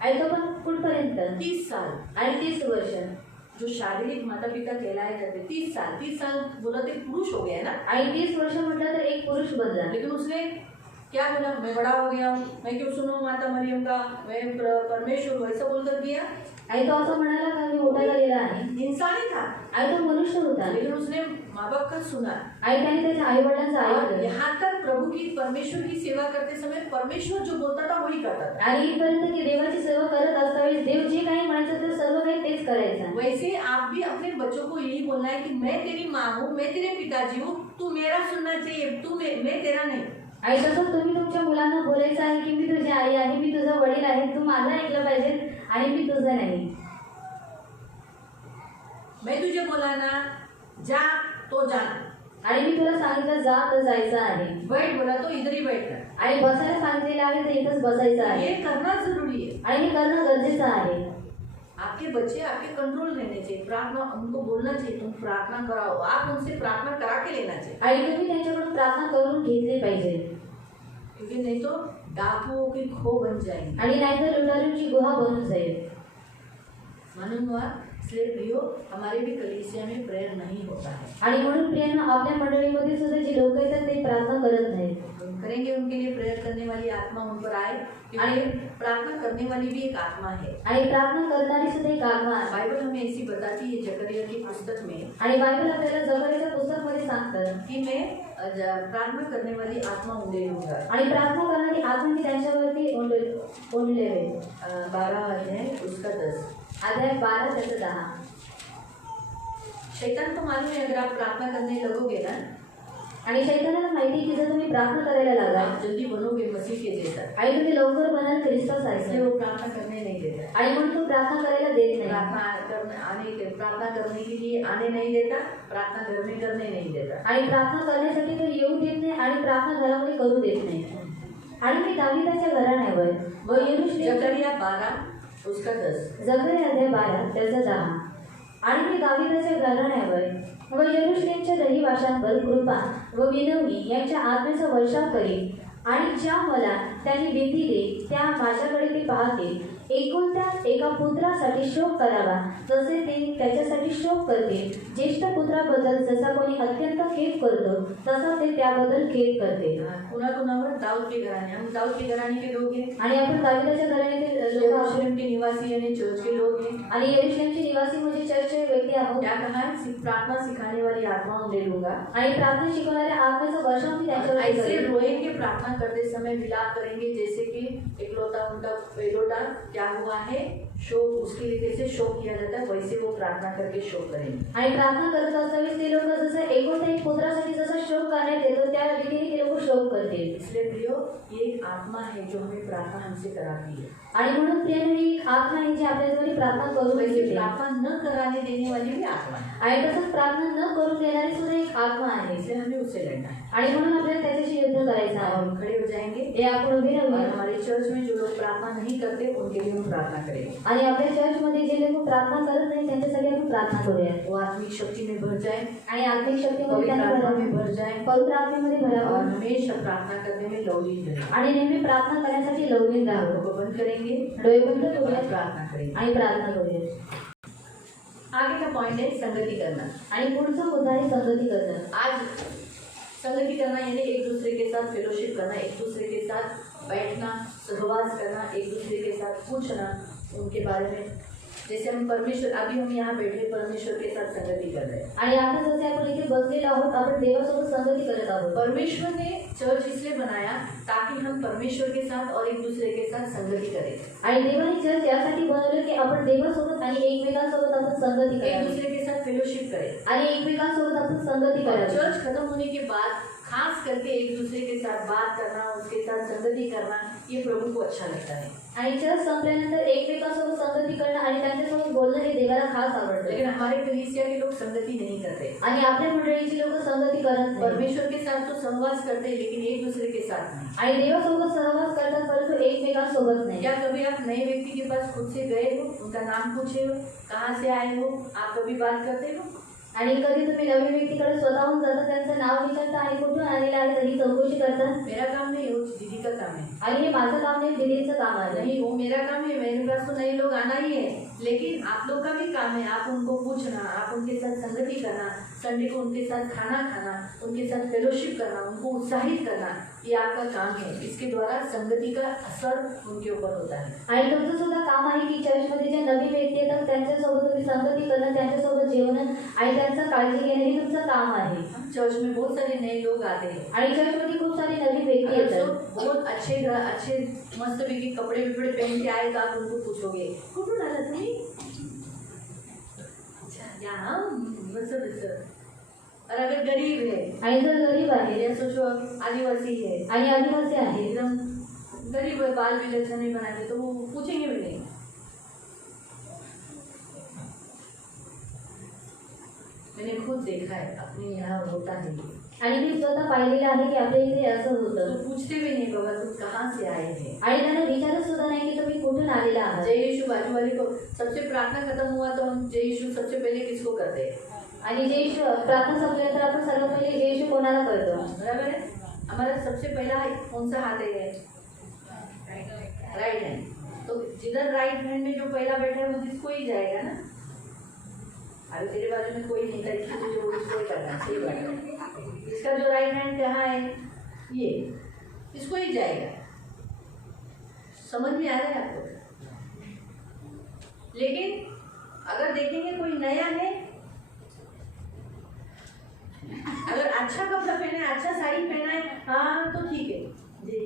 आणि तो पण कुठपर्यंत 30 साल। आणि 30 वर्ष. जो शारीरिक माता पिता कहलाए जाते 30 साल बोला तो पुरुष हो गया ना। आणि 30 वर्ष म्हटलं तर एक पुरुष बनला. लेकिन उसने क्या बोला? मैं बड़ा हो गया हूँ, मैं क्यों सुनूं माता मरियम का, मैं परमेश्वर वैसा बोलकर दिया। आणि तो असं म्हणाला का मी मोठा झालेला आहे. इंसान ही था, आणि तो मनुष्य होता. लेकिन उसने माँ बाप का सुना। आणि त्याने त्याच्या आई वडिलांचं और ऐकलं. यहाँ तक प्रभु की परमेश्वर की सेवा करते समय परमेश्वर जो बोलता था वही करता था। आणि इथपर्यंत की देवाची सेवा करत असतावेळेस देव जे काही म्हणायचं ते सर्व काही तेच करायचं. वैसे आप भी अपने बच्चों को यही बोलना है कि मैं तेरी माँ हूँ, मैं तेरे पिताजी हूँ, तू मेरा सुनना चाहिए, तू मैं तेरा नहीं। आणि तसंच तुम्ही तुमच्या मुलांना बोलायचं आहे की मी तुझी आई आहे, मी तुझा वडील आहे, तू माझं ऐकलं पाहिजे आणि मी तुझं नाही. मैं तुझे बोला ना जा तो जाना, आणि मी तुला सांगितलं जा तर जायचं आहे. बैठ बोला तो इधर ही बैठना। आणि बसायला सांगितलेलं आहे तर इथंच बसायचं आहे. ये करना जरूरी है। आणि हे करणं गरजेचं आहे. आपके बच्चे आपके कंट्रोल रहने चाहिए, प्रार्थना उनको बोलना चाहिए, तुम प्रार्थना कराओ, आप उनसे प्रार्थना करा के लेना चाहिए। आणि तुम्ही त्यांच्याकडून प्रार्थना करून घेतली पाहिजे. क्योंकि नहीं तो डाकुओं की खो बन जाएंगे। आणि नाहीतर लुटारूंची गुहा बनून जाईल. मालूम हुआ? इसलिए प्रियो हमारे भी कलीसिया में प्रेयर नहीं होता है। आणि म्हणून प्रियांनो आपल्या मंडळीमध्ये सुद्धा जी लोक येतात ते प्रार्थना करत नाहीत. हम करेंगे उनके लिए प्रेयर करने वाली आत्मा उन पर आए, क्योंकि प्रार्थना करने वाली भी एक आत्मा है। आणि प्रार्थना करणारी सुद्धा एक आत्मा आहे. बाइबल हमें ऐसी बताती है जकरिया की पुस्तक में आणि बायबल आपल्याला जकरियाच्या पुस्तकमध्ये सांगतात कि मैं प्रार्थना करने वाली आत्मा उंडेलूंगा। आणि प्रार्थना करणारी आत्मा मी त्यांच्यावरती ओढलेले. 12 अध्याय उसका 10। अध्याय 12 त्याचं 10. शैतान को मालूम है अगर आप प्रार्थना करने लगोगे ना, आणि शैतानाला माहिती आहे की जर तुम्ही प्रार्थना करायला लागाल आप जल्दी बनोगे मसीह के जैसा, आणि तुम्ही लवकर बनाल ख्रिस्ता इसलिए सारखं. वो प्रार्थना करने नहीं देता। आणि म्हणून तो प्रार्थना करायला देत नाही. प्रार्थना करने के लिए आने नहीं देता, प्रार्थना घर में करने नहीं देता। आणि प्रार्थना करण्यासाठी तो येऊ देत नाही आणि प्रार्थना घरामध्ये करू देत नाही. आणि मी दाविदाच्या घराण्यावर व यरूशलेम जकरिया 12 उसका 10. जकरिया अध्याय 12 त्याचा 10. आणि मी दाविदाच्या घराण्यावर व यरूशलेमच्या रहिवाशांवर कृपा व विनवणी यांच्या आत्म्याचा वर्षाव करीन आणि ज्या मला त्यांनी विधी दे त्या माझ्याकडे ते पाहतील. एकुलत्या एका पुत्रासाठी शोक करावा जसे ते त्याच्यासाठी शोक करतील. ज्येष्ठ पुत्राबद्दल जसा कोणी अत्यंत खेद करतो तसा ते त्याबद्दल खेद करते. कुणाकुणावर दाऊद के घराने, हम दाऊद के घराने के लोग हैं. आणि आपण दाविदाच्या घराण्यातील लोक आहोत. यरूशलेम के निवासी यानी चर्च के लोग हैं. आणि यरूशलेमचे निवासी म्हणजे चर्चचे व्यक्ती आहोत. क्या कहा है? प्रार्थना सिखाने वाली आत्मा ले लूंगा. आणि प्रार्थना शिकवणाऱ्या आत्म्याचा वर्षाव मी त्यांच्यावर ऐसे करेन. रोएंगे, प्रार्थना करते समय विलाप करेंगे जैसे कि एकलौता उनका बेलोटा क्या हुआ है, शोक, उसके लिए कैसे शोक किया जाता है वैसे वो प्रार्थना करके शोक करेंगे. आणि प्रार्थना करत असताना ते लोक जसं एकोणत्या एक पुत्रासाठी जसा शोक करण्यात येतो त्या रीतीने ते लोक शोक करतील. इसलिए प्रियो, ये एक आत्मा है जो हमें प्रार्थना हमसे कराती है. आणि म्हणून प्रियाने ही एक आत्मा आहे जी आपल्याद्वारे प्रार्थना करून वैसे देते. प्रार्थना न कराने देने वाली भी आत्मा है. आणि तसंच प्रार्थना न करून देणारी सुद्धा एक आत्मा आहे. इसलिए हमें उससे लड़ना है. आणि म्हणून आपल्याला त्याच्याशी युद्ध करायचं और आहे. हम खड़े हो जाएंगे हे आपण उभे और राहूया. हमारे चर्च में जो लोग प्रार्थना नहीं करते उनके लिए हम प्रार्थना करेंगे. आणि आपल्या चर्चमध्ये जे लोक प्रार्थना करत नाही त्यांच्यासाठी आपण प्रार्थना करूया. वो आत्मिक शक्ति में भर जाए, आणि आत्मिक शक्तीमध्ये पवित्र त्यांना आत्मा भरावे. में भर जाए पवित्र आत्मेमध्ये और भरावं. हमेशा प्रार्थना करने में लवलीन रहे. आणि नेहमी प्रार्थना करण्यासाठी लवलीन आंखों राहावं. को बंद करेंगे डोळे बंद और करूया प्रार्थना करेंगे. आणि प्रार्थना करूया. आगे का पॉइंट है संगति करना. आणि पुढचा मुद्दा आहे संगती करणं. आज संगति करना यानी एक दूसरे के साथ फेलोशिप करना, एक दूसरे के साथ बैठना, सहवास करना, एक दूसरे के साथ पूछना उनके बारे में. जैसे हम परमेश्वर, अभी हम यहाँ बैठे परमेश्वर के साथ संगति कर रहे हैं. आणि आता जसे आपण इथे बसलेलो आहोत आपण देवासोबत संगती करत आहोत. परमेश्वर ने चर्च इसलिए बनाया ताकि हम परमेश्वर के साथ और एक दूसरे के साथ संगति करें. आणि देवाने चर्च यासाठी बनवलं की आपण देवासोबत आणि एकमेकांसोबत आपण संगती एक करावी दूसरे के साथ फेलोशिप करें. आणि एकमेकांसोबत आपण संगती और करावी. चर्च खत्म होने के बाद खास करके एक दूसरे के साथ बात करना, उसके साथ संगति करना, ये प्रभु को अच्छा लगता है. आणि चर्च संपल्यानंतर एकमेकांसोबत संगती करणं आणि त्यांच्यासोबत बोलणं हे देवाला खास आवडतं. लेकिन हमारे कलीसिया के लोग संगति नहीं करते. आणि आपल्या मंडळीची लोक संगती करत नाही. परमेश्वर के साथ तो सहवास करते हैं लेकिन एक दूसरे के साथ नहीं. आणि देवासोबत सहवास करतात परंतु एकमेकांसोबत नाही. क्या कभी आप नए व्यक्ति के पास खुद से गए हो, उनका नाम पूछे हो, कहाँ से आए हो, आप कभी बात करते हो? आणि कधी तुम्ही नवीन व्यक्तीकडे स्वतःहून जाता त्यांचं नाव विचारता आणि कुठून आलेला आहे त्यांनी चौकशी करता. मेरा काम नहीं, वो दीदी का काम है. आणि हे माझं काम नाही दीदीचं काम आहे. नहीं, वो मेरा काम है. मेरे पास तो नए लोग आना ही है, लेकिन आप लोग का भी काम है. आप उनको पूछना, आप उनके साथ संगति करना, संडे को उनके साथ खाना खाना, उनके साथ फेलोशिप करना, उनको उत्साहित करना, ये आपका काम है. इसके द्वारा संगति का असर उनके ऊपर होता है. आणि तुमचं सुद्धा काम आहे की चर्चमध्ये जे नवीन व्यक्ती येतात त्यांच्यासोबत तुम्ही संगती करणं, त्यांच्यासोबत जेवणं आणि त्यांचं काळजी घेणं हे तुमचं काम आहे. चर्च में बहुत सारे नए लोग आते हैं. आणि चर्चमध्ये खूप सारे नवीन व्यक्ती अगर येतात. जो बहुत अच्छे मस्त पैकी कपड़े विपड़े पहन के आए तो आप उनको पूछोगे कुठून आला तुम्ही? अच्छा, यहाँ बस. और अगर गरीब है, आणि जर गरीब आहे या सोचो आदिवासी है, आणि आदिवासी आहे एकदम गरीब है, बाल भी अच्छा नहीं बनाते तो वो पूछेंगे भी नहीं. मैंने खुद देखा है, अपने यहाँ होता है. आणि मी स्वतः पाहिलेलं आहे की आपल्या इथे असं तो होतं. पूछते भी नहीं बाबा तुम कहाँ से आए हैं. आणि त्यांना विचारत सुद्धा नाही की तुम्ही कुठून आलेला आहात. जय यीशु बाजू वाले को, सबसे प्रार्थना खत्म हुआ तो हम जय यीशु सबसे पहले किसको करते हैं? आणि जे प्रार्थना संपल्यानंतर आपण सर्व पहिले जे येशू कोणाला करतो? बराबर है. हमारा सबसे पहला कौन सा हाथ है? Right hand. तो जिधर राइट हैंड में जो पहला बैठा है वो जिसको ही जाएगा ना. अरे तेरे बाजू में कोई नहीं था इसलिए तुझे वो इसको ही करना है. सही बात है. इसका जो राइट हैंड कहाँ है? ये इसको ही जाएगा. समझ में आ रहा है आपको? लेकिन अगर देखेंगे कोई नया है, अगर अच्छा कपड़ा पहना है, अच्छा साड़ी पहना है, हाँ तो ठीक है जी.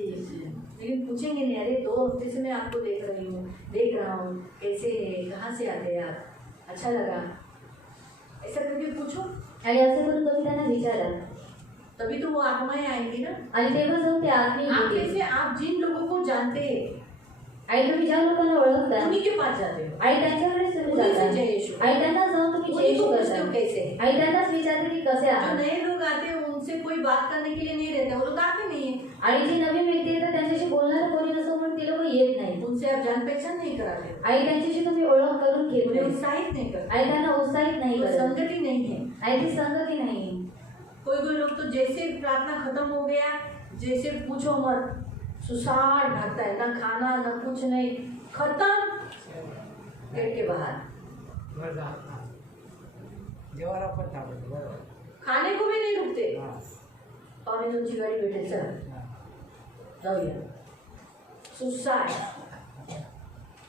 लेकिन पूछेंगे नहीं, अरे 2 हफ्ते से मैं आपको देख रहा हूँ, कैसे है, कहाँ से आते हैं आप, अच्छा लगा, ऐसा करके पूछो. आणि असं करून तुम्ही त्यांना विचारा. तभी तो वो आत्माएं आएंगी ना. आणि तेव्हा जाऊन ते आत्मीय आप होतील. कैसे, आप जिन लोगों को जानते हैं आणि तुम्ही ज्या लोकांना ओळखता उन्हीं के पास जाते हो, आणि त्यांच्याकडेच तुम्ही उन्हीं से जाता जय यीशु. आणि त्यांना जाऊन तुम्ही उन्हीं जयशू को पूछते करता हो कैसे है. आणि त्यांनाच विचारते की कसे जो आहात. नए लोग आते हैं उनसे कोई बात करने के लिए नहीं रहता, वो लोग आते नहीं है. आणि जे नवीन व्यक्ती येतात त्यांच्याशी उनसे आप जान पहचान नहीं कराते, आणि त्यांच्याशी तुम्ही ओळख करून घेत उन्हें नाही उत्साहित नहीं करते, आणि त्यांना उत्साहित नाही तो करत संगति नहीं है। आणि ती संगती नाही। कोई कोई लोग तो जैसे प्रार्थना खत्म हो गया, जैसे पूछो मत, सुसाट भागता है, ना खाना ना कुछ नहीं, खत्म, गेट के बाहर। जेवायला पण थांबतो बरोबर। खाने को भी नहीं रुकते, हां पावणे दोनची गाडी भेटेल चल जाऊया, सुसाट।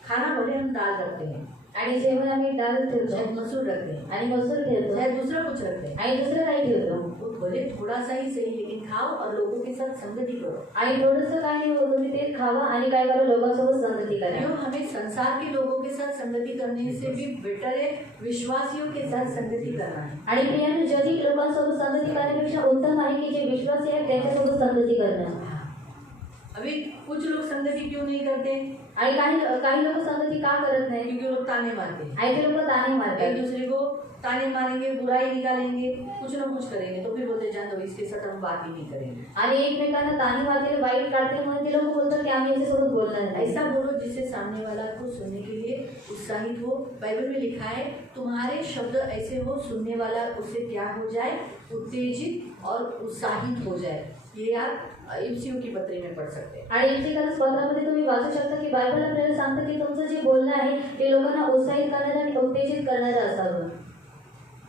खाना भले हम दाल रखते हैं, आणि जेवण आम्ही डाळ ठेवतो शायद मसूर रखते हैं, आणि मसूर ठेवतो शायद दूसरा कुछ रखते हैं, आणि दुसरं काही ठेवतो वो भले थोड़ा सा ही सही, लेकिन खाओ और लोगों के साथ संगति करो। आणि थोडंसं काही हो तुम्ही ते खावा आणि काय करा लोकांसोबत संगती करा। क्यों हमें संसार के लोगों के साथ संगति करने से भी बेटर है विश्वासियों के साथ संगति करना है। आणि प्रियाने जगातील लोकांसोबत संगती करण्यापेक्षा उत्तम आहे की जे विश्वासी आहेत त्यांच्यासोबत संगती करणं। अभी कुछ लोग संगति क्यों नहीं करते? आणि काही लोक संगती का करत नाही? क्योंकि लोग ताने मारते हैं, आणि ते लोक ताने एक मारतात, दूसरे को ताने मारेंगे, बुराई निकालेंगे, कुछ ना कुछ करेंगे, तो फिर बोलते जान दो इसके साथ हम बात ही नहीं करेंगे। आणि एकमेकांना ताने मारतील, वाईट काढतील, म्हणून ते लोक बोलतात की आम्ही याच्यासोबत बोलणार नाही। ऐसा बोलो जिससे सामने वाला को सुनने के लिए उत्साहित हो। बाइबल में लिखा है तुम्हारे शब्द ऐसे हो सुनने वाला उससे क्या हो जाए, उत्तेजित और उत्साहित हो जाए। ये आप इफ्सियों की पत्री में पढ़ सकते हैं। आणि इफ्सिकल्स पत्रामध्ये तुम्ही वाचू शकता की बायबल आपल्याला सांगतं की तुमचं जे बोलणं आहे ते लोकांना उत्साहित करणारं आणि उत्तेजित करणारं असावं।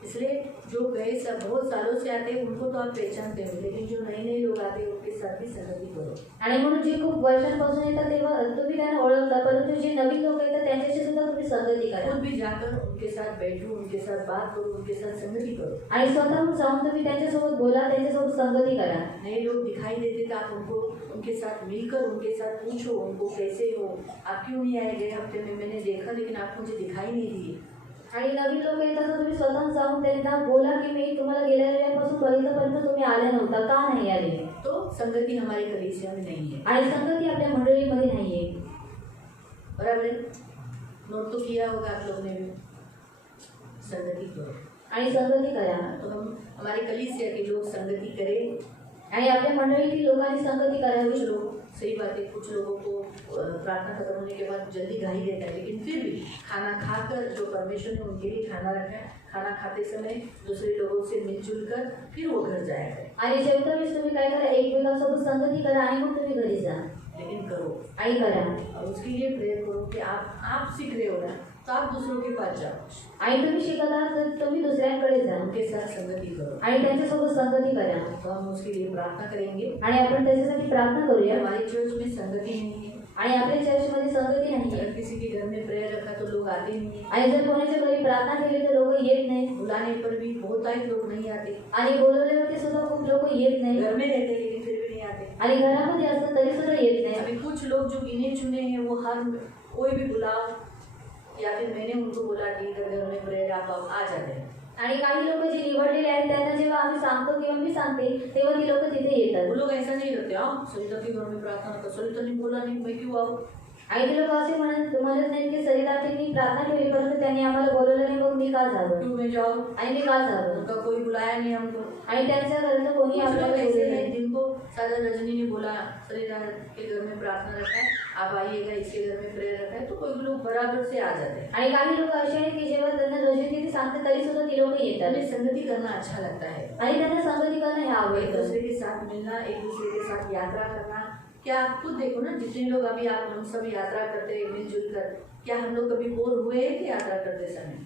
इसलिए जो गए सब बहुत सालों से आते हैं उनको तो आप पहचानते हो, लेकिन जो नए नए लोग आते हैं उनके साथ भी संगति करो। आणि म्हणून जे खूप वर्षांपासून येतात तेव्हा तुम्ही त्यांना ओळखता, परंतु जे नवीन लोक येतात त्यांच्याशी सुद्धा तुम्ही संगती करा खुद भी जाकर उनके साथ बैठो, उनके साथ बात करो, उनके साथ संगति करो। आणि स्वतःहून जाऊन तुम्ही त्यांच्यासोबत बोला, त्यांच्यासोबत संगती करा। नए लोग दिखाई देते तो आप उनको उनके साथ मिलकर उनके साथ पूछो उनको कैसे हो, आप क्यों नहीं आए, गए हफ्ते में मैंने देखा लेकिन आप मुझे दिखाई नहीं दिए। आणि नवीन लोक येतात तर तुम्ही स्वतः जाऊन त्यांना बोला की मी तुम्हाला गेल्या वेळेपासून बघितलं परंतु तुम्ही आले नव्हता, का नाही आले? तो संगति हमारे कलीसिया में नहीं है। आणि संगती आपल्या मंडळीमध्ये नाहीये, बराबर है? नोट तो किया होगा आप लोगों ने भी, संगति करो। आणि संगती करा। तो हम हमारे कलीसिया के लोग संगति करें। आणि आपल्या मंडळीतील लोकांनी संगती कुछ करावी। लोग सही बात है, कुछ लोगों को प्रार्थना खत्म होने के बाद जल्दी घाई रहता है, लेकिन फिर भी खाना खाकर जो परमेश्वर ने उनके लिए खाना रखा है, खाना खाते समय दूसरे लोगों से मिलजुल कर फिर वो घर जाया करें। आणि जेवतावेळेस तुम्ही काय करा, एकमेकांसोबत संगती करा आणि मग तुम्ही घरी जा लेकिन करो आणि करा। और उसके लिए प्रेयर करो कि आप सीख रहे हो ना, तो आप दूसरों के पास जाओ, आणि तुम्ही शिकत आहात तर तुम्ही दुसऱ्यांकडे जा उनके साथ संगति करो। आणि त्यांच्यासोबत संगती करा तो हम उसके लिए प्रार्थना करेंगे। आणि आपण त्याच्यासाठी प्रार्थना करूया। हमारे चर्च में संगति नहीं है, आणि आपल्या चर्चमध्ये संगती नाहीये, अगर किसी के घर में प्रेयर रखा तो लोग आते नहीं है, आणि जर कोणाच्या घरी प्रार्थना केली तर लोक येत नाही, बुलाने पर भी बहुत आए लोग नहीं आते, आणि बोलवल्यावरती सुद्धा खूप लोक येत नाही, घर में रहते लेकिन फिर भी नहीं आते। आणि घरामध्ये असतात तरी सुद्धा येत नाही। अभी कुछ लोग जो गिने चुने हैं वो हर कोई भी बुलाओ, या फिर मैंने उनको बोला कि इधर घर में प्रेयर आप आ जाते हैं। आणि काही लोक जे निवडलेले आहेत त्यांना जेव्हा आम्ही सांगतो किंवा मी सांगते तेव्हा ती लोक तिथे येतात। वो लोग ऐसा नहीं करते, हाँ सरिता के घर में प्रार्थना कर, सरिता ने बोला नहीं मैं क्यों आऊँ। आणि ते लोक असे म्हणत नाही की सरितांनी प्रार्थना केली परंतु त्यांनी आम्हाला बोलवलं नाही, मग मी का जावं क्यों मैं जाऊँ, आणि मी का जावं? उनका कोई बुलाया नहीं हमको। आणि त्यांच्या घरचं कोणी कुछ लोग आपल्याला ऐसे बोललं हैं नाही। जिनको सादा रजनी ने बोला सरिता के घर में प्रार्थना रखा है, आप आइएगा, इसके घर में प्रेयर रखा है, तो कोई लोग बराबर से आ जाते हैं। आणि काही लोक असे आहेत की जेव्हा त्यांना रजनी सांगते तरी सुद्धा ती लोक येतात हमें संगति करना अच्छा लगता है, आणि त्यांना संगती करणं हे एक आवडतं। दूसरे के साथ मिलना, एक दूसरे के साथ यात्रा करना। क्या आप खुद देखो ना, जितने लोग अभी आप हम सब यात्रा करते हैं मिलजुल कर, क्या हम लोग कभी बोर हुए हैं कि यात्रा करते समय?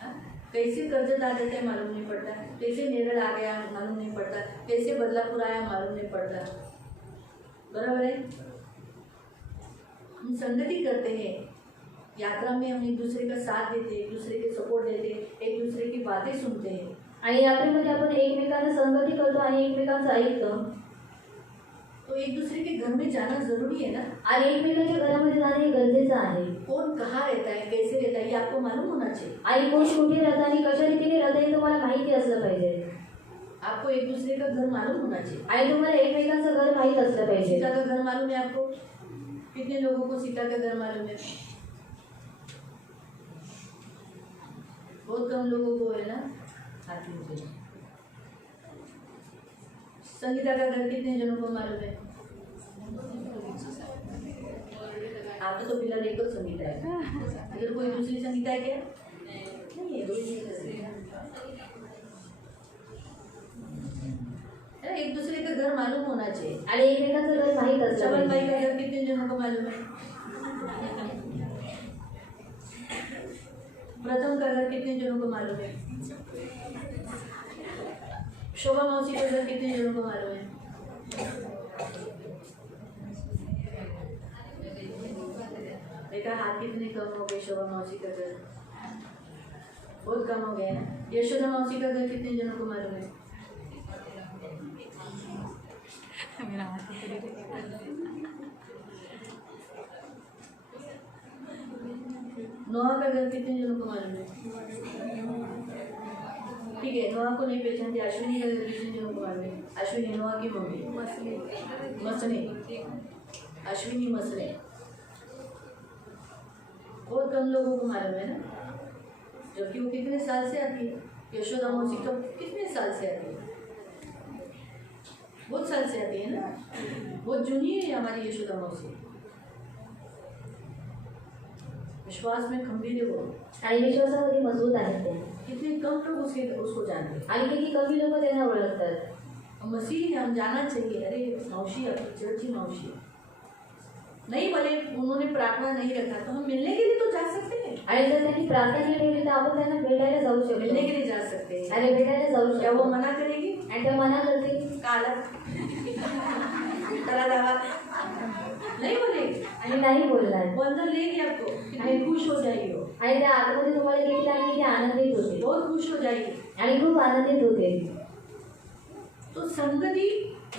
हाँ? कैसे कर्जत आ जाता है मालूम नहीं पड़ता, कैसे नेरल आ गया मालूम नहीं पड़ता, कैसे बदलापुर आया मालूम नहीं पड़ता। बराबर है? हम संगति करते हैं यात्रा में, हम एक दूसरे का साथ देते हैं, एक दूसरे के सपोर्ट देते हैं, एक दूसरे की बातें सुनते हैं। आणि यात्रेमध्ये आपण एकमेकांना संगती करतो आणि एकमेकांचं ऐकतो, तो एक दूसरे के घर में जाना जरूरी है ना। आणि एकमेकांच्या घरामध्ये जाणे हे गरजेचं आहे। कौन कहाँ रहता है, कैसे रहता है, ये आपको मालूम होना चाहिए। आणि कोण कुठे राहतं आणि कशा रीतीने राहतं हे तुम्हाला माहिती असलं पाहिजे, आपको एक दूसरे का घर मालूम होना चाहिए। आणि तुम्हाला एकमेकांचं घर माहीत असलं पाहिजे। सीता का घर मालूम है आपको? कितने लोगों को सीता का घर मालूम है? बहुत कम लोगों को है ना, हाथ नीचे। संगीता का घर कितने जनों को मालूम है? आता तो फिलहाल एक और संगीता है, अगर कोई दूसरी संगीता है क्या? नहीं है, दो ही है। एक दूसरे का घर मालूम होना चाहिए। आणि एकमेकांचं घर माहीत असलं चमन भाई पाहिजे. का घर कितने जनों को मालूम है? प्रथम का घर कितने जनों को मालूम है? शोभा मौसी का घर कितने जनों को मालूम है? देखा हाथ कितने कम हो गए। शोभा मौसी का घर बहुत कम हो गया ना। यशोदा मौसी का घर कितने जनों को मालूम है? मेरा हाथ नोहा का घर कितने जनों को मालूम है? ठीक है, नोहा को नहीं पहचानते। अश्विनी का घर कितने जनों को मालूम है? अश्विनी नोहा की मम्मी मसने, अश्विनी मसने, बहुत कम लोगों को मालूम है ना, जबकि वो कितने साल से आती है। यशोदा मौसी कब कितने साल से आती है? बहुत साल से आती है ना, बहुत जूनी है हमारी यशोदा मौसी। विश्वास में खंभीर है वो। आणि विश्वासामध्ये मजबूत आहेत ते. कितने कम लोग उसको जानते हैं। आणि किती कमी लोक त्यांना ओळखतात. मसीह है, हम जाना चाहिए। अरे मौसी आपकी चर्च की मौसी है। नहीं बोले, उन्होंने प्रार्थना नहीं रखा तो हम मिलने के लिए तो जा सकते हैं। आणि जर त्यांनी प्रार्थना नाही ठेवली तर आपण त्यांना भेटायला जाऊ शकतो. मिलने के लिए जा सकते हैं। आणि भेटायला जाऊ क्या वो शकतो. मना करेगी? आणि त्या मना करतील. काला चला जावा नहीं बोलेगी। आणि नाही बोलणार. वो अंदर लेगी आपको, कितनी खुश हो जाएगी वो, आणि त्या आतमध्ये तुम्हाला घेतलं आणि किती आनंदित होते. बहुत खुश हो जाएगी। आणि खूप आनंदित होते. तो संगति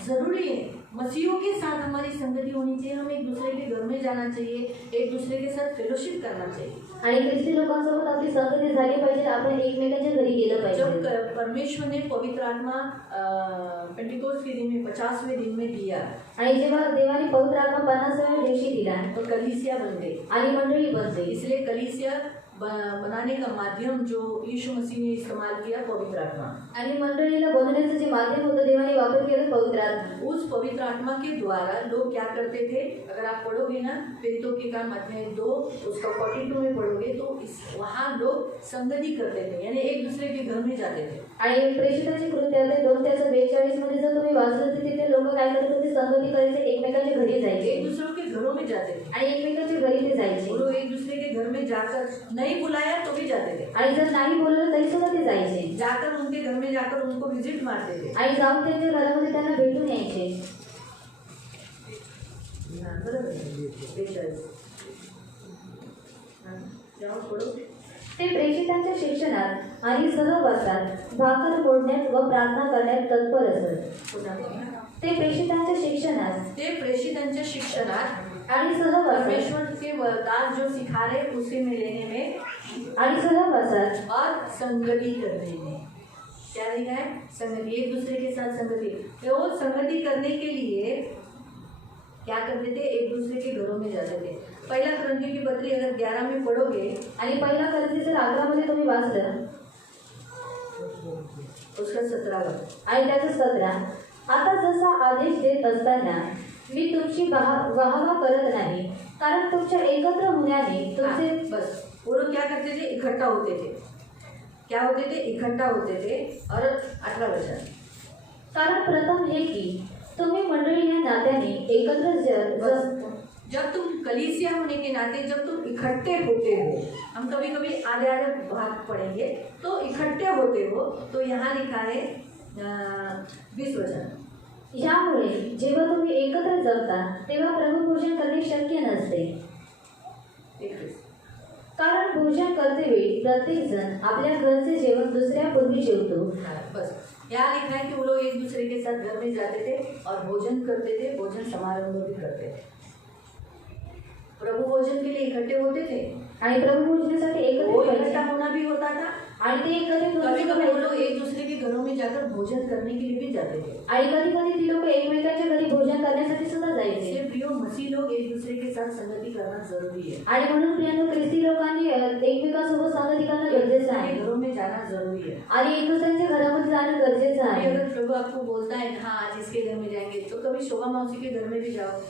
जरूरी है। मसीहों के साथ हमारी संगति होनी चाहिए। हम एक दूसरे के घर में जाना चाहिए, एक दूसरे के साथ फेलोशिप करना चाहिए। आणि ख्रिस्ती लोकांसोबत आपली संगती झाली पाहिजे. आपण एकमेकांच्या घरी गेलं जब पाहिजे. परमेश्वर ने पवित्र आत्मा पेंटिकोस्ट के दिन में 50वें दिन में दिया आणि जेव्हा देवाने पवित्र आत्मा 50व्या दिवशी दिला तो कलीसिया बन गई। आणि मंडळी बनते. इसलिए कलीसिया बनाने का माध्यम जो यीशु मसीह ने इस्तेमाल किया, पवित्र आत्मा। आणि मंडळीला बनवण्याचं जे माध्यम होतं देवाने वापर केला पवित्र आत्मा. उस पवित्र आत्मा के द्वारा लोग क्या करते थे? अगर आप पढ़ोगे ना प्रेरितों के काम अध्याय 2 उसका 42 में पढ़ोगे तो वहाँ लोग संगति करते थे, यानी एक दूसरे के घर में जाते थे। आणि प्रेषिताची कृत्य 2:42 मध्ये जर तुम्ही वाचलं तर तिथे लोक काय करत होते? संगती करायचे, एकमेकांच्या घरी जायचे एक दूसरों के घरों में जाते थे। आणि एकमेकांच्या घरी ते जायचे. वो लोग एक दूसरे के घर में जाकर नहीं बुलाया तो भी जाते थे, आणि जर नाही बोलवलं तरी सुद्धा ते जायचे. जाकर उनके घर में जाकर उनको विजिट मारते थे। आणि जाऊन त्यांच्या घरामध्ये त्यांना भेटून यायचे. बरोबर आहे. 42. जाऊन पढो. ते प्रेषितांच्या शिक्षणात आणि सहवासात भाकर फोडण्यात व प्रार्थना करण्यात तत्पर असत. ते प्रेषितांच्या शिक्षणात ते प्रेषितांच्या शिक्षणात आणि सहवासात परमेश्वर के दास जो सिखा रहे उसे में लेने में आणि सहवासात और संगति करने में। क्या लिखा है? संगति, एक दूसरे के साथ संगति। तो वो संगति करने के लिए क्या करते थे? एक दूसरे के घरों में जाते थे। पहला कुरिन्थियों की पत्री अगर 11 में पढ़ोगे आणि पहिला करंथी जर 11 मध्ये तुम्ही वाचलं उसका 17 आणि त्याचं 17, आता जसा आदेश देत असताना मी तुमची वाहवा करत नाही, कारण तुमच्या एकत्र होण्याने तुमचे बस वो लोग क्या करते थे? इकट्ठा होते थे। क्या होते थे? इकट्ठा होते थे। और 18 वचन, कारण प्रथम हे की तुम्ही मंडळी या नात्याने एकत्र जब तुम कलीसिया होने के नाते जब तुम इकट्ठे होते हो, हम कभी कभी आधे आधे भाग पढ़ेंगे, तो इकट्ठे होते हो तो यहाँ लिखा है 20 वचन, यामुळे जेव्हा तुम्ही एकत्र जमता तेव्हा प्रभुभोजन करणे शक्य नसते. 21, कारण भोजन करते वेळी प्रत्येक जण आपल्या घरचे जेवण दुसऱ्यापूर्वी जेवतो. बस यहाँ लिखा है कि वो लोग एक दूसरे के साथ घर में जाते थे और भोजन करते थे, भोजन समारंभ भी करते थे। प्रभु भोजन के लिए इकट्ठे होते थे आणि प्रभुभोजनासाठी वो एकत्र इकट्ठा व्हायचे. होना भी होता था। आणि ते एकत्रित कभी कभी वो व्हायचे. लोग एक दूसरे के घरों में जाकर भोजन करने के लिए भी जाते थे। आणि कधी कधी ती लोक एकमेकांच्या घरी भोजन करण्यासाठी सुद्धा जायचे. इसलिए प्रियो मसीह लोग एक दूसरे के साथ संगति करना जरूरी है। आणि म्हणून प्रियांनो ख्रिस्ती लोकांनी एकमेकांसोबत संगती करणं गरजेचं आहे. घरों में जाना जरूरी है। आणि एकमेकांच्या घरामध्ये जाणं गरजेचं अभी आहे. अगर प्रभु आपको बोलता है हाँ आज इसके घर में जाएंगे, तो कभी शोभा मौसी के घर में भी जाओ।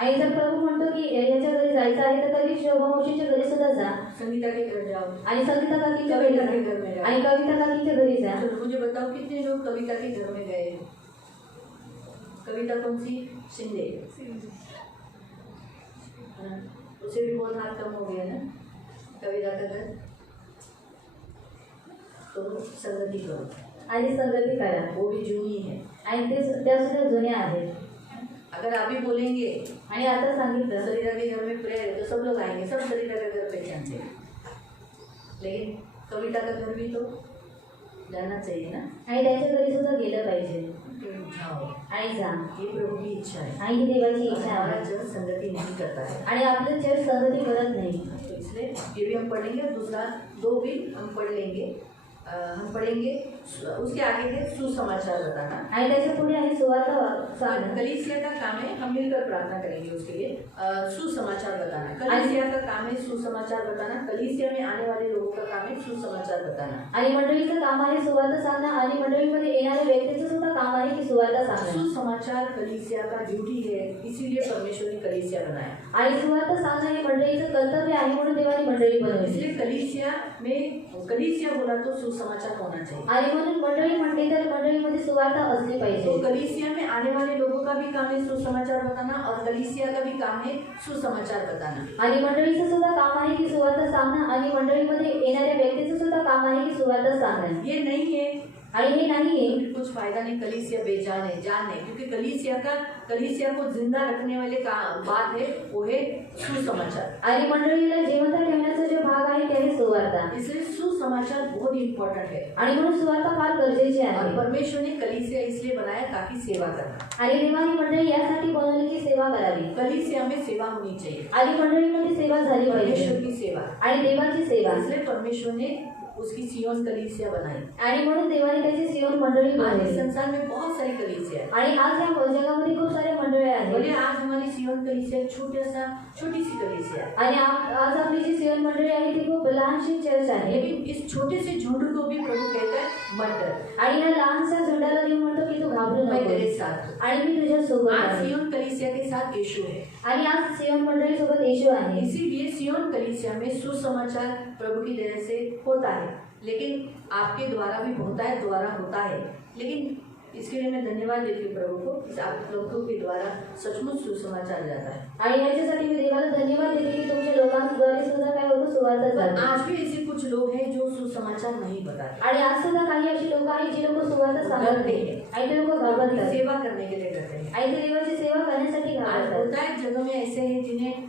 आणि जर प्रभू म्हणतो की याच्या घरी जायचं आहे तर कधी शोभा मावशीच्या घरी सुद्धा जा संगीता के घर जाओ, आणि संगीता काकीच्या घरी कविता के जा घर में जाओ। आणि कविता काकीच्या घरी जा. चलो मुझे बताओ कितने लोग कविता के घर में गए? कविता कौन सी? शिंदे। हाँ, उसे भी बहुत हाथ कम हो गया ना कविता का घर। तो संगति करो, आणि संगती करा वो भी जूनी है। आणि त्या सुद्धा जुन्या आहेत. अगर आप भी बोलेंगे आणि आता सांगितलं सरीरा के घर में प्रेयर है तो सब लोग आएंगे, सब सरीरा का घर पहचानते हैं। लेकिन कविता का घर भी तो जाना चाहिए ना। आणि त्याच्या घरी सुद्धा गेलं पाहिजे तो जाओ, आणि जा. ये प्रभु की इच्छा है। आणि ही देवाची इच्छा हमारा आहे जन संगति नहीं करता है, आणि आपलं चर्च संगती करत नाही. तो इसलिए ये भी हम पढ़ेंगे और दूसरा दो भी हम पढ़ लेंगे। हम पढ़ेंगे उसके आगे है सुसमाचार बताना। आणि त्याच्या पुढे आहे सुवार्ता सांगणं. कलीसिया का काम है, हम मिलकर प्रार्थना करेंगे उसके लिए। सुसमाचार बताना, कलीसिया का काम है सुसमाचार बताना। कलीसिया में आने वाले लोगों का काम है सुसमाचार बताना। आणि मंडळीचं काम आहे सुवार्ता सांगणं आणि मंडळीमध्ये येणाऱ्या व्यक्तीचं सुद्धा काम आहे की सुवार्ता सांगणं. सुसमाचार कलीसिया का ड्यूटी है, इसीलिए परमेश्वर ने कलीसिया बनाया। आणि सुवार्ता सांगणं हे मंडळीचं कर्तव्य आहे म्हणून देवाने मंडळी बनवली. इसलिए कलीसिया बोला तो सुसमाचार होना चाहिए। आणि म्हणून मंडळी म्हणते तर मंडळीमध्ये सुवार्ता असली तो पाहिजे. कलीसिया में आने वाले लोगों का भी काम है सुसमाचार बताना और कलीसिया का भी काम है सुसमाचार बताना। आणि मंडळीचं सुद्धा काम आहे की सुवार्ता सांगणं आणि मंडळीमध्ये येणाऱ्या व्यक्तीचं सुद्धा काम आहे की सुवार्ता सांगणं. ये नहीं है आणि हे नाहीये फिर कुछ फायदा नहीं, कलीसिया बेजान है, जान है, क्योंकि कलीसिया को जिंदा रखने वाले का बात है वो है सुसमाचार। आणि मंडळीला जिवंत ठेवण्याचा जो भाग आहे ते आहे सुवार्ता. इसलिए सुसमाचार बहुत इम्पोर्टेंट है आणि म्हणून सुवार्ता फार गरजेची और आहे. परमेश्वर ने कलीसिया इसलिए बनाया ताकि सेवा करना। आणि देवानी मंडळी यासाठी बनवली की सेवा करावी कलीसिया में सेवा होनी चाहिए, आणि मंडळीमध्ये सेवा झाली परमेश्वर पाहिजे की सेवा। आणि देवाची सेवा. इसलिए परमेश्वर ने उसकी सियोन कलीसिया बनाई। आणि म्हणून देवाने त्याची सियोन मंडळी आज बनवली. इस संसार में बहुत सारी कलीसिया है। आणि आज या जगामध्ये खूप सारे मंडळी बोले आहेत. आज हमारी सियोन कलीसिया छोटी सी कलीसिया है, आणि आज आपली जी सियोन मंडळी आहे ती खूप लहानशी चर्च आहे. लेकिन इस छोटे से झुंड को भी प्रभु कहता है मत डर, आणि या लहानशा झुंडाला देव म्हणतो की तू घाबरू मैं नको तेरे साथ हूँ। आणि मी तुझ्या सोबत आज आहे. सियोन कलीसिया के साथ यीशु है, आणि आज सियोन मंडळी सोबत येशू आहे. इसीलिए सियोन कलीसिया में सुसमाचार प्रभु की दया से होता है, लेकिन आपके द्वारा भी होता है, द्वारा होता है। लेकिन इसके लिए मैं धन्यवाद देती हूँ प्रभु को, इस आप लोगों के द्वारा सचमुच सुसमाचार जाता है। आणि याच्यासाठी मी देवाला धन्यवाद देते की तुमच्या लोकांद्वारे सुद्धा काय होतं सुवार्ता पर जाते. आज भी ऐसे कुछ लोग हैं जो सुसमाचार नहीं बताते, आणि आज सुद्धा काही अशी लोक आहेत जी लोक सुवार्ता सांगत नाही आणि ते लोक घाबरतात सेवा करने के लिए करते हैं। आणि ते देवाची सेवा करण्यासाठी आज घाबरतात. होता है जगह में ऐसे हैं जिन्हें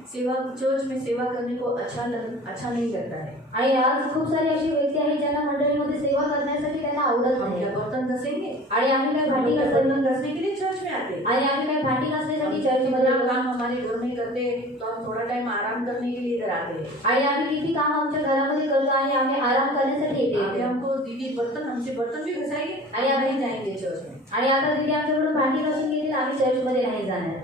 चर्च में सेवा करने को अच्छा नहीं लगता है। आणि आज खूप सारी अशी व्यक्ती आहेत ज्यांना मंडळीमध्ये सेवा करण्यासाठी त्यांना आवडत हम नाही. क्या बर्तन घसेंगे? आणि आम्ही काय भांडी हम घासत बर्तन घसने के लिए चर्च में आते हैं। आणि आम्ही काय भांडी घासण्यासाठी जितना चर्चमध्ये येतो. काम हमारे घर में करते तो हम थोड़ा टाइम आराम करने के लिए इधर आते हैं। आणि आम्ही किती काम आमच्या घरामध्ये करतो आणि आम्ही आराम करण्यासाठी आगे येते. हमको दीदी हमसे बर्तन भी घसाएंगे आणि हम आम्ही नहीं जाएंगे चर्च में। आणि आता दीदी आमच्याकडून भांडी घासून घेतील आम्ही चर्चमध्ये नाही जाणार.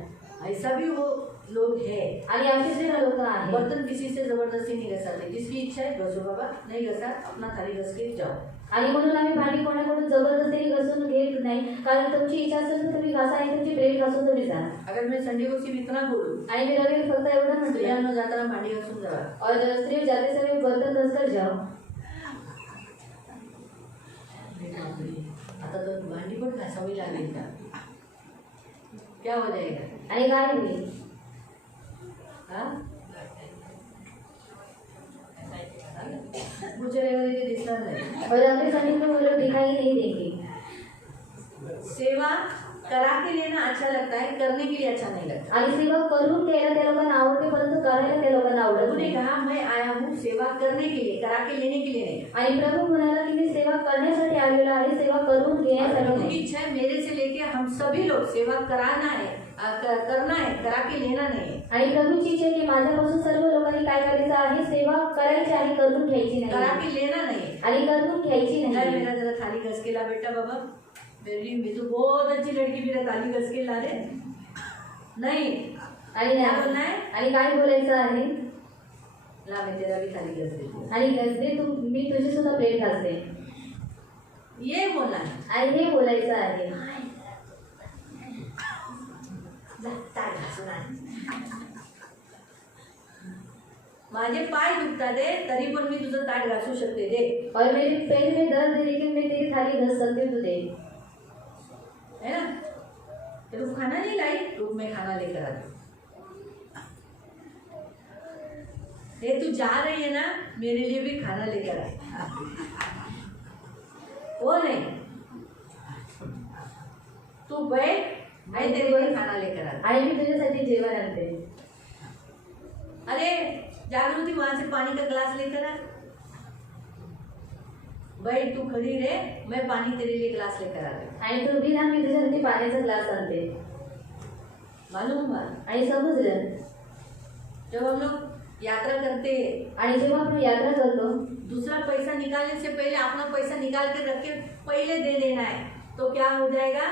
ऐसा भी वो लोग है। आणि आमचे जे लोक आहेत बर्तन किसी से जबरदस्ती नहीं घसाते, जिसकी इच्छा है घसो बाबा, नहीं घसा अपना थाली घस के जाओ। आणि म्हणून आम्ही भांडी कोणाकडून जबरदस्तीने घासून घेत नाही. कारण तुमची इच्छा असेल तर तुम्ही घासा आणि तुमची प्लेट घासून तुम्ही जा. अगर मैं संडे को सिर्फ इतना बोलूं, आणि मी रविवारी फक्त एवढं म्हटलं स्त्रियांनो जाताना भांडी घासून जावा, और स्त्री जाते समय बर्तन घसकर जाओ. आता तो भांडी पण घासावी लागेल का? क्या हो जाएगा? आणि काय होईल? हाँ? मुझे रविवारी ते दिसणार नाही। और अगले संडे को वो लोग दिखाई नहीं देंगे. सेवा करा के लेना अच्छा लगता है, करने के लिए अच्छा नहीं लगता। आणि सेवा करून घ्यायला त्या लोकांना आवडते परंतु करायला त्या लोकांना आवडत प्रभु ने नाही. कहा मैं आया हूँ सेवा करने के लिए, करा के लेने के लिए नहीं। आणि प्रभू म्हणाला की मी सेवा करण्यासाठी आलेलो आहे, सेवा करून घेण्यासाठी प्रभु की नाही. इच्छा है मेरे से लेके हम सभी लोग सेवा कराना है, करना है, करा के लेना नहीं है। आणि प्रभूची इच्छा आहे की माझ्यापासून सर्व लोकांनी काय करायचं आहे, सेवा करायची आहे, करून घ्यायची करा नाही. के लेना नहीं है। आणि करून घ्यायची ला नाही. मेरा जरा थाली घस के ला बेटा बाबा, मेरी तो बहुत अच्छी लड़की, मेरा थाली घस के ला रे। नहीं, आणि क्या बोलना है? आणि काय बोलायचं आहे? ला मैं तेरा भी थाली घस देती हूँ, आणि घासते तू, मी तुझी सुद्धा प्लेट घासते. ये बोलना है। आणि हे बोलायचं आहे. जा, ताट घासून आण। माझे पाय दुखतात आहे तरी पण मी तुझं ताट घासू शकते दे. और मेरे पैर में दर्द है लेकिन मैं तेरी थाली घस सकती हूँ, तू दे. है ना. तेरे को खाना नहीं लाई, रूप में खाना लेकर आती. ये तू जा रही है ना, मेरे लिए भी खाना लेकर आ. वो नहीं, तू बैठ, मैं तेरे लिए खाना लेकर आ. आणि मी तुझ्यासाठी जेवण आणते. अरे जागृति, वहां से पानी का ग्लास लेकर आ. बैठ, तू खड़ी रहे, मैं पानी तेरे लिए ग्लास लेकर आ रही. आणि तू उभी राहा, मी तुझ्यासाठी पाण्याचा ग्लास आणते. मालूम हुआ. आणि समजलं. जब हम लोग यात्रा करते हैं, आणि जेव्हा आपण यात्रा करतो, दूसरा पैसा निकालने से पहले अपना पैसा निकाल के रख के पहले दे देना है. तो क्या हो जाएगा,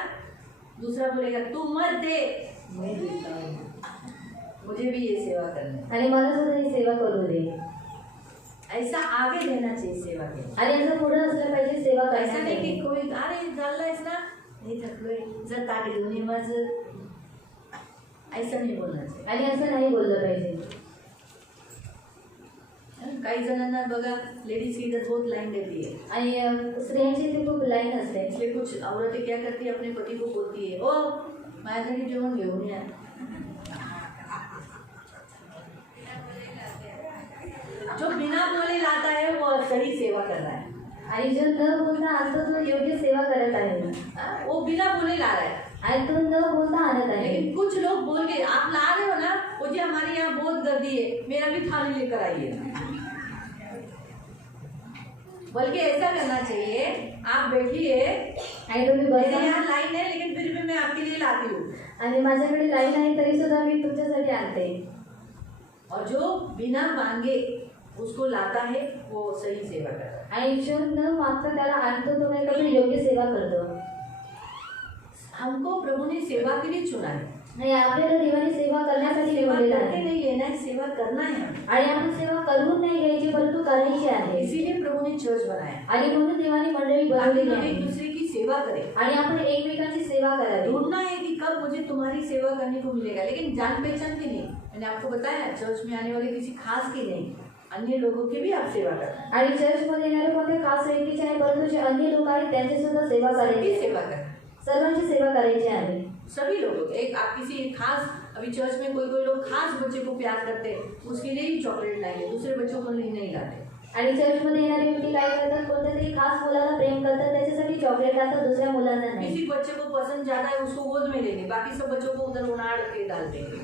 दूसरा बोलेगा तू मत दे, मैं देता हूँ, मुझे भी ये सेवा करनी है. आणि मला सुद्धा ही सेवा करू दे. ऐसा आगे रहना चाहिए सेवा के. आणि असं पुढे असलं पाहिजे सेवा ऐसा नाही की करण्यासाठी. कोई अरे चाललायस ना, नाही थकलोय, जर ताट घेऊन ये माझं, ऐसा नहीं बोलना चाहिए. आणि असं नाही बोललं पाहिजे. काही जणांना बघा, लेडीज की इधर बहुत लाइन रहती है. आणि स्त्रियांची ती खूप लाईन असते. इसलिए कुछ औरतें क्या करती है, अपने पति को बोलती है, ओ माझ्यासाठी जेवण घेऊन या. जो बिना बोले लाता है वो सही सेवा कर रहा है. आणि जो न बोलता आणतो तो योग्य सेवा करत आहे. वो बिना बोले ला रहा है. आणि तो न बोलता आणत आहे. लेकिन कुछ लोग बोल के, आप ला रहे हो ना, वो जी हमारे यहाँ बहुत गर्दी है, मेरा भी थाली लेकर आइए. बल्कि ऐसा करना चाहिए, आप बैठिए, आणि तुम्ही मेरे बसा. यहाँ लाइन है लेकिन फिर भी मैं आपके लिए लाती हूँ. आणि माझ्याकडे लाईन आहे तरी सुद्धा मी तुमच्यासाठी आणते. और जो बिना मांगे उसको लाता है वो सही सेवा करता है. आणि जो न मागता त्याला आणतो तो काय करतो, योग्य सेवा करतो. हमको प्रभु ने सेवा के लिए चुना है. आणि आपल्याला देवाने सेवा करण्यासाठी सेवा निवडलेलं करके आहे. नहीं लेना है, सेवा करना है हमें. आणि आपण सेवा करून नाही घ्यायची परंतु करायची आहे. इसीलिए प्रभु ने चर्च बनाया, आणि म्हणून देवाने मंडळी ताकि बनवलेली हम एक आहे. दूसरे की सेवा करें. आणि आपण एकमेकांची सेवा करावी. ढूंढना है कि कब मुझे तुम्हारी सेवा करने को मिलेगा, लेकिन जान पहचान की नहीं. मैंने आपको बताया, चर्च में आने वाले किसी खास की नहीं, अन्य लोगों की भी आप सेवा करना. आणि चर्चमध्ये येणारे कोणते खास व्यक्तीचे आहे परंतु जे अन्य लोक आहेत त्यांची सुद्धा सेवा करायची सबकी आहे. सेवा करना, सर्वांची सेवा करायची आहे. सभी लोगों. एक आप किसी खास, अभी चर्च में कोई कोई लोग खास बच्चे को प्यार करते हैं, उसके लिए ही चॉकलेट लाएंगे, दूसरे बच्चों को नहीं लाते. आणि चर्चमध्ये येणारे व्यक्ती काय करतात, कोणत्या तरी खास मुलाला प्रेम करतात त्याच्यासाठी चॉकलेट लावतात, दुसऱ्या मुलांना नाही. किसी बच्चे को पसंद ज्यादा है उसको गोद में लेंगे, बाकी सब बच्चों को उधर उनाड़ के डाल देंगे.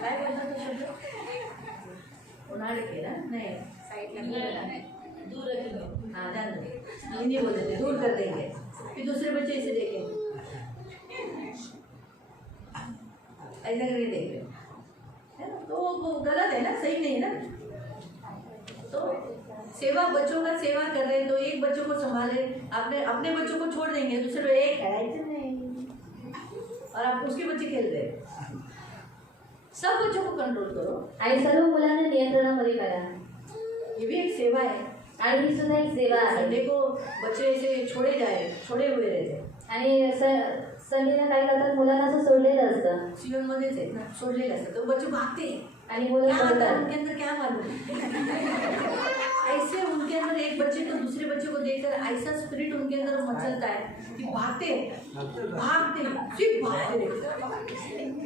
काय बोलता तो शब्द? उनाड़ के ना, नहीं दूर रखेंगे. हाँ जान दो, हिंदी बोल देते, दूर कर देंगे, फिर दूसरे बच्चे इसे देखेंगे, ऐसा करके देख रहे है ना. तो वो गलत है ना, सही नहीं है ना. तो सेवा, बच्चों का सेवा कर रहे हैं तो एक बच्चों को संभाले, अपने अपने बच्चों को छोड़ देंगे, दूसरे एक है और आप उसके बच्चे खेल रहे हैं. सब बच्चों को कंट्रोल करो. आणि सर्व मुलांना नियंत्रणामध्ये करा. ये भी एक सेवा है. आणि ही सुद्धा एक सेवा आहे. संडे को बच्चे ऐसे छोड़े हुए रहते. आणि संडेला काय करतात, मुलांना असं सोडलेलं असतं सीवन मध्येच आहेत ना, सोडलेले असतात, तो बच्चे भागते हैं. आणि मुलं क्या आता है पळतात. उनके अंदर, क्या मालूम. ऐसे उनके अंदर एक बच्चे को दूसरे बच्चे को देखकर ऐसा स्पिरिट उनके अंदर मचलता है कि भागते सिर्फ भागते.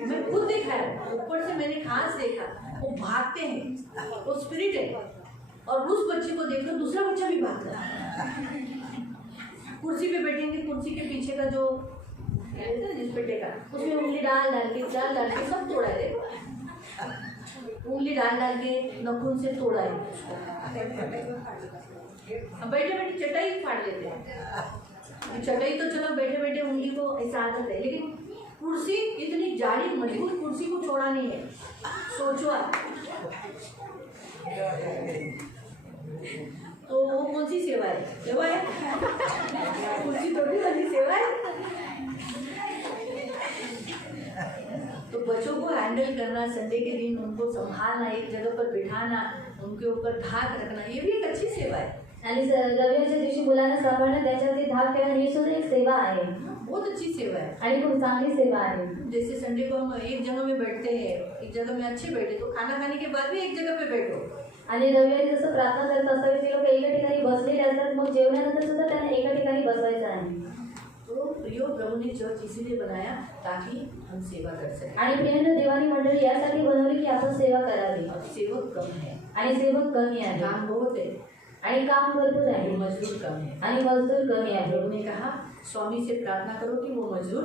मैं खुद देखा है, ऊपर से मैंने खास देखा, वो भागते हैं, वो स्पिरिट है. और उस बच्चे को देखकर दूसरा बच्चा भी भागता है. कुर्सी पे बैठेंगे, कुर्सी के पीछे का जो जिस पे टेका, उसमें उंगली डाल डाल के सब तोड़ा है. उंगली डाल डाल के नखून से तोड़ा है. बैठे बैठे चटाई फाड़ लेते हैं. चटाई तो चलो बैठे बैठे उंगली को ऐसा आदत है, लेकिन कुर्सी इतनी जाड़ी मजबूत कुर्सी को छोड़ा नहीं है. सोचो आप, तो वो कौन सी सेवा है? सेवा है कुर्सी तोड़ने वाली सेवा है. तो बच्चों को हैंडल करना, संडे के दिन उनको संभालना, एक जगह पर बिठाना, उनके ऊपर धाक रखना, ये भी एक अच्छी सेवा है. आणि रविवारच्या दिवशी मुलांना सांभाळणं, त्याच्यावरती धाक ठेवणं ही सुद्धा एक सेवा आहे बहुत अच्छी सेवा है। आणि खूप चांगली सेवा आहे. जैसे संडे को हम एक जगह में बैठते हैं, एक जगह में अच्छे बैठे, तो खाना खाने के बाद भी एक जगह पे बैठो। आणि रविवारी जसं प्रार्थना करत असावी ते लोक एका ठिकाणी बसलेले असतात, मग जेवणानंतर सुद्धा त्यांना एका ठिकाणी बसवायचं आहे. तो प्रियो प्रभु ने चर्च इसीलिए बनाया ताकि हम सेवा कर सकें। आणि प्रियांनो, देवानी मंडळी यासाठी बनवली की आपण सेवा करावी. अब सेवक कम है, आणि सेवक कमी आहे काम बहुत है, आणि काम भरपूर आहे मजदूर कम है। आणि मजदूर कमी आहे. प्रभु ने कहा स्वामी से प्रार्थना करो कि वो मजदूर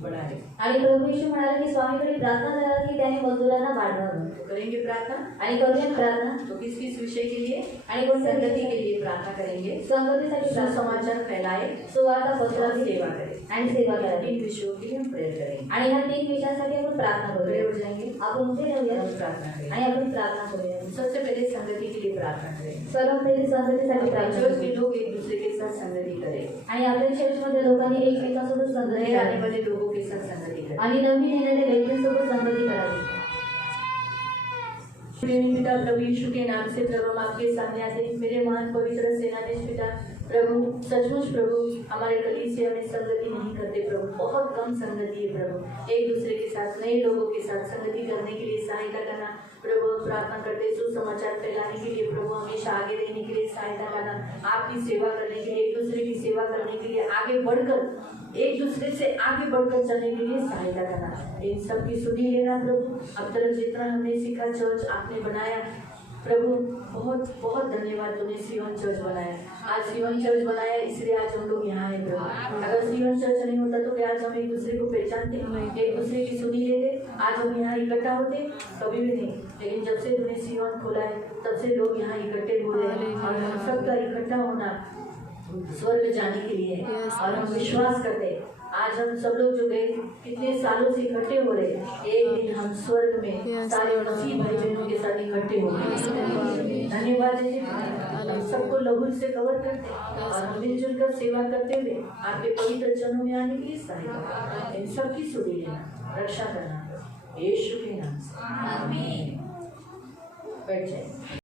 बढ़ाए। आणि प्रभू येशू म्हणाले की स्वामीकडे प्रार्थना करा की त्याने मजदूरांना वाढवावं. तो करेंगे प्रार्थना, आणि करूया प्रार्थना. तो किस किस विषय के लिए? आणि कोणत्या संगति के लिए प्रार्थना करेंगे, संगतीसाठी प्रार्थना, समाचार फैलाए, सुवार्ता पसरावी सेवा करें। आणि सेवा करावी. इन विषयों के लिए हम प्रेयर करेंगे। आणि ह्या 3 विषयांसाठी आपण प्रार्थना खड़े करूया. हो जाएंगे, आपण उभे राहूया हम प्रार्थना करेंगे। आणि आपण प्रार्थना करूया. सबसे पहले संगति के लिए प्रार्थना करें। सर्वात पहिले संगतीसाठी प्रार्थना चर्च के करूया. लोग एक दूसरे के साथ संगति करें, आणि आपल्या चर्चमध्ये लोकांनी एकमेकांसोबत संगती नए आने करावी वाले लोगों के साथ संगति करें। आणि नवीन येणाऱ्या व्यक्तींसोबत संगती करावी. प्रेमी पिता प्रभु यीशु के नाम से प्रभु हम आपके सामने आते हैं। मेरे महान पवित्र सेनाधीश पिता प्रभु, सचमुच प्रभु हमारे कलीसिया में संगति नहीं करते प्रभु, बहुत कम संगति है प्रभु। एक दूसरे के साथ, नए लोगों के साथ संगति करने के लिए सहायता करना प्रभु। हम प्रार्थना करते हैं सुसमाचार फैलाने के लिए प्रभु, हमेशा आगे रहने के लिए सहायता करना, आपकी सेवा करने के लिए, एक दूसरे की सेवा करने के लिए, आगे बढ़कर एक दूसरे से आगे बढ़कर चलने के लिए सहायता करना। इन सब की सुधि लेना प्रभु। अब तक जितना हमने सीखा, चर्च आपने बनाया प्रभु, बहुत बहुत धन्यवाद। तूने सियोन चर्च बनाया, आज सियोन चर्च बनाया, इसलिए आज हम लोग यहाँ हैं प्रभु। अगर सियोन चर्च नहीं होता तो क्या आज हम एक दूसरे को पहचानते, एक दूसरे की सुनी लेते, आज हम यहाँ इकट्ठा होते? कभी भी नहीं। लेकिन जब से तूने सियोन खोला है, तब से लोग यहाँ इकट्ठे हो रहे हैं और हम सबका इकट्ठा होना स्वर्ग जाने के लिए है। और हम विश्वास करते हैं, आज हम सब लोग जो गए कितने सालों से इकट्ठे हो रहे हैं, एक दिन हम स्वर्ग में सारे मसीह भाई बहनों के साथ इकट्ठे हो गए। धन्यवाद है, हम सबको लहू से कवर करते हैं और हम मिलजुल कर सेवा करते हुए आपके पवित्र चरणों में आने के लिए सहायता। इन सबकी सुधि लेना, रक्षा करना यीशु के नाम से, आमीन। बैठ जाए।